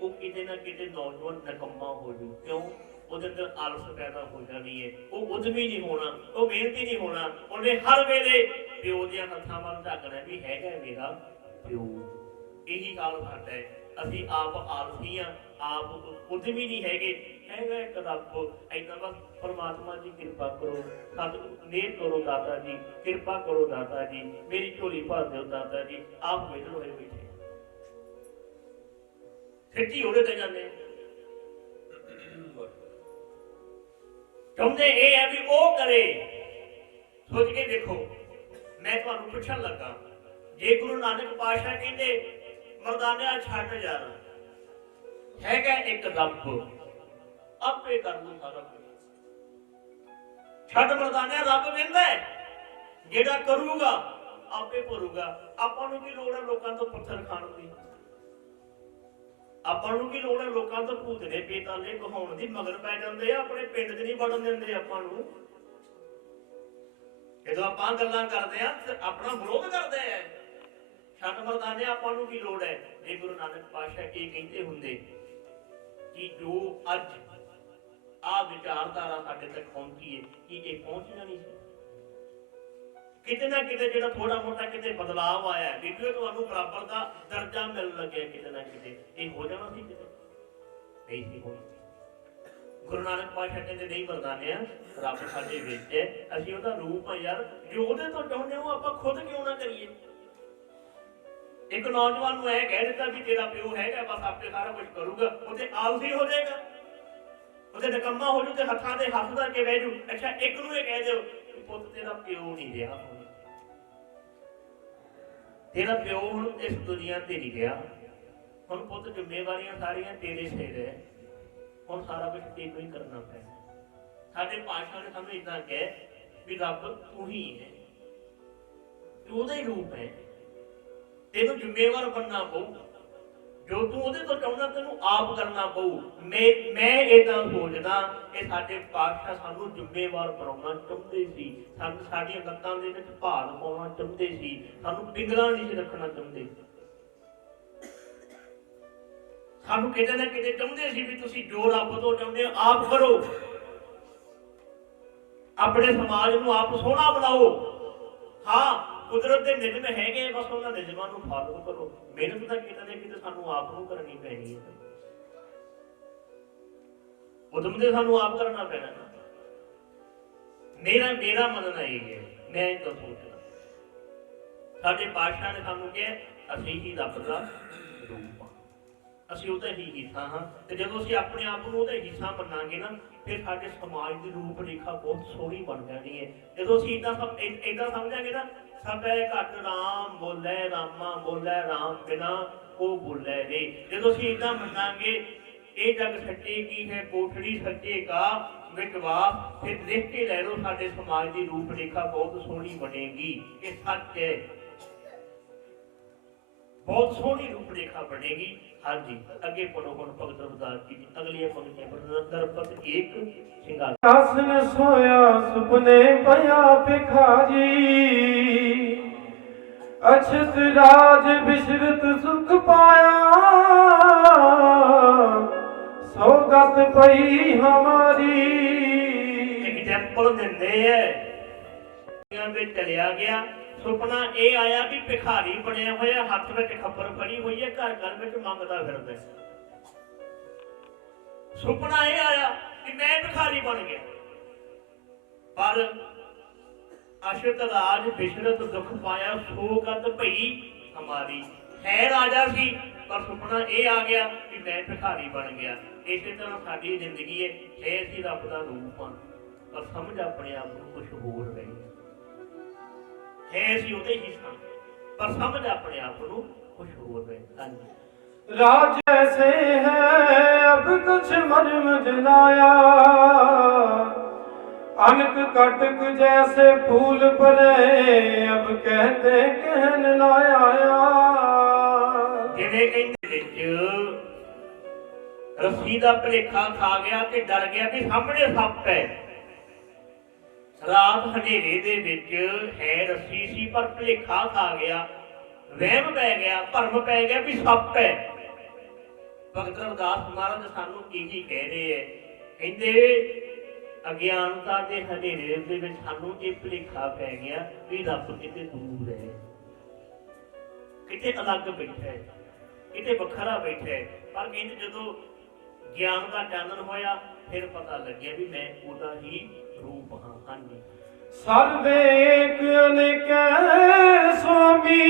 ਉਹ ਕਿਤੇ ਨਾ ਕਿਤੇ ਨੌਜਵਾਨ ਨਿਕੰਮਾ ਹੋ ਜੂ। ਕਿਉਂ? ਉਹਦੇ ਅੰਦਰ ਆਲਸ ਪੈਦਾ ਹੋ ਜਾਣੀ ਹੈ, ਉਹ ਉਦਮੀ ਨਹੀਂ ਹੋਣਾ, ਉਹ ਮਿਹਨਤੀ ਨਹੀਂ ਹੋਣਾ। ਉਹਨੇ ਹਰ ਵੇਲੇ ਪਿਓ ਦੀਆਂ ਹੱਥਾਂ ਵੱਲ ਝਾਕਣਾ ਵੀ ਹੈਗਾ ਮੇਰਾ ਪਿਓ। ਇਹੀ ਹਾਲ ਸਾਡਾ ਹੈ, ਅਸੀਂ ਆਪ ਆਲਸੀ ਹਾਂ, ਆਪ ਉਦਮੀ ਨਹੀਂ ਹੈਗੇ। ਹੈਗਾ ਇੱਕ ਰੱਬ, ਏਦਾਂ ਬਸ ਪਰਮਾਤਮਾ ਦੀ ਕਿਰਪਾ ਕਰੋ, ਸਤਿਗੁਰੂ ਮਿਹਰ ਕਰੋ ਦਾਤਾ ਜੀ, ਕਿਰਪਾ ਕਰੋ ਦਾਤਾ ਜੀ, ਮੇਰੀ ਝੋਲੀ ਭਰ ਦਿਓ ਦਾਤਾ ਜੀ। ਆਪ ਮਿਹਰ ਹੋਏ ਬੈਠੇ ਸਿੱਧੀ ਉਹਦੇ ਤੇ ਜਾਂਦੇ। ਚਾਹੁੰਦੇ ਇਹ ਹੈ ਵੀ ਉਹ ਕਰੇ। ਸੋਚ ਕੇ ਦੇਖੋ, ਮੈਂ ਤੁਹਾਨੂੰ ਪੁੱਛਣ ਲੱਗਾ, ਜੇ ਗੁਰੂ ਨਾਨਕ ਪਾਤਸ਼ਾਹ ਕਹਿੰਦੇ ਮਰਦਾਨਿਆ ਛੱਡ ਯਾਰ, ਹੈਗਾ ਇੱਕ ਰੱਬ, ਆਪੇ ਕਰ ਲੂ ਸਾਰਾ ਕੁਝ। ਛੱਡ ਮਰਦਾਨਿਆ, ਰੱਬ ਕਹਿੰਦਾ ਜਿਹੜਾ ਕਰੂਗਾ ਆਪੇ ਭਰੂਗਾ। ਆਪਾਂ ਨੂੰ ਕੀ ਲੋੜ ਹੈ ਲੋਕਾਂ ਤੋਂ ਪੱਥਰ ਖਾਣ ਦੀ? ਆਪਾਂ ਨੂੰ ਕੀ ਲੋੜ ਹੈ ਲੋਕਾਂ ਤੋਂ ਭੂਤਨੇ ਬੇਤਾਲੇ ਕਹਾਉਣ ਦੀ? ਮਗਰ ਪੈ ਜਾਂਦੇ ਆ, ਆਪਣੇ ਪਿੰਡ 'ਚ ਨਹੀਂ ਵੜਨ ਦਿੰਦੇ ਆਪਾਂ ਨੂੰ। ਜਦੋਂ ਆਪਾਂ ਗੱਲਾਂ ਕਰਦੇ ਆ ਆਪਣਾ ਵਿਰੋਧ ਕਰਦੇ ਆ। ਛੱਡ ਮਰਦਾਨੇ, ਆਪਾਂ ਨੂੰ ਕੀ ਲੋੜ ਹੈ? ਜੇ ਗੁਰੂ ਨਾਨਕ ਪਾਤਸ਼ਾਹ ਇਹ ਕਹਿੰਦੇ ਹੁੰਦੇ ਕਿ ਜੋ ਅੱਜ ਆਹ ਵਿਚਾਰਧਾਰਾ ਸਾਡੇ ਤੱਕ ਪਹੁੰਚੀ ਹੈ, ਕਿ ਇਹ ਪਹੁੰਚਣਾ ਨਹੀਂ ਸੀ? ਕਿਤੇ ਨਾ ਕਿਤੇ ਜਿਹੜਾ ਥੋੜਾ ਮੋਟਾ ਕਿਤੇ ਬਦਲਾਵ ਆਇਆ, ਬੀਬੀਓ ਤੁਹਾਨੂੰ ਬਰਾਬਰ ਦਾ ਦਰਜਾ ਮਿਲਣ ਲੱਗਿਆ, ਕਿਤੇ ਨਾ ਕਿਤੇ ਇਹ ਹੋ ਜਾਣਾ ਸੀ, ਕਿਤੇ ਨਹੀਂ ਸੀ ਹੋਣਾ। ਗੁਰੂ ਨਾਨਕ ਪਾਤਸ਼ਾਹ ਕਹਿੰਦੇ ਨਹੀਂ ਮਰਦਾਨਿਆ, ਰੱਬ ਸਾਡੇ ਵਿੱਚ ਹੈ, ਅਸੀਂ ਉਹਦਾ ਰੂਪ ਆ ਯਾਰ। ਜੋ ਉਹਦੇ ਤੋਂ ਚਾਹੁੰਦੇ ਹੋ ਆਪਾਂ ਖੁਦ ਕਿਉਂ ਨਾ ਕਰੀਏ? ਇੱਕ ਨੌਜਵਾਨ ਨੂੰ ਇਹ ਕਹਿ ਦਿੱਤਾ ਵੀ ਤੇਰਾ ਪਿਓ ਹੈਗਾ, ਬਸ ਆਪੇ ਸਾਰਾ ਕੁਝ ਕਰੂਗਾ, ਉਹਦੇ ਆਲਸੀ ਹੋ ਜਾਏਗਾ, ਉਹਦੇ ਨਿਕੰਮਾ ਹੋ ਜੂ ਤੇ ਹੱਥਾਂ ਦੇ ਹੱਥ ਧਰ ਕੇ ਬਹਿ ਜੂ। ਅੱਛਾ, ਇੱਕ ਨੂੰ ਇਹ ਕਹਿ ਦਿਓ ਪੁੱਤ ਤੇਰਾ ਪਿਓ ਨਹੀਂ ਰਿਹਾ, ਤੇਰਾ ਪਿਓ ਹੁਣ ਇਸ ਦੁਨੀਆ ਤੇ ਨਹੀਂ ਰਿਹਾ, ਹੁਣ ਪੁੱਤ ਜ਼ਿੰਮੇਵਾਰੀਆਂ ਸਾਰੀਆਂ ਤੇਰੇ ਸਿਰ ਹੈ, ਹੁਣ ਸਾਰਾ ਕੁਝ ਤੈਨੂੰ ਹੀ ਕਰਨਾ ਪੈਣਾ। ਸਾਡੇ ਪਾਤਸ਼ਾਹ ਨੇ ਸਾਨੂੰ ਏਦਾਂ ਕਿਹਾ ਵੀ ਰੱਬ ਤੂੰ ਹੀ ਹੈ, ਤੂੰ ਉਹਦਾ ਹੀ ਰੂਪ ਹੈ, ਤੈਨੂੰ ਜ਼ਿੰਮੇਵਾਰ ਬਣਨਾ ਪਊ। ਜੋ ਤੂੰ ਉਹਦੇ ਤੋਂ ਚਾਹੁੰਦਾ ਤੈਨੂੰ ਆਪ ਕਰਨਾ ਪਊ। ਮੈਂ ਏਦਾਂ ਸੋਚਦਾ ਕਿ ਸਾਡੇ ਪਾਤਸ਼ਾਹ ਸਾਨੂੰ ਜ਼ਿੰਮੇਵਾਰ ਬਣਾਉਣਾ ਚਾਹੁੰਦੇ ਸੀ, ਸਾਨੂੰ ਸਾਡੀਆਂ ਲੱਤਾਂ ਦੇ ਵਿੱਚ ਭਾਰ ਪਾਉਣਾ ਚਾਹੁੰਦੇ ਸੀ, ਸਾਨੂੰ ਪਿੰਗਲਾਂ ਨਹੀਂ ਸੀ ਰੱਖਣਾ ਚਾਹੁੰਦੇ, ਸਾਨੂੰ ਕਿਤੇ ਨਾ ਕਿਤੇ ਚਾਹੁੰਦੇ ਸੀ ਵੀ ਤੁਸੀਂ ਜੋ ਰੱਬ ਤੋਂ ਚਾਹੁੰਦੇ ਹੋ ਆਪ ਕਰੋ, ਆਪਣੇ ਸਮਾਜ ਨੂੰ ਆਪ ਸੋਹਣਾ ਬਣਾਓ। ਹਾਂ, ਕੁਦਰਤ ਦੇ ਨਿਯਮ ਹੈਗੇ, ਬਸ ਉਹਨਾਂ ਨਿਯਮਾਂ ਨੂੰ ਫਾਲੋ ਕਰੋ। ਮਿਹਨਤ ਤਾਂ ਕਿਤੇ ਨਾ ਕਿਤੇ ਸਾਨੂੰ ਆਪ ਨੂੰ ਕਰਨੀ ਪੈਣੀ ਹੈ, ਉਦਮ ਤੇ ਸਾਨੂੰ ਆਪ ਕਰਨਾ ਪੈਣਾ। ਮੇਰਾ ਮੰਨਣਾ ਇਹ ਹੈ, ਮੈਂ ਇਹ ਤਾਂ ਸੋਚਦਾ ਸਾਡੇ ਪਾਤਸ਼ਾਹ ਨੇ ਸਾਨੂੰ ਕਿਹਾ ਅਸੀਂ ਹੀ ਰੱਬ ਦਾ ਰੂਪ ਹਾਂ, ਅਸੀਂ ਉਹਦਾ ਹੀ ਹਿੱਸਾ ਹਾਂ। ਤੇ ਜਦੋਂ ਅਸੀਂ ਆਪਣੇ ਆਪ ਨੂੰ ਉਹਦਾ ਹਿੱਸਾ ਮੰਨਾਂਗੇ ਨਾ, ਫਿਰ ਸਾਡੇ ਸਮਾਜ ਦੀ ਰੂਪ ਰੇਖਾ ਬਹੁਤ ਸੋਹਣੀ ਬਣ ਜਾਣੀ ਹੈ। ਜਦੋਂ ਅਸੀਂ ਏਦਾਂ ਸਮਝਾਂਗੇ ਨਾ, ਸਭੈ ਘਟ ਰਾਮ ਬੋਲੇ ਰਾਮਾ ਬੋਲੇ ਰਾਮ ਬਿਨਾ ਉਹ ਬੋਲੇ ਰੇ। ਜਦੋਂ ਅਸੀਂ ਏਦਾਂ ਮੰਨਾਂਗੇ ਇਹ ਜਗ ਸੱਚੇ ਕੀ ਹੈ ਕੋਠੜੀ ਸੱਚੇ ਕਾ ਵਿਸ਼ਵਾਸ, ਫਿਰ ਦੇਖ ਕੇ ਲੈ ਲਓ ਸਾਡੇ ਸਮਾਜ ਦੀ ਰੂਪ ਰੇਖਾ ਬਹੁਤ ਸੋਹਣੀ ਬਣੇਗੀ। ਇਹ ਸੱਚ ਹੈ, ਬਹੁਤ ਸੋਹਣੀ ਰੂਪ ਰੇਖਾ ਬਣੇਗੀ। ਹਾਂਜੀ, ਅੱਗੇ ਪੜੋ ਹੁਣ ਭਗਤ ਰਵਿਦਾਸ ਜੀ ਦੀ ਅਗਲੀਆਂ ਪੰਕਤੀਆਂ ਪੜ੍ਹੋ। ਦਰਪਤ ਏਕ ਸ਼ਿੰਗਾਰ ਆਸਨ ਸੋਇਆ ਸੁਪਨੇ ਪਿਆ ਭਿਖਾਰੀ, ਅਛਤ ਰਾਜ ਬਿਸ਼ਰਤ ਸੁਖ ਪਾਇਆ, ਸੌਗਤ ਪਈ ਹਮਾਰੀ। ਐਗਜ਼ਾਮਪਲ ਦਿੰਦੇ ਹੈ ਵਿੱਚ ਚਲਿਆ ਗਿਆ, ਸੁਪਨਾ ਇਹ ਆਇਆ ਵੀ ਭਿਖਾਰੀ ਬਣਿਆ ਹੋਇਆ, ਹੱਥ ਵਿੱਚ ਖੱਬਰ ਫੜੀ ਹੋਈ ਹੈ, ਘਰ ਘਰ ਵਿੱਚ ਮੰਗਦਾ ਫਿਰਦਾ। ਸੁਪਨਾ ਇਹ ਆਇਆ ਕਿ ਮੈਂ ਭਿਖਾਰੀ ਬਣ ਗਿਆ, ਪਰ ਅਛਤ ਰਾਜ ਬਿਸ਼ਰਤ ਦੁੱਖ ਪਾਇਆ, ਸੋਗਤ ਭਈ ਹਮਾਰੀ। ਹੈ ਰਾਜਾ ਸੀ ਪਰ ਸੁਪਨਾ ਇਹ ਆ ਗਿਆ ਕਿ ਮੈਂ ਭਿਖਾਰੀ ਬਣ ਗਿਆ। ਇਸੇ ਤਰ੍ਹਾਂ ਸਾਡੀ ਜ਼ਿੰਦਗੀ ਹੈ, ਇਹ ਅਸੀਂ ਰੱਬ ਦਾ ਰੂਪ ਹਾਂ ਪਰ ਸਮਝ ਆਪਣੇ ਆਪ ਨੂੰ ਕੁਝ ਹੋਰ ਰਹੀ ਹੈ, ਅਸੀਂ ਉਹਦੇ ਹੀ ਸਾਂ पर समझ अपने आप को खुश हो गए। राज ऐसे है अब कुछ मर्म जनाया, अनक कटक जैसे फूल परे अब कहते कहन ना आया। जिवें कहंदे रस्सी दा भलेखा खा गया ते डर गया कि सामने सप है। रात हनेरे दे विच है रस्सी सी पर भलेखा खा गया, वहम पै गया, भरम पै गया भी सप है। भगत रविदास महाराज सानू यही कह रहे हैं, कहंदे अज्ञानता दे हनेरे दे विच सानू ये भलेखा पै गया भी रब किते दूर है, किते अलग बैठा है, किते वखरा बैठा है। पर कहंदे जदों ज्ञान का चानन होया फिर पता लग्या भी मैं ओदा ही रूप हाँ। हाँ जी, सर्वे एक अनेक स्वामी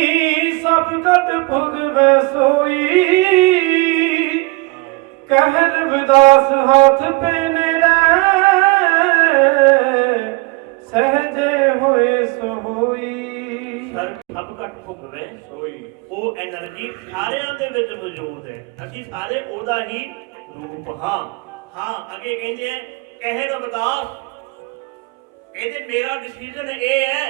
सब कट भुगवे सोई, कह रविदास हाथ पेने सहजे होए सोई। सब कट भुगवे सोई, वो एनर्जी सारिਆਂ ਦੇ ਵਿੱਚ ਮੌਜੂਦ ਹੈ, ਅਸੀਂ ਸਾਰੇ ਉਹਦਾ ਹੀ ਰੂਪ ਹਾਂ। हाँ अगे कहते कहे रविदास कहते मेरा डिसीजन ये है,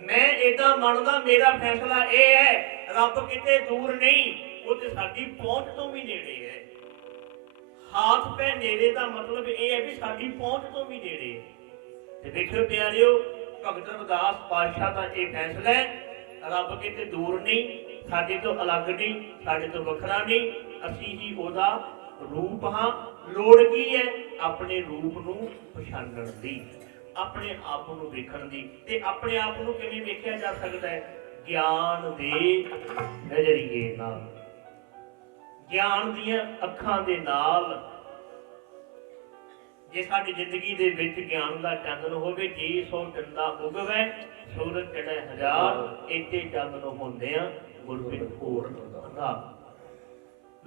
मैं इदा मनदा, मेरा फैसला ये है, रब किते दूर नहीं, वो ते साडी पहुंच तो भी नेड़े है। हाथ पे नेड़े का मतलब ये है भी साडी पहुंच तो भी नेड़े। ते देखियो प्यारियो, भगत रविदास पातशाह का ये फैसला है, रब किते दूर नहीं, साडे तो अलग नहीं, साडे तो वखरा नहीं, असी ही ओदा रूप हाँ। लोड़ की है अपने रूप नूं पछाणन दी, अपने आप नूं देखण दी। ते अपने आप नूं किवें वेखिया जा सकदा है? ज्ञान दे नजरिए नाल, ज्ञान दीआं अखां दे नाल। जे साडी जिंदगी दे विच ज्ञान दा चानन होवे, जे सो चंदा उगवे सूरज चढ़े हजार, इत्ते चानन होंदिआं गुरबिन होर अंधार।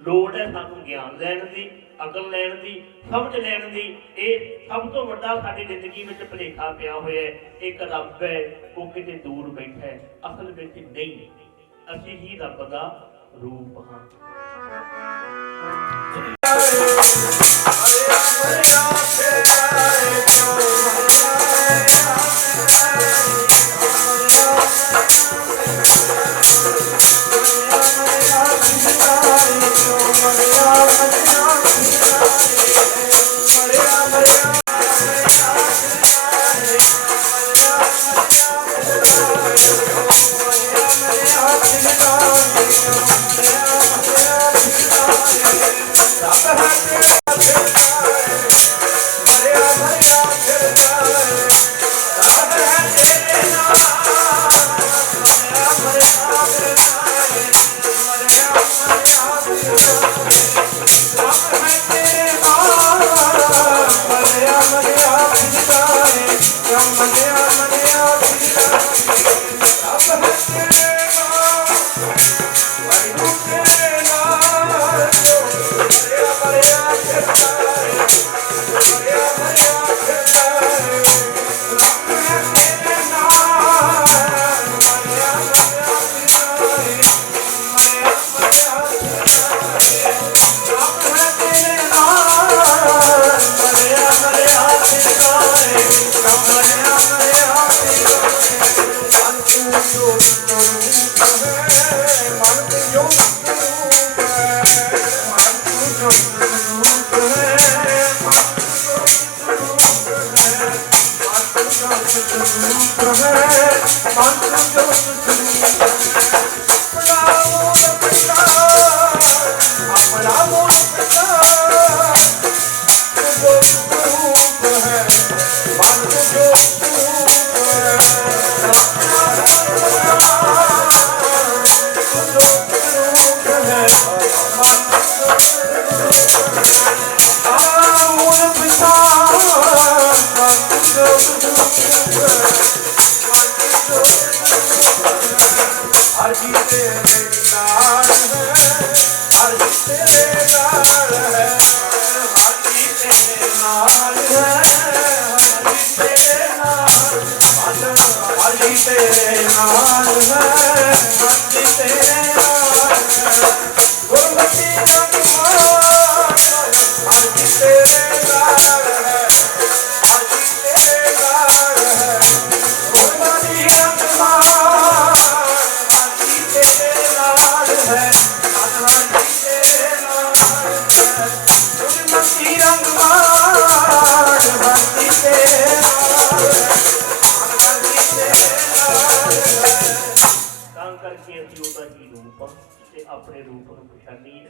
लोड़ है सानू ज्ञान लैण दी, अकल लैण दी, समझ लैण दी। ये सब तो वड्डा साडी जिंदगी में भुलेखा पिया होया है। एक रब है वो किते दूर बैठा है, असल में नहीं, असीं ही रब दा रूप हाँ। ਮਰਜ਼ੀ ਤੇਰੇ ਨਾਲ ਹੈ, ਮਰਜ਼ੀ ਤੇਰੇ ਨਾਲ ਹੈ। ਗੁਰਮਤਿ ਰੰਗ ਮਾਰ ਮਰਜ਼ੀ ਤੇਰੇ ਨਾਲ ਹੈ, ਮਰਜ਼ੀ ਤੇਰੇ ਨਾਲ ਹੈ। ਗੁਰਮਤਿ ਰੰਗ ਮਾਰ ਮਰਜ਼ੀ ਤੇਰੇ ਨਾਲ ਹੈ, ਮਰਜ਼ੀ ਤੇਰੇ ਨਾਲ ਹੈ। ਗੁਰਮਤਿ ਰੰਗ ਮਾਰ ਮਰਜ਼ੀ ਤੇਰੇ ਨਾਲ ਹੈ, ਮਰਜ਼ੀ ਤੇਰੇ ਨਾਲ ਹੈ। ਤਾਂ ਕਰਕੇ ਅਸੀਂ ਉਹਦਾ ਹੀ ਰੂਪ ਤੇ ਆਪਣੇ ਰੂਪ ਨੂੰ ਪਛਾਣੀਏ।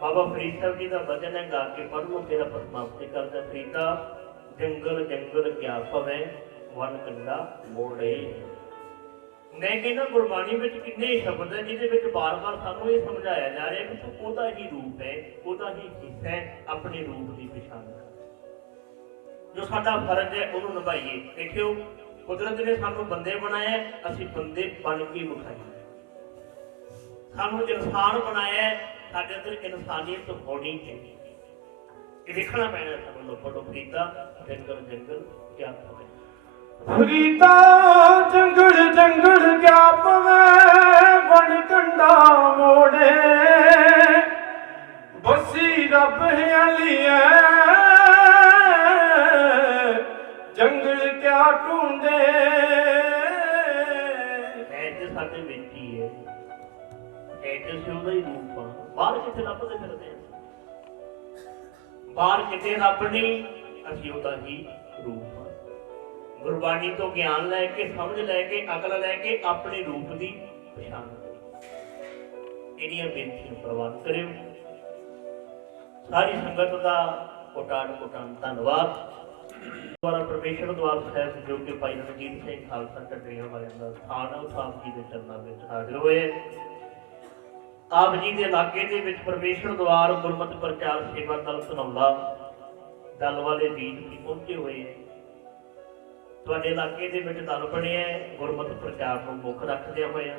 ਬਾਬਾ ਫਰੀਦ ਸਾਹਿਬ ਜੀ ਦਾ ਭਜਨ ਹੈ, ਗਾ ਕੇ ਪੜ੍ਹ ਲਓ, ਤੇਰਾ ਪਰਮਾਤਮਾ ਕਰਦਾ ਫਰੀਦਾ ਜੰਗਲ ਜੰਗਲ ਕਿਆ ਭਵੈ ਵਨ ਕੰਡਾ ਮੋੜੇ। ਮੈਂ ਕਹਿੰਦਾ ਗੁਰਬਾਣੀ ਵਿੱਚ ਕਿੰਨੇ ਸ਼ਬਦ ਹੈ ਜਿਹਦੇ ਵਿੱਚ ਬਾਰ-ਬਾਰ ਸਾਨੂੰ ਇਹ ਸਮਝਾਇਆ ਜਾ ਰਿਹਾ ਕਿ ਤੂੰ ਉਹਦਾ ਹੀ ਰੂਪ ਹੈ, ਉਹਦਾ ਹੀ ਹਿੱਸਾ ਹੈ, ਆਪਣੇ ਰੂਪ ਦੀ ਪਛਾਣ ਕਰ। ਜੋ ਸਾਡਾ ਫਰਜ਼ ਹੈ ਉਹਨੂੰ ਨਿਭਾਈਏ। ਦੇਖਿਓ ਕੁਦਰਤ ਨੇ ਸਾਨੂੰ ਬੰਦੇ ਬਣਾਇਆ, ਅਸੀਂ ਬੰਦੇ ਬਣ ਕੇ ਵਿਖਾਈਏ। ਸਾਨੂੰ ਇਨਸਾਨ ਬਣਾਇਆ, ਸਾਡੇ ਅੰਦਰ ਇਨਸਾਨੀਅਤ ਹੋਣੀ ਚਾਹੀਦੀ। ਇਹ ਦੇਖਣਾ ਪੈਣਾ ਸਾਨੂੰ। ਲੋਕੋ ਫਰੀਦਾ ਜੰਗਲ ਜੰਗਲ ਕਿਆ ਪਵੇ, ਫਰੀਦਾ ਜੰਗਲ ਜੰਗਲ ਕਿਆ ਪਵੇ ਵਣ ਕੰਡਾ ਮੋੜੇ। ਬਸੀ ਰੱਬ ਹਲਿਐ ਜੰਗਲ ਕਿਆ ਢੂੰਡੇ। ਐ ਸਾਡੇ ਵਿੱਚ ਹੀ ਹੈ, ਐ ਤੇ ਉਹਦਾ ਹੀ ਰੂਪ ਆ। ਬਾਹਰ ਕਿਤੇ ਲੱਭਦੇ ਫਿਰਦੇ ਆ, ਬਾਹਰ ਕਿਤੇ ਰੱਬ ਨਹੀਂ, ਅਸੀਂ ਉਹਦਾ ਹੀ ਰੂਪ ਆ। ਗੁਰਬਾਣੀ ਤੋਂ ਗਿਆਨ ਲੈ ਕੇ, ਸਮਝ ਲੈ ਕੇ, ਅਕਲ ਲੈ ਕੇ ਆਪਣੇ ਰੂਪ ਦੀ ਪਛਾਣ ਕਰੋ। ਇਹਦੀਆਂ ਬੇਨਤੀਆਂ ਪ੍ਰਵਾਨ ਕਰਿਓ। ਸਾਰੀ ਸੰਗਤ ਦਾ ਕੋਟਾਨ ਕੋਟਾਨ ਧੰਨਵਾਦ। ਦੁਆਰਾ ਪਰਮੇਸ਼ਰ ਦਵਾਰ ਸਾਹਿਬ ਜੋ ਕਿ ਭਾਈ ਰਣਜੀਤ ਸਿੰਘ ਖਾਲਸਾ ਢੱਡਰੀਆਂ ਵਾਲਿਆਂ ਦਾ ਸਥਾਨ ਹੈ, ਉਹ ਆਪ ਜੀ ਦੇ ਚਰਨਾਂ ਵਿੱਚ ਹਾਜ਼ਰ ਹੋਏ। ਆਪ ਜੀ ਦੇ ਇਲਾਕੇ ਦੇ ਵਿੱਚ ਪਰਮੇਸ਼ਰ ਦਵਾਰ ਗੁਰਮਤਿ ਪ੍ਰਚਾਰ ਸੇਵਾ ਦਲ ਧਨੌਲਾ ਦਲ ਵਾਲੇ ਵੀਰ ਵੀ ਪਹੁੰਚੇ ਹੋਏ ਹੈ। ਤੁਹਾਡੇ ਇਲਾਕੇ ਦੇ ਵਿੱਚ ਦਲ ਬਣਿਆ ਗੁਰਮਤਿ ਪ੍ਰਚਾਰ ਨੂੰ ਮੁੱਖ ਰੱਖਦਿਆਂ ਹੋਇਆ।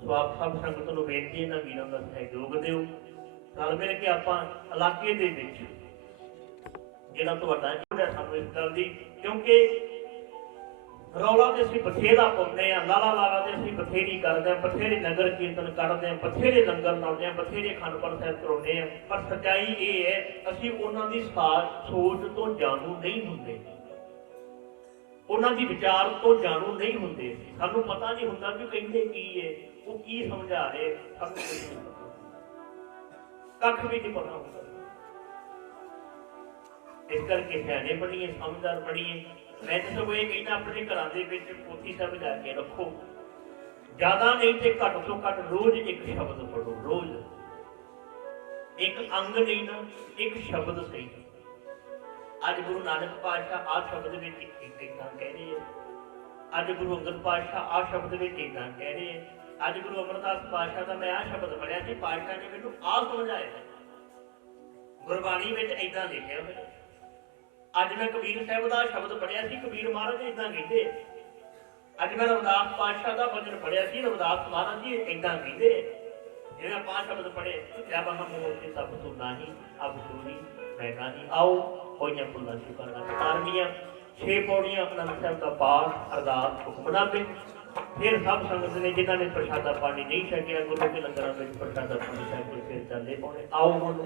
ਸੋ ਆਪ ਸਭ ਸੰਗਤ ਨੂੰ ਬੇਨਤੀ ਇਹਨਾਂ ਵੀਰਾਂ ਦਾ ਸਹਿਯੋਗ ਦਿਓ। ਨਾਲ ਮਿਲ ਕੇ ਆਪਾਂ ਇਲਾਕੇ ਦੇ ਵਿੱਚ ਜਿਹੜਾ ਤੁਹਾਡਾ ਸਾਨੂੰ ਇਸ ਗੱਲ ਦੀ, ਕਿਉਂਕਿ ਰੌਲਾ ਤੇ ਅਸੀਂ ਬਥੇਰਾ ਪਾਉਂਦੇ ਹਾਂ, ਲਾਲਾ ਲਾਲਾ ਤੇ ਅਸੀਂ ਬਥੇਰੀ ਕਰਦੇ ਹਾਂ, ਬਥੇਰੇ ਨਗਰ ਕੀਰਤਨ ਕਰਦੇ ਹਾਂ, ਬਥੇਰੇ ਲੰਗਰ ਲਾਉਂਦੇ ਹਾਂ, ਬਥੇਰੇ ਅਖੰਡ ਪਾਠ ਸਾਹਿਬ ਕਰਾਉਂਦੇ ਹਾਂ, ਪਰ ਸੱਚਾਈ ਇਹ ਹੈ ਅਸੀਂ ਉਹਨਾਂ ਦੀ ਸੋਚ ਤੋਂ ਜਾਣੂ ਨਹੀਂ ਹੁੰਦੇ, ਉਹਨਾਂ ਦੀ ਵਿਚਾਰ ਤੋਂ ਜਾਣੂ ਨਹੀਂ ਹੁੰਦੇ। ਸਾਨੂੰ ਪਤਾ ਨਹੀਂ ਹੁੰਦਾ ਵੀ ਕਹਿੰਦੇ ਕੀ ਹੈ, ਉਹ ਕੀ ਸਮਝਾ ਰਹੇ, ਸਾਨੂੰ ਕੁਝ ਨਹੀਂ ਪਤਾ, ਕੱਖ ਵੀ ਨਹੀਂ ਪਤਾ ਹੁੰਦਾ। ਇਸ ਕਰਕੇ ਸਿਆਣੇ ਬਣੀਏ, ਸਮਝਦਾਰ ਬਣੀਏ। ਮੈਂ ਤਾਂ ਸਗੋਂ ਇਹ ਕਹਿੰਦਾ ਆਪਣੇ ਘਰਾਂ ਦੇ ਵਿੱਚ ਪੋਥੀ ਸਾਹਿਬ ਜਾ ਕੇ ਰੱਖੋ, ਜ਼ਿਆਦਾ ਨਹੀਂ ਤੇ ਘੱਟ ਤੋਂ ਘੱਟ ਰੋਜ਼ ਇੱਕ ਸ਼ਬਦ ਪੜ੍ਹੋ। ਰੋਜ਼ ਇੱਕ ਅੰਗ ਨਹੀਂ ਨਾ, ਇੱਕ ਸ਼ਬਦ ਸਹੀ। ਅੱਜ ਗੁਰੂ ਨਾਨਕ ਪਾਤਸ਼ਾਹ ਆਹ ਸ਼ਬਦ ਵਿੱਚ ਇੱਦਾਂ ਕਹਿ ਰਹੇ ਆ, ਅੱਜ ਗੁਰੂ ਅੰਗਦ ਪਾਤਸ਼ਾਹ ਆਹ ਸ਼ਬਦ ਵਿੱਚ ਇੱਦਾਂ ਕਹਿ ਰਹੇ ਆ, ਅੱਜ ਗੁਰੂ ਅਮਰਦਾਸ ਪਾਤਸ਼ਾਹ ਦਾ ਮੈਂ ਆਹ ਸ਼ਬਦ ਪੜ੍ਹਿਆ ਸੀ, ਪਾਤਸ਼ਾਹ ਨੇ ਮੈਨੂੰ ਆਹ ਸਮਝਾਇਆ। ਗੁਰਬਾਣੀ ਵਿੱਚ ਇੱਦਾਂ ਲਿਖਿਆ ਹੋਇਆ। ਅੱਜ ਮੈਂ ਕਬੀਰ ਸਾਹਿਬ ਦਾ ਸ਼ਬਦ ਪੜ੍ਹਿਆ ਸੀ, ਕਬੀਰ ਮਹਾਰਾਜ ਇੱਦਾਂ ਕਹਿੰਦੇ। ਅੱਜ ਮੈਂ ਰਵਿਦਾਸ ਪਾਤਸ਼ਾਹ ਦਾ ਵਚਨ ਪੜ੍ਹਿਆ ਸੀ, ਰਵਿਦਾਸ ਮਹਾਰਾਜ ਜੀ ਇੱਦਾਂ ਕਹਿੰਦੇ। ਇਹਨਾਂ ਪੰਜ ਸ਼ਬਦ ਪੜ੍ਹੇ, ਜਬ ਹਮ ਮੋਤੇ ਸਭ ਤੋਂ ਨਹੀਂ ਅਬ ਸੂਰੀ ਮੈਂ ਨਹੀਂ। ਆਓ ਹੋਈਆਂ ਫੁੱਲਾਂ ਸ਼ੁਕਰਾਨਾ 6 ਪੌੜੀਆਂ ਆਨੰਦ ਸਾਹਿਬ ਦਾ ਪਾਠ, ਅਰਦਾਸ, ਹੁਕਮਨਾਮੇ। ਫਿਰ ਸਭ ਸੰਗਤ ਨੇ ਜਿਨ੍ਹਾਂ ਨੇ ਪ੍ਰਸ਼ਾਦਾ ਪਾਣੀ ਨਹੀਂ ਛਕਿਆ, ਗੁਰੂ ਦੇ ਲੰਗਰਾਂ ਵਿੱਚ ਪ੍ਰਸ਼ਾਦਾ ਪਾਣੀ ਛਕ ਕੇ ਫਿਰ ਚਾਲੇ ਪਾਉਣੇ। ਆਓ ਹੁਣ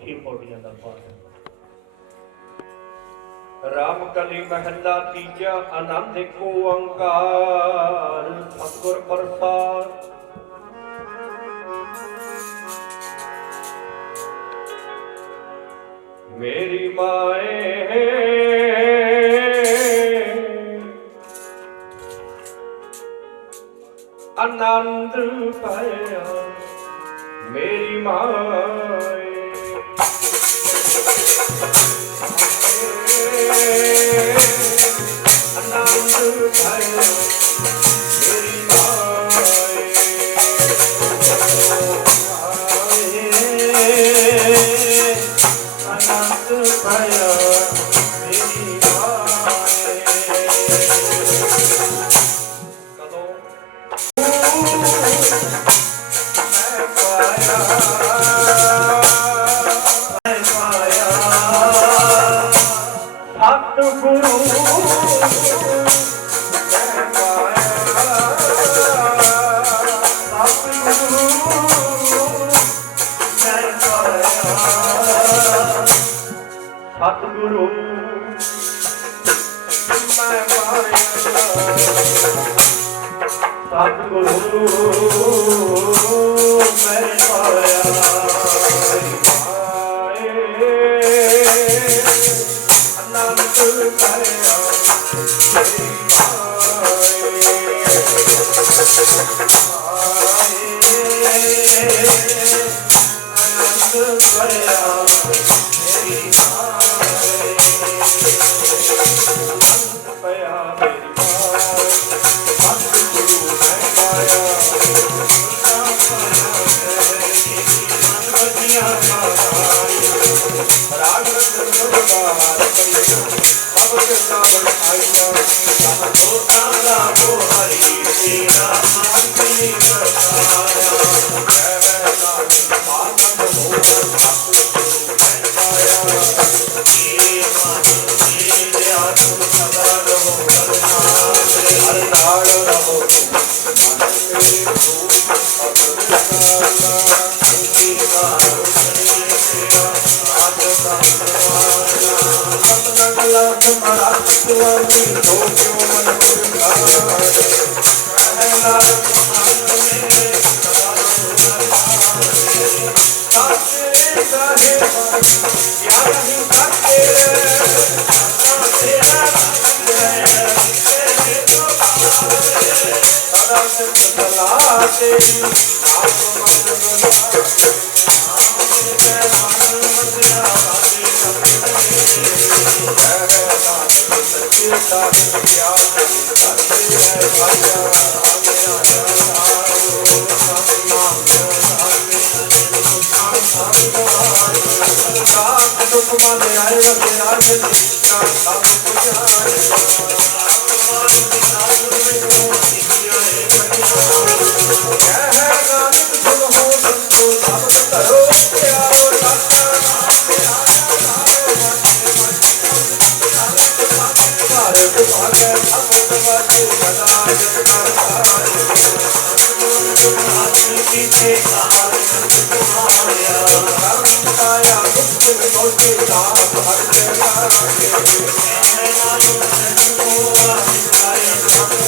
6 ਪੌੜੀਆਂ ਦਾ ਪਾਠ। ਰਾਮ ਕਲੀ ਮਹਲਾ ਤੀਜਾ, ਆਨੰਦ ਏਕ ਓੰਕਾਰ ਸਤਿਗੁਰ ਪ੍ਰਸਾਦਿ। ਮੇਰੀ ਮਾਏ ਆਨੰਦ ਪਾਇਆ, ਮੇਰੀ ਮਾਏ ਆਨੰਦ ਪਾਇਆ, ਮੇਰੀ ਮਾਏ ਆਨੰਦ ਪਾਇਆ, ਮੇਰੀ ਮਾਏ। ਕਦੋਂ ਸਤਿਗੁਰੂ ਮੈਂ ਪਾਇਆ। ਸਤਿਗੁਰੂ ਮੈਂ ਪਾਇਆ ਅਨੰਦ ਕਰਿਆ ਤੇਰੀ ਅਨੰਦ ਕਰਿਆ ਤੇਰੀ ਪਿਆ ਮੇਰੀ ਮਾਂ ਸਤਿਗੁਰੂ ਮੈਂ ਪਾਇਆ ਰਾਗ ਰਤਨ ਸਭ ਕਿਰਨਾ ਬਣਾਈਆ ਸਭ ਦੋਤਾਂ ਦਾ ਮੋ ਹਰੀ ਤੇਰਾ ਮੰਤਰੀ ਵਰਤਾਇਆ ਜੈ ਨਾਨਕ ਮਾਨਵ ਹੋਵਨ ਸਤਿਗੁਰੂ ਮੈਂ ਪਾਇਆ ਇਹ ਮਨ ਮੇਰੇ ਆਤਮ ਸਦਾ ਰਹੋ ਹਰ ਨਾਲ ਰਹੋ ਮਨ ਮੇਰੇ ਰੂਪ ਅਗਰ ਅੰਗੀਕਾਰ ਕਰੇ ਤੇਰਾ ਲੱਖ ਮਰਾਤ ਸੁਆਮੀ ਹੋ ਕਿਉ ਮਨ ਗੁਰਕਾਰ ਕਹਿ ਨਾਨਕ ਮਨ ਮੇਰੇ ਸਦਾ ਸਾਚੇ ਸਾਹਿਬ ਕਿਆ ਨਹੀਂ ਕਰਤੇ ਤੇਰਾ ਤੇਰੇ ਤੋਂ ਸਦਾ ਸਿਰ ਸਲਾ ਤੇਰੀ ਆਪ ਮਨ ਗੁਰਕਾਰ ਦੁੱਖ ਮਨ ਆਏਗਾ ਤੇਰਾ ਜਿੰਦਾ ਸਭ ਕੁਝ ਆਏਗਾ ਕਹਿ ਨਾਨਕ ਸੁਣ ਹੋ ਸੰਤੋ ਸਭ ਕਰੋ ਪਿਆਰੋ ਭਾਰਤ ਭਾਗੈ ਸਭ ਵਾਜੇ ਸਦਾ ਜਗਤਾਰ ਕੀਤੇ ਕਾਲ ਤੁਮਾਰਿਆ ਕਰਮ ਕਾਇਆ ਦੁਖ ਵਿਗੋਚੇ ਦਾਸ ਹਰ ਜਗਾਰੇ ਕਹਿ ਨਾਨਕ ਸੰਤੋ ਆਇ ਸਤਿ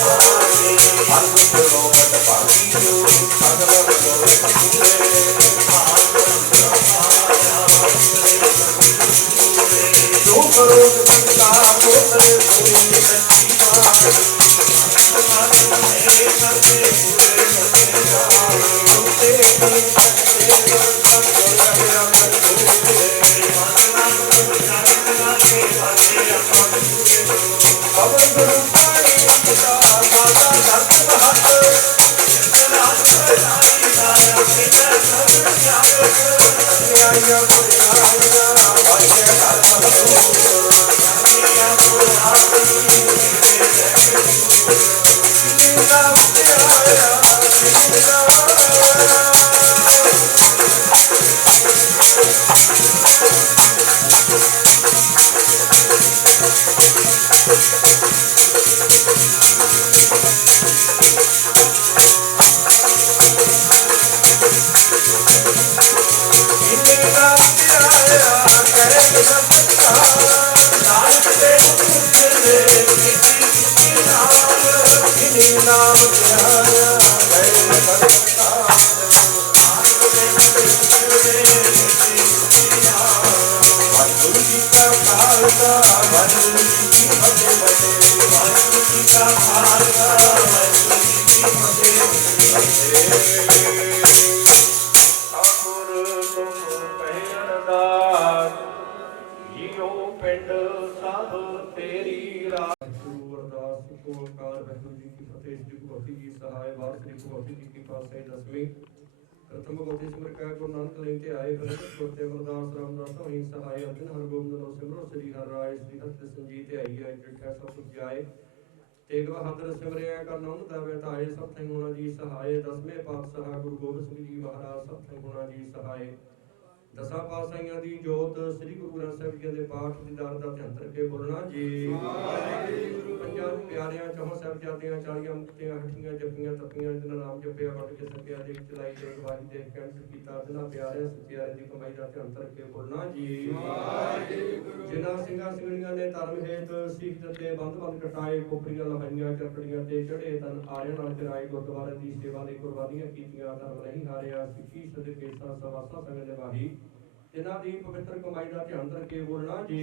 ਹਰ ਲੋਕ ਭਾਗੀ ਜੋ ਸਗਲ ਲੋਕ ਜੋ ਕਰੋ ਸੰਤਾ ਕੋਤਰੇ ਸੋਈ ਸੱਚੀ ਬਾਤ ਮੇਰੇ ਕਰਦੇ ਪੂਰੇ ਕਰਦੇ ਜਾਓ ਤੇ ਕਲ ਤੇ ਸਭ ਜੋ ਰਹਿਆ ਮਨ ਪੂਰੇ ਪਵਨ ਗੁਰੂ ਪਾਣੀ ਪਿਤਾ ਮਾਤਾ ਦਰਤ ਮਹਤ ਜਨਾਤ ਸਾਰੀ ਸਾਰਾ ਪਿਤਾ ਸਭ ਜਾਗੋ ਆਇਆ ਆਇਆ ਵਾਹਿਆ ਕਰ ਸਭ ਨਾਮ ਪਿਆਰਾ ਗਏ ਬਰਤਾ ਵਾਹਿਗੁਰੂ ਜੀ ਕਾ ਖਾਲਸਾ ਵਾਹਿਗੁਰੂ ਜੀ ਕੀ ਫਤਿਹ ਵਾਹਿਗੁਰੂ ਜੀ ਕਾ ਖਾਲਸਾ ਵਾਹਿਗੁਰੂ ਜੀ ਕੀ ਫਤਿਹ ਠਾਕੁਰ ਤੁਮ ਪਹਿ ਅਰਦਾਸ ਜੀਓ ਪਿੰਡ ਸਭ ਤੇਰੀ ਰਾਤ ਗੁਰੂ ਅਰਦਾਸ ਓੰਕਾਰ ਵਾਹਿਗੁਰੂ ਜੀ ਕੀ ਫਤਿਹ ਜੀ ਭਗਵਤੀ ਜੀ ਸਹਾਇ ਵਾਰ ਸ੍ਰੀ ਭਗਵਤੀ ਜੀ ਕੀ ਪਾਸੇ ਦਸਵੀਂ ਪ੍ਰਥਮ ਭਗਵਤੀ ਸਿਮਰ ਕਾ ਗੁਰੂ ਨਾਨਕ ਲੈ ਕੇ ਆਏ ਪ੍ਰਗਟ ਗੁਰਤੇ ਅਰਦਾਸ ਰਾਮਦਾਸ ਹੋਈ ਸਹਾਇ ਅਰਜਨ ਹਰ ਗੋਬਿੰਦ ਨੋ ਸਿਮਰੋ ਸ੍ਰੀ ਹਰਿ ਰਾਏ ਸ੍ਰੀ ਹਰਿ ਸੰਜੀਤ ਆਈ ਹੈ ਜਿਠਾ ਸਭ ਕੁਝ ਜਾਏ ਤੇਗ ਬਹਾਦਰ ਸਿਮਰਿਆ ਕਰ ਨਾਮ ਦਾ ਬੈਠਾਏ ਸਭ ਥੈ ਗੁਣਾ ਜੀ ਸਹਾਇ ਦਸਵੇਂ ਪਾਤਸ਼ਾਹ ਗੁਰੂ ਗੋਬਿੰਦ ਸਿੰਘ ਜੀ ਮਹਾਰਾਜ ਸਭ ਥੈ ਗੁਣਾ ਜੀ ਸਹਾਇ ਦਸਾਂ ਪਾਤਸ਼ਾਹੀਆਂ ਦੀ ਜੋਤ ਸ੍ਰੀ ਗੁਰੂ ਗ੍ਰੰਥ ਸਾਹਿਬ ਜੀ ਦੇ ਪਾਠ ਦੀਦਾਰ ਦਾ ਧਿਆਨ ਕਰਕੇ ਬੋਲਣਾ ਜੀ। ਪੰਜਾਂ ਪਿਆਰਿਆਂ ਚੌਹਾਂ ਸਾਹਿਬਜ਼ਾਦਿਆਂ 40 ਮੁਕਤਿਆਂ ਹੱਠੀਆਂ ਜੱਫੀਆਂ ਤੱਪੀਆਂ ਜਿਨ੍ਹਾਂ ਨਾਮ ਜਪਿਆ ਵੰਡ ਕੇ ਸਕਿਆ ਦੇ ਚਲਾਈ ਦੇ ਵਾਹੀ ਦੇ ਕੈਂਟ ਕੀਤਾ ਜਿਨ੍ਹਾਂ ਪਿਆਰਿਆਂ ਸੱਚਿਆਰੇ ਦੀ ਕਮਾਈ ਦਾ ਧਿਆਨ ਕਰਕੇ ਬੋਲਣਾ ਜੀ। ਜਿਨ੍ਹਾਂ ਸਿੰਘਾਂ ਸਿੰਘਣੀਆਂ ਨੇ ਧਰਮ ਹੇਤ ਸਿੱਖ ਦਿੱਤੇ ਬੰਦ ਕਟਾਏ ਕੋਪਰੀਆਂ ਲਹਾਈਆਂ ਚੱਕੜੀਆਂ ਤੇ ਚੜੇ ਤਨ ਆਰਿਆਂ ਨਾਲ ਚਰਾਏ ਗੁਰਦੁਆਰੇ ਦੀ ਸੇਵਾ ਲਈ ਕੁਰਬਾਨੀਆਂ ਕੀਤੀਆਂ ਧਰਮ ਨਹੀਂ ਹਾਰਿਆ ਸਿੱਖੀ ਸਦਕੇ ਸਵਾਸਾ ਸੰਗ ਨਿਭਾਈ ਜਿਨ੍ਹਾਂ ਦੀ ਪਵਿੱਤਰ ਕਮਾਈ ਦਾ ਧਿਆਨ ਕਰਕੇ ਬੋਲਣਾ ਜੀ।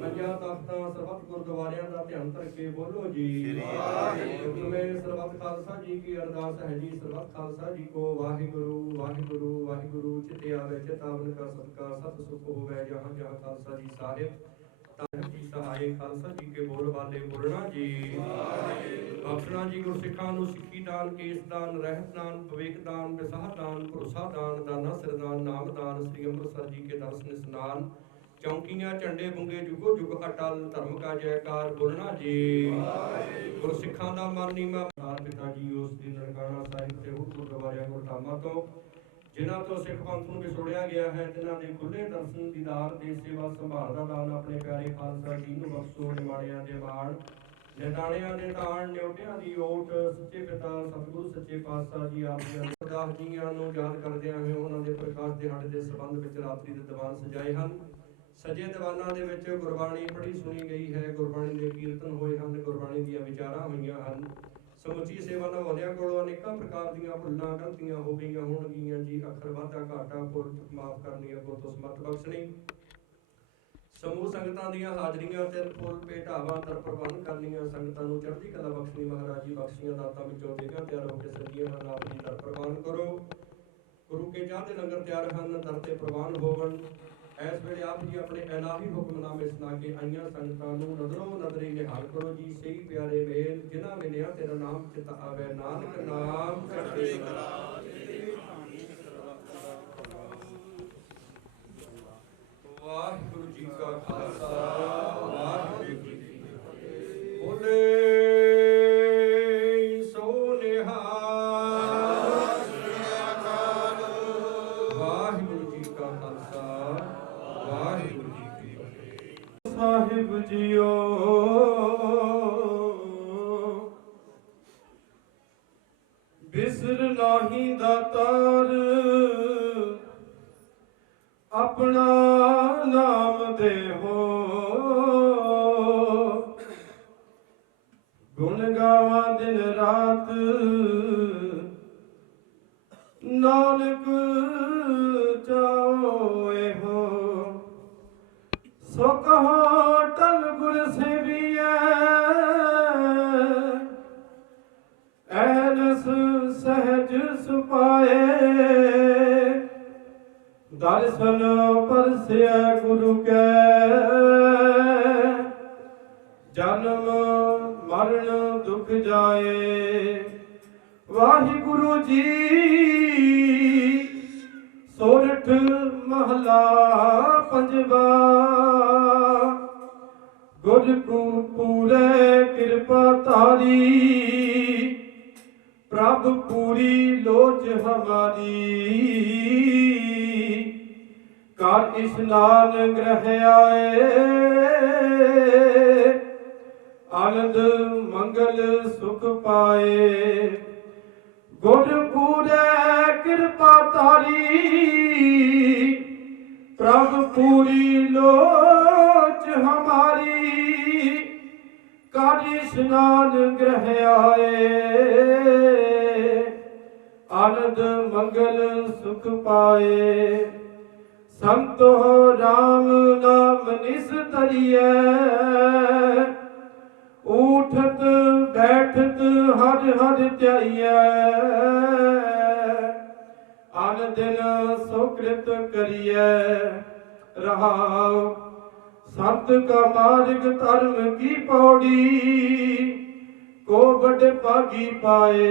ਪੰਜਾਂ ਤਖਤਾਂ ਸਰਬੱਤ ਗੁਰਦੁਆਰਿਆਂ ਦਾ ਧਿਆਨ ਕਰਕੇ ਬੋਲੋ ਜੀ। ਹੁਕਮੇ ਸਰਬੱਤ ਖਾਲਸਾ ਜੀ ਕੀ ਅਰਦਾਸ ਹੈ ਜੀ ਸਰਬੱਤ ਖਾਲਸਾ ਜੀ ਕੋ ਵਾਹਿਗੁਰੂ ਵਾਹਿਗੁਰੂ ਵਾਹਿਗੁਰੂ ਚਿਤੇ ਆਵੇ ਚੇਤਾਵਨ ਕਾ ਸਦਕਾ ਸਤ ਸੁਖ ਹੋਵੇ ਜਹਾਂ ਜਹਾਂ ਖਾਲਸਾ ਜੀ ਸਾਹਿਬ ਜੀ ਸਹਾਇ ਖਾਲਸਾ ਜੀ ਕੇ ਬੋਲ ਵਾਲੇ ਬੋਲਣਾ ਜੀ। ਬਖਸ਼ਣਾ ਜੀ ਗੁਰਸਿੱਖਾਂ ਨੂੰ ਸਿੱਖੀ ਦਾਨ ਕੇਸ ਦਾਨ ਰਹਿਤ ਦਾਨ ਵਿਵੇਕ ਦਾਨ ਵਿਸਾਹ ਦਾਨ ਭਰੋਸਾ ਦਾਨ ਦਾਨਾ ਸਿਰਦਾਨ ਨਾਮ ਦਾਨ ਸ੍ਰੀ ਅੰਮ੍ਰਿਤਸਰ ਜੀ ਕੇ ਦਰਸ਼ਨ ਇਸਨਾਨ ਚੌਂਕੀਆਂ ਝੰਡੇ ਬੁੰਗੇ ਜੁਗੋ ਜੁਗ ਅਟਲ ਧਰਮ ਕਾ ਜੈਕਾਰ ਬੋਲਣਾ ਜੀ। ਗੁਰਸਿੱਖਾਂ ਦਾ ਮਨ ਨੀਮਾ ਪਿਤਾ ਜੀ ਉਸ ਦੀ ਨਨਕਾਣਾ ਸਾਹਿਬ ਤੇ ਗੁਰਦੁਆਰਿਆਂ ਗੁਰਧਾਮਾਂ ਤੋਂ ਜਿਨ੍ਹਾਂ ਤੋਂ ਸਿੱਖ ਪੰਥ ਨੂੰ ਵਿਛੋੜਿਆ ਗਿਆ ਹੈ ਜਿਨ੍ਹਾਂ ਦੇ ਖੁੱਲੇ ਦਰਸ਼ਨ ਦੀਦਾਰ ਦੇ ਸੇਵਾ ਸੰਭਾਲ ਦਾ ਦਾਨ ਆਪਣੇ ਪਿਆਰੇ ਖਾਲਸਾ ਜੀ ਨੂੰ ਬਖਸ਼ੋ ਨਿਮਾਣਿਆਂ ਦੇ ਮਾਣ ਨਿਦਾਣਿਆਂ ਦੇ ਤਾਣ ਨਿਉਟਿਆਂ ਦੀ ਓਟ ਸੱਚੇ ਪਿਤਾ ਸਤਿਗੁਰੂ ਸੱਚੇ ਪਾਤਸ਼ਾਹ ਜੀ ਆਪ ਜੀ ਅਰਦਾਸ ਜੀਆਂ ਨੂੰ ਯਾਦ ਕਰਦਿਆਂ ਹੋਏ ਉਹਨਾਂ ਦੇ ਪ੍ਰਕਾਸ਼ ਦਿਹਾੜੇ ਦੇ ਸੰਬੰਧ ਵਿੱਚ ਰਾਤਰੀ ਦੇ ਦੀਵਾਨ ਸਜਾਏ ਹਨ। ਸਜੇ ਦੀਵਾਨਾਂ ਦੇ ਵਿੱਚ ਗੁਰਬਾਣੀ ਪੜ੍ਹੀ ਸੁਣੀ ਗਈ ਹੈ ਗੁਰਬਾਣੀ ਦੇ ਕੀਰਤਨ ਹੋਏ ਹਨ ਗੁਰਬਾਣੀ ਦੀਆਂ ਵਿਚਾਰਾਂ ਹੋਈਆਂ ਹਨ। ਸਮੁੱਚੀ ਸੇਵਾ ਨਿਭਾਉਂਦਿਆਂ ਕੋਲੋਂ ਅਨੇਕਾਂ ਪ੍ਰਕਾਰ ਦੀਆਂ ਭੁੱਲਾਂ ਗਲਤੀਆਂ ਹੋ ਗਈਆਂ ਹੋਣਗੀਆਂ ਜੀ ਅੱਖਰ ਵਾਧਾ ਘਾਟਾ ਭੁੱਲ ਮਾਫ ਕਰਨੀ ਅੱਗੋਂ ਤੋਂ ਸਮਤ ਬਖਸ਼ਣੀ। ਸਮੂਹ ਸੰਗਤਾਂ ਦੀਆਂ ਹਾਜ਼ਰੀਆਂ ਤੇ ਫੁੱਲ ਭੇਟਾਵਾਂ ਦਰ ਪ੍ਰਬੰਧ ਕਰਨੀਆਂ ਸੰਗਤਾਂ ਨੂੰ ਚੜ੍ਹਦੀ ਕਲਾ ਬਖਸ਼ਣੀ ਮਹਾਰਾਜ ਜੀ ਬਖਸ਼ੀਆਂ ਦਾਤਾਂ ਵਿੱਚੋਂ ਦੇਗਾ ਤਿਆਰ ਹੋ ਕੇ ਸਜੀਆਂ ਹਨ ਆਪ ਜੀ ਦਰ ਪ੍ਰਬੰਧ ਕਰੋ। ਗੁਰੂ ਕੇ ਚਾਹ ਦੇ ਲੰਗਰ ਤਿਆਰ ਹਨ ਦਰ ਤੇ ਪ੍ਰਵਾਨ ਹੋਵਣ। ਇਸ ਵੇਲੇ ਆਪ ਜੀ ਆਪਣੇ ਇਲਾਹੀ ਹੁਕਮਨਾਮੇ ਸੁਣਾ ਕੇ ਆਈਆਂ ਸੰਗਤਾਂ ਨੂੰ ਨਜ਼ਰੋਂ ਨਜ਼ਰੀ ਨਿਹਾਲ ਕਰੋ ਜੀ। ਸਹੀ ਪਿਆਰੇ ਵੇਲ ਜਿਨ੍ਹਾਂ ਮਿਲਿਆ ਤੇਰਾ ਨਾਮ ਚਿਤ ਆਵੇ ਨਾਨਕ ਨਾਮ ਚੜ੍ਹਦੀ ਕਲਾ। ਵਾਹਿਗੁਰੂ ਜੀ ਕਾ ਖਾਲਸਾ ਵਾਹਿਗੁਰੂ ਜੀ ਕੀ ਫਤਿਹ। ਬੋਲੇ ਸੋ ਨਿਹਾਲ। ਵਾਹਿਗੁਰੂ ਜੀ ਕਾ ਖਾਲਸਾ ਵਾਹਿਗੁਰੂ ਜੀ ਕੀ ਫਤਿਹ। ਸਾਹਿਬ ਜੀਓ ਬਿਸਰ ਨਾਹੀ ਦਾਤਾਰ ਆਪਣਾ ਨਾਮ ਦੇਹੋ ਗੁਣ ਗਾਵਾਂ ਦਿਨ ਰਾਤ ਨਾਨਕ ਚਾਹੇ ਹੋ ਸੋ ਕਹੋ ਟਲ ਗੁਰ ਸੇਵੀਐ ਐਨਸ ਸਹਿਜ ਸੁਪਾਏ ਦਰਸ਼ਨ ਪਰਸਿਆ ਗੁਰੂ ਕੈ ਜਨਮ ਮਰਨ ਦੁਖ ਜਾਏ। ਵਾਹਿਗੁਰੂ ਜੀ ਸੋਰਠ ਮਹਲਾ ਪੰਜਵਾ। ਗੁਰ ਕੋ ਪੂਰੇ ਕਿਰਪਾ ਧਾਰੀ ਪ੍ਰਭ ਪੂਰੀ ਲੋਚ ਹਮਾਰੀ। ਕਰ ਇਸ਼ਨਾਨ ਗ੍ਰਹਿ ਆਏ ਆਨੰਦ ਮੰਗਲ ਸੁਖ ਪਾਏ। ਗੁਰ ਪੂਰੇ ਕਿਰਪਾ ਧਾਰੀ ਪ੍ਰਭ ਪੂਰੀ ਲੋਚ ਹਮਾਰੀ। ਕਰ ਇਸ਼ਨਾਨ ਗ੍ਰਹਿ ਆਏ ਆਨੰਦ ਮੰਗਲ ਸੁਖ ਪਾਏ। ਸੰਤੋ ਰਾਮ ਨਾਮ ਨਿਸਤਰੀਐ ਉਠਤ ਬੈਠਤ ਹਰ ਹਰ ਧਿਆਈਐ। ਅਨ ਦਿਨ ਸੁਕ੍ਰਿਤ ਕਰੀਐ ਰਹਾਉ। ਸੰਤ ਕਾ ਮਾਰਗ ਧਰਮ ਕੀ ਪੌੜੀ ਕੋ ਬੜ ਭਾਗੀ ਪਾਏ।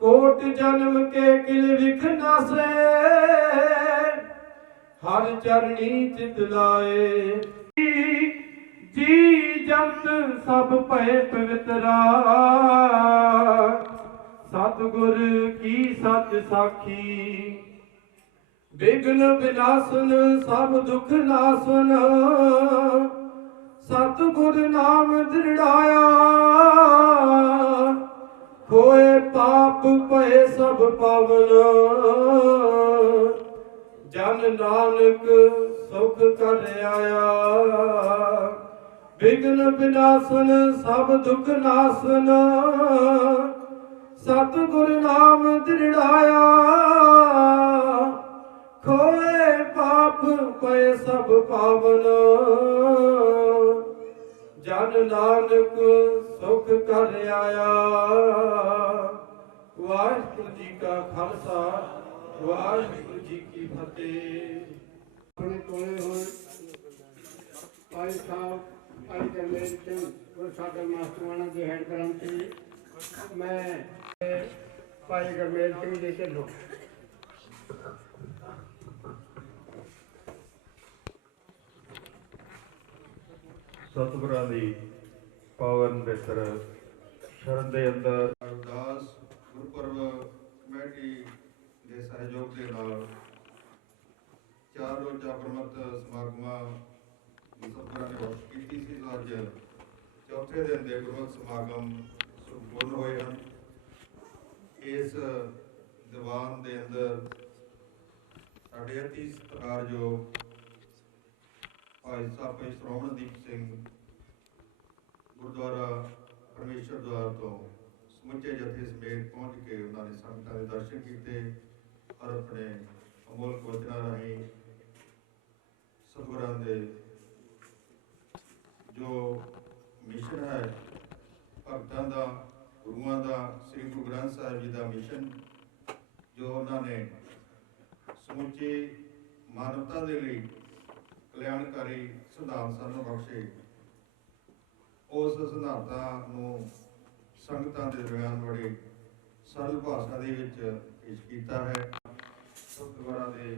ਕੋਟ ਜਨਮ ਕੇ ਕਿਲ ਵਿਖ ਨਾਸੇ ਹਰ ਚਰਣੀ ਚਿਤ ਲਾਏ। ਜੀ ਜੰਤ ਸਭ ਭਏ ਪਵਿੱਤਰਾ ਸਤਿਗੁਰ ਕੀ ਸੱਚ ਸਾਖੀ, ਬਿਗਨ ਬਿਨਾਸਨ ਸਭ ਦੁਖ ਨਾਸਨ, ਸਤਿਗੁਰ ਨਾਮ ਦ੍ਰਿੜਾਇਆ, ਹੋਏ ਪਾਪ ਭਏ ਸਭ ਪਾਵਨ, ਜਨ ਨਾਨਕ ਸੁਖ ਕਰ ਆਇਆ। ਬਿਗਨ ਬਿਨਾਸਨ ਸਭ ਦੁਖ ਨਾਸਨ, ਸਤਿਗੁਰ ਨਾਮ ਦ੍ਰਿੜਾਇਆ, ਖੋਏ ਪਾਪ ਪਏ ਸਭ ਪਾਵਨ, ਜਨ ਨਾਨਕ ਸੁਖ ਕਰ ਆਇਆ। ਵਾਹਿਗੁਰੂ ਜੀ ਕਾ ਖਾਲਸਾ, ਵਾਹਿਗੁਰੂ ਜੀ ਕੀ ਫਤਿਹ। ਆਪਣੇ ਕੋਲੇ ਹੋਏ ਭਾਈ ਸਾਹਿਬ ਭਾਈ ਜਰਨੈਲ ਸਿੰਘ ਉਹ ਸਾਡੇ ਮਾਸਟਰਾਣਾ ਦੇ ਹੈਡ ਗ੍ਰੰਥੀ, ਮੈਂ ਭਾਈ ਜਰਨੈਲ ਸਿੰਘ ਜੀ ਢਿੱਲੋਂ। ਸਤਿਗੁਰਾਂ ਦੀ ਪਾਵਨ ਬਿਸਰ ਸ਼ਰਨ ਦੇ ਅੰਦਰ ਅਰਦਾਸ ਗੁਰਪੁਰਬ ਕਮੇਟੀ ਦੇ ਸਹਿਯੋਗ ਦੇ ਨਾਲ 4 ਰੋਜ਼ਾ ਗੁਰਮਤਿ ਸਮਾਗਮਾਂ ਦੀ ਸਤਿਗੁਰਾਂ ਨੇ ਬਖਸ਼ ਕੀਤੀ ਸੀ। ਅੱਜ ਚੌਥੇ ਦਿਨ ਦੇ ਗੁਰਮਤਿ ਸਮਾਗਮ ਸੰਪੂਰਨ ਹੋਏ ਹਨ। ਇਸ ਦੀਵਾਨ ਦੇ ਅੰਦਰ ਸਾਡੇ ਅਤੀ ਸਤਿਕਾਰਯੋਗ ਭਾਈ ਸਾਹਿਬ ਭਾਈ ਸ਼੍ਰੋਮਣਦੀਪ ਸਿੰਘ ਗੁਰਦੁਆਰਾ ਪਰਮੇਸ਼ਰ ਦੁਆਰ ਤੋਂ ਸਮੁੱਚੇ ਜਥੇ ਸਮੇਤ ਪਹੁੰਚ ਕੇ ਉਹਨਾਂ ਨੇ ਸੰਗਤਾਂ ਦੇ ਦਰਸ਼ਨ ਕੀਤੇ ਔਰ ਆਪਣੇ ਅਮੋਲਕ ਵਚਨਾਂ ਰਾਹੀਂ ਸਤਿਗੁਰਾਂ ਦੇ ਜੋ ਮਿਸ਼ਨ ਹੈ ਭਗਤਾਂ ਦਾ, ਗੁਰੂਆਂ ਦਾ, ਸ੍ਰੀ ਗੁਰੂ ਗ੍ਰੰਥ ਸਾਹਿਬ ਜੀ ਦਾ ਮਿਸ਼ਨ ਜੋ ਉਹਨਾਂ ਨੇ ਸਮੁੱਚੀ ਮਾਨਵਤਾ ਦੇ ਲਈ ਕਲਿਆਣਕਾਰੀ ਸਿਧਾਂਤ ਸਾਨੂੰ ਬਖਸ਼ੇ, ਉਸ ਸਿਧਾਂਤਾਂ ਨੂੰ ਸੰਗਤਾਂ ਦੇ ਦਰਮਿਆਨ ਬੜੀ ਸਰਲ ਭਾਸ਼ਾ ਦੇ ਵਿੱਚ ਪੇਸ਼ ਕੀਤਾ ਹੈ। ਸਤਿਗੁਰਾਂ ਦੇ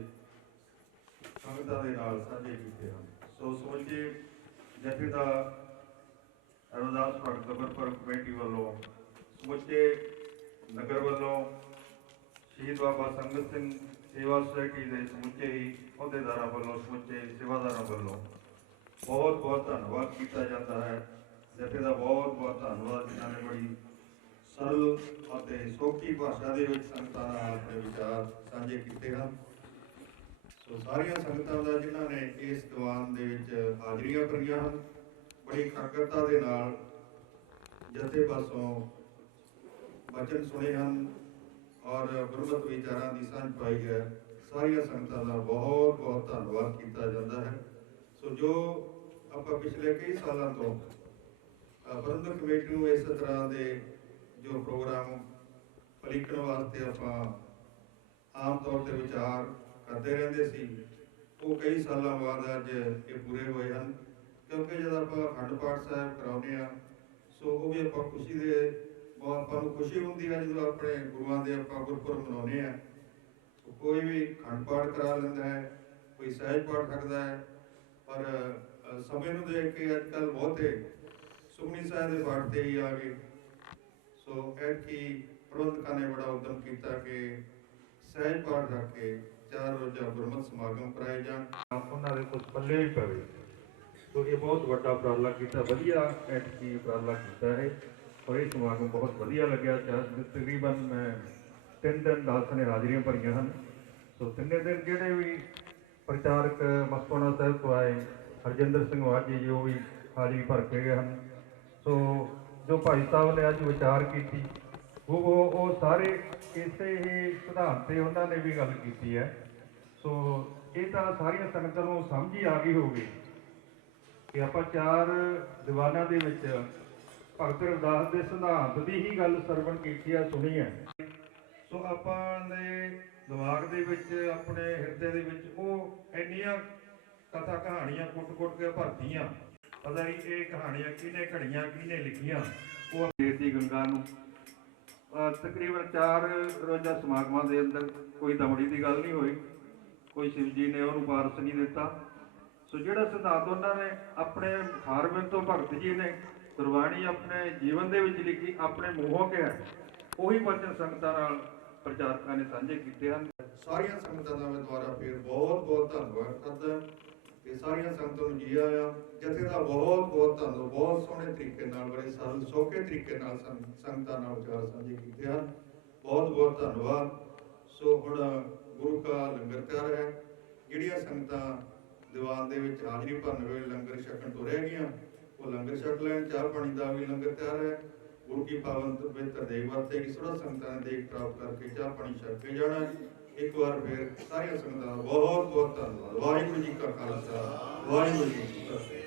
ਸੰਗਤਾਂ ਦੇ ਨਾਲ ਸਾਂਝੇ ਕੀਤੇ ਹਨ। ਸੋ ਸਮੁੱਚੇ ਜਥੇ ਦਾ ਅਰਦਾਸ ਭਗਤ ਗੁਰਪੁਰਬ ਕਮੇਟੀ ਵੱਲੋਂ, ਸਮੁੱਚੇ ਨਗਰ ਵੱਲੋਂ, ਸ਼ਹੀਦ ਬਾਬਾ ਸੰਗਤ ਸਿੰਘ ਸੇਵਾ ਸੁਸਾਇਟੀ ਦੇ ਸਮੁੱਚੇ ਹੀ ਅਹੁਦੇਦਾਰਾਂ ਵੱਲੋਂ, ਸਮੁੱਚੇ ਸੇਵਾਦਾਰਾਂ ਵੱਲੋਂ ਬਹੁਤ ਬਹੁਤ ਧੰਨਵਾਦ ਕੀਤਾ ਜਾਂਦਾ ਹੈ। ਜਥੇ ਦਾ ਬਹੁਤ ਬਹੁਤ ਧੰਨਵਾਦ, ਜਿਨ੍ਹਾਂ ਨੇ ਬੜੀ ਸਰਲ ਅਤੇ ਸੌਖੀ ਭਾਸ਼ਾ ਦੇ ਵਿੱਚ ਸੰਗਤਾਂ ਨਾਲ ਆਪਣੇ ਵਿਚਾਰ ਸਾਂਝੇ ਕੀਤੇ ਹਨ। ਸੋ ਸਾਰੀਆਂ ਸੰਗਤਾਂ ਦਾ ਜਿਨ੍ਹਾਂ ਨੇ ਇਸ ਦੀਵਾਨ ਦੇ ਵਿੱਚ ਹਾਜ਼ਰੀਆਂ ਭਰੀਆਂ ਹਨ, ਬੜੀ ਇਕਾਗਰਤਾ ਦੇ ਨਾਲ ਜਥੇ ਪਾਸੋਂ ਵਚਨ ਸੁਣੇ ਹਨ ਔਰ ਗੁਰਮਤਿ ਵਿਚਾਰਾਂ ਦੀ ਸਾਂਝ ਪਾਈ ਹੈ, ਸਾਰੀਆਂ ਸੰਗਤਾਂ ਦਾ ਬਹੁਤ ਬਹੁਤ ਧੰਨਵਾਦ ਕੀਤਾ ਜਾਂਦਾ ਹੈ। ਸੋ ਜੋ ਆਪਾਂ ਪਿਛਲੇ ਕਈ ਸਾਲਾਂ ਤੋਂ ਪ੍ਰਬੰਧਕ ਕਮੇਟੀ ਨੂੰ ਇਸ ਤਰ੍ਹਾਂ ਦੇ ਜੋ ਪ੍ਰੋਗਰਾਮ ਪਲੀਕਣ ਵਾਸਤੇ ਆਪਾਂ ਆਮ ਤੌਰ ਤੇ ਵਿਚਾਰ ਕਰਦੇ ਰਹਿੰਦੇ ਸੀ, ਉਹ ਕਈ ਸਾਲਾਂ ਬਾਅਦ ਅੱਜ ਇਹ ਪੂਰੇ ਹੋਏ ਹਨ। ਕਿਉਂਕਿ ਜਦ ਆਪਾਂ ਅਖੰਡ ਪਾਠ ਸਾਹਿਬ ਕਰਾਉਂਦੇ ਹਾਂ, ਸੋ ਉਹ ਵੀ ਆਪਾਂ ਖੁਸ਼ੀ ਦੇ, ਆਪਾਂ ਨੂੰ ਖੁਸ਼ੀ ਹੁੰਦੀ ਹੈ ਜਦੋਂ ਆਪਣੇ ਗੁਰੂਆਂ ਦੇ ਆਪਾਂ ਗੁਰਪੁਰਬ ਮਨਾਉਂਦੇ ਹਾਂ। ਕੋਈ ਵੀ ਅਖੰਡ ਪਾਠ ਕਰਾ ਲੈਂਦਾ ਹੈ, ਕੋਈ ਸਹਿਜ ਪਾਠ ਰੱਖਦਾ ਹੈ, ਪਰ ਸਮੇਂ ਨੂੰ ਦੇਖ ਕੇ ਅੱਜ ਕੱਲ੍ਹ ਬਹੁਤੇ ਸੁਖਮਨੀ ਸਾਹਿਬ ਦੇ ਪਾਠ ਤੇ ਹੀ ਆ ਗਏ। ਸੋ ਐਤਕੀ ਪ੍ਰਬੰਧਕਾਂ ਨੇ ਬੜਾ ਉਦਮ ਕੀਤਾ ਕਿ ਸਹਿਜ ਪਾਠ ਰੱਖ ਕੇ 4 ਰੋਜ਼ਾ ਗੁਰਮਤਿ ਸਮਾਗਮ ਕਰਾਏ ਜਾਣ, ਉਹਨਾਂ ਦੇ ਕੁਝ ਪੱਲੇ ਵੀ ਪਵੇ। ਸੋ ਇਹ ਬਹੁਤ ਵੱਡਾ ਉਪਰਾਲਾ ਕੀਤਾ, ਵਧੀਆ ਐਤਕੀ ਉਪਰਾਲਾ ਕੀਤਾ ਹੈ ਔਰ ਇਹ ਸਮਾਗਮ ਬਹੁਤ ਵਧੀਆ ਲੱਗਿਆ। ਤਕਰੀਬਨ ਮੈਂ 3 ਦਿਨ 10 ਨੇ ਹਾਜ਼ਰੀਆਂ ਭਰੀਆਂ ਹਨ। ਸੋ 3 ਦਿਨ ਜਿਹੜੇ ਵੀ ਪ੍ਰਚਾਰਕ ਮਸਤੂਆਣਾ ਸਾਹਿਬ ਤੋਂ ਆਏ, ਹਰਜਿੰਦਰ ਸਿੰਘ ਵਾਜੀ ਜੀ, ਉਹ ਵੀ ਹਾਜ਼ਰੀ ਭਰ ਕੇ ਗਏ ਹਨ। ਸੋ ਜੋ ਭਾਈ ਸਾਹਿਬ ਨੇ ਅੱਜ ਵਿਚਾਰ ਕੀਤੀ, ਉਹ ਸਾਰੇ ਇਸੇ ਹੀ ਸਿਧਾਂਤ ਤੇ ਉਹਨਾਂ ਨੇ ਵੀ ਗੱਲ ਕੀਤੀ ਹੈ। ਸੋ ਇਹ ਤਾਂ ਸਾਰੀਆਂ ਸੰਗਤਾਂ ਨੂੰ ਸਮਝ ਹੀ ਆ ਗਈ ਹੋਊਗੀ ਕਿ ਆਪਾਂ 4 ਦੀਵਾਨਾਂ ਦੇ ਵਿੱਚ ਭਗਤ ਰਵਿਦਾਸ ਦੇ ਸਿਧਾਂਤ ਦੀ ਹੀ ਗੱਲ ਸਰਵਣ ਕੀਤੀ ਆ, ਸੁਣੀ ਹੈ। ਸੋ ਆਪਾਂ ਦੇ ਦਿਮਾਗ ਦੇ ਵਿੱਚ, ਆਪਣੇ ਹਿਰਦੇ ਦੇ ਵਿੱਚ ਉਹ ਇੰਨੀਆਂ ਕਥਾ ਕਹਾਣੀਆਂ ਕੁੱਟ-ਕੁੱਟ ਕੇ ਭਰਤੀਆਂ, ਪਤਾ ਨਹੀਂ ਇਹ ਕਹਾਣੀਆਂ ਕਿਹਨੇ ਘੜੀਆਂ, ਕਿਹਨੇ ਲਿਖੀਆਂ। ਉਹ ਦੇਰ ਦੀ ਗੰਗਾ ਨੂੰ ਤਕਰੀਬਨ 4 ਰੋਜ਼ਾ ਸਮਾਗਮਾਂ ਦੇ ਅੰਦਰ ਕੋਈ ਦਮੜੀ ਦੀ ਗੱਲ ਨਹੀਂ ਹੋਈ, ਕੋਈ ਸ਼ਿਵ ਜੀ ਨੇ ਉਹਨੂੰ ਪਾਰਸ ਨਹੀਂ ਦਿੱਤਾ। ਸੋ ਜਿਹੜਾ ਸਿਧਾਂਤ ਉਹਨਾਂ ਨੇ ਆਪਣੇ ਖਾਰਵਿੰਦ ਤੋਂ ਭਗਤ ਜੀ ਨੇ ਗੁਰਬਾਣੀ ਆਪਣੇ ਜੀਵਨ ਦੇ ਵਿੱਚ ਲਿਖੀ, ਆਪਣੇ ਮੂੰਹੋਂ ਕਿਹਾ, ਉਹੀ ਵਚਨ ਸੰਗਤਾਂ ਨਾਲ ਪ੍ਰਚਾਰਕਾਂ ਨੇ ਸਾਂਝੇ ਕੀਤੇ ਹਨ। ਸਾਰੀਆਂ ਸੰਗਤਾਂ ਦਾ ਮੈਂ ਦੁਆਰਾ ਫਿਰ ਬਹੁਤ ਬਹੁਤ ਧੰਨਵਾਦ ਕਰਦਾ ਕਿ ਸਾਰੀਆਂ ਸੰਗਤਾਂ ਨੂੰ ਜੀ ਆਇਆਂ। ਜਥੇ ਦਾ ਬਹੁਤ ਬਹੁਤ ਧੰਨਵਾਦ, ਬਹੁਤ ਸੋਹਣੇ ਤਰੀਕੇ ਨਾਲ, ਬੜੇ ਸਰਲ ਸੌਖੇ ਤਰੀਕੇ ਨਾਲ ਸੰਗਤਾਂ ਨਾਲ ਵਿਚਾਰ ਸਾਂਝੇ ਕੀਤੇ ਹਨ। ਬਹੁਤ ਬਹੁਤ ਧੰਨਵਾਦ। ਸੋ ਹੁਣ ਗੁਰੂ ਕਾ ਲੰਗਰ ਤਿਆਰ ਹੈ। ਜਿਹੜੀਆਂ ਸੰਗਤਾਂ ਦੀਵਾਨ ਦੇ ਵਿੱਚ ਹਾਜ਼ਰੀ ਭਰਨ ਵੇਲੇ ਲੰਗਰ ਛਕਣ ਤੋਂ ਰਹਿ ਗਈਆਂ, ਉਹ ਲੰਗਰ ਛਕ ਲੈਣ। ਚਾਹ ਪਾਣੀ ਦਾ ਵੀ ਲੰਗਰ ਤਿਆਰ ਹੈ। ਗੁਰੂ ਕੀ ਪਾਵਨ ਪਵਿੱਤਰ ਦੇਗ ਵਰਤੇਗੀ। ਸਰਬ ਸੰਗਤਾਂ ਨੇ ਦੇਗ ਪ੍ਰਾਪਤ ਕਰਕੇ ਚਾਹ ਪਾਣੀ ਛਕ ਕੇ ਜਾਣਾ। ਇੱਕ ਵਾਰ ਫਿਰ ਸਾਰੀਆਂ ਸੰਗਤਾਂ ਦਾ ਬਹੁਤ ਬਹੁਤ ਧੰਨਵਾਦ। ਵਾਹਿਗੁਰੂ ਜੀ ਕਾ ਖਾਲਸਾ, ਵਾਹਿਗੁਰੂ ਜੀ ਕੀ ਫਤਿਹ।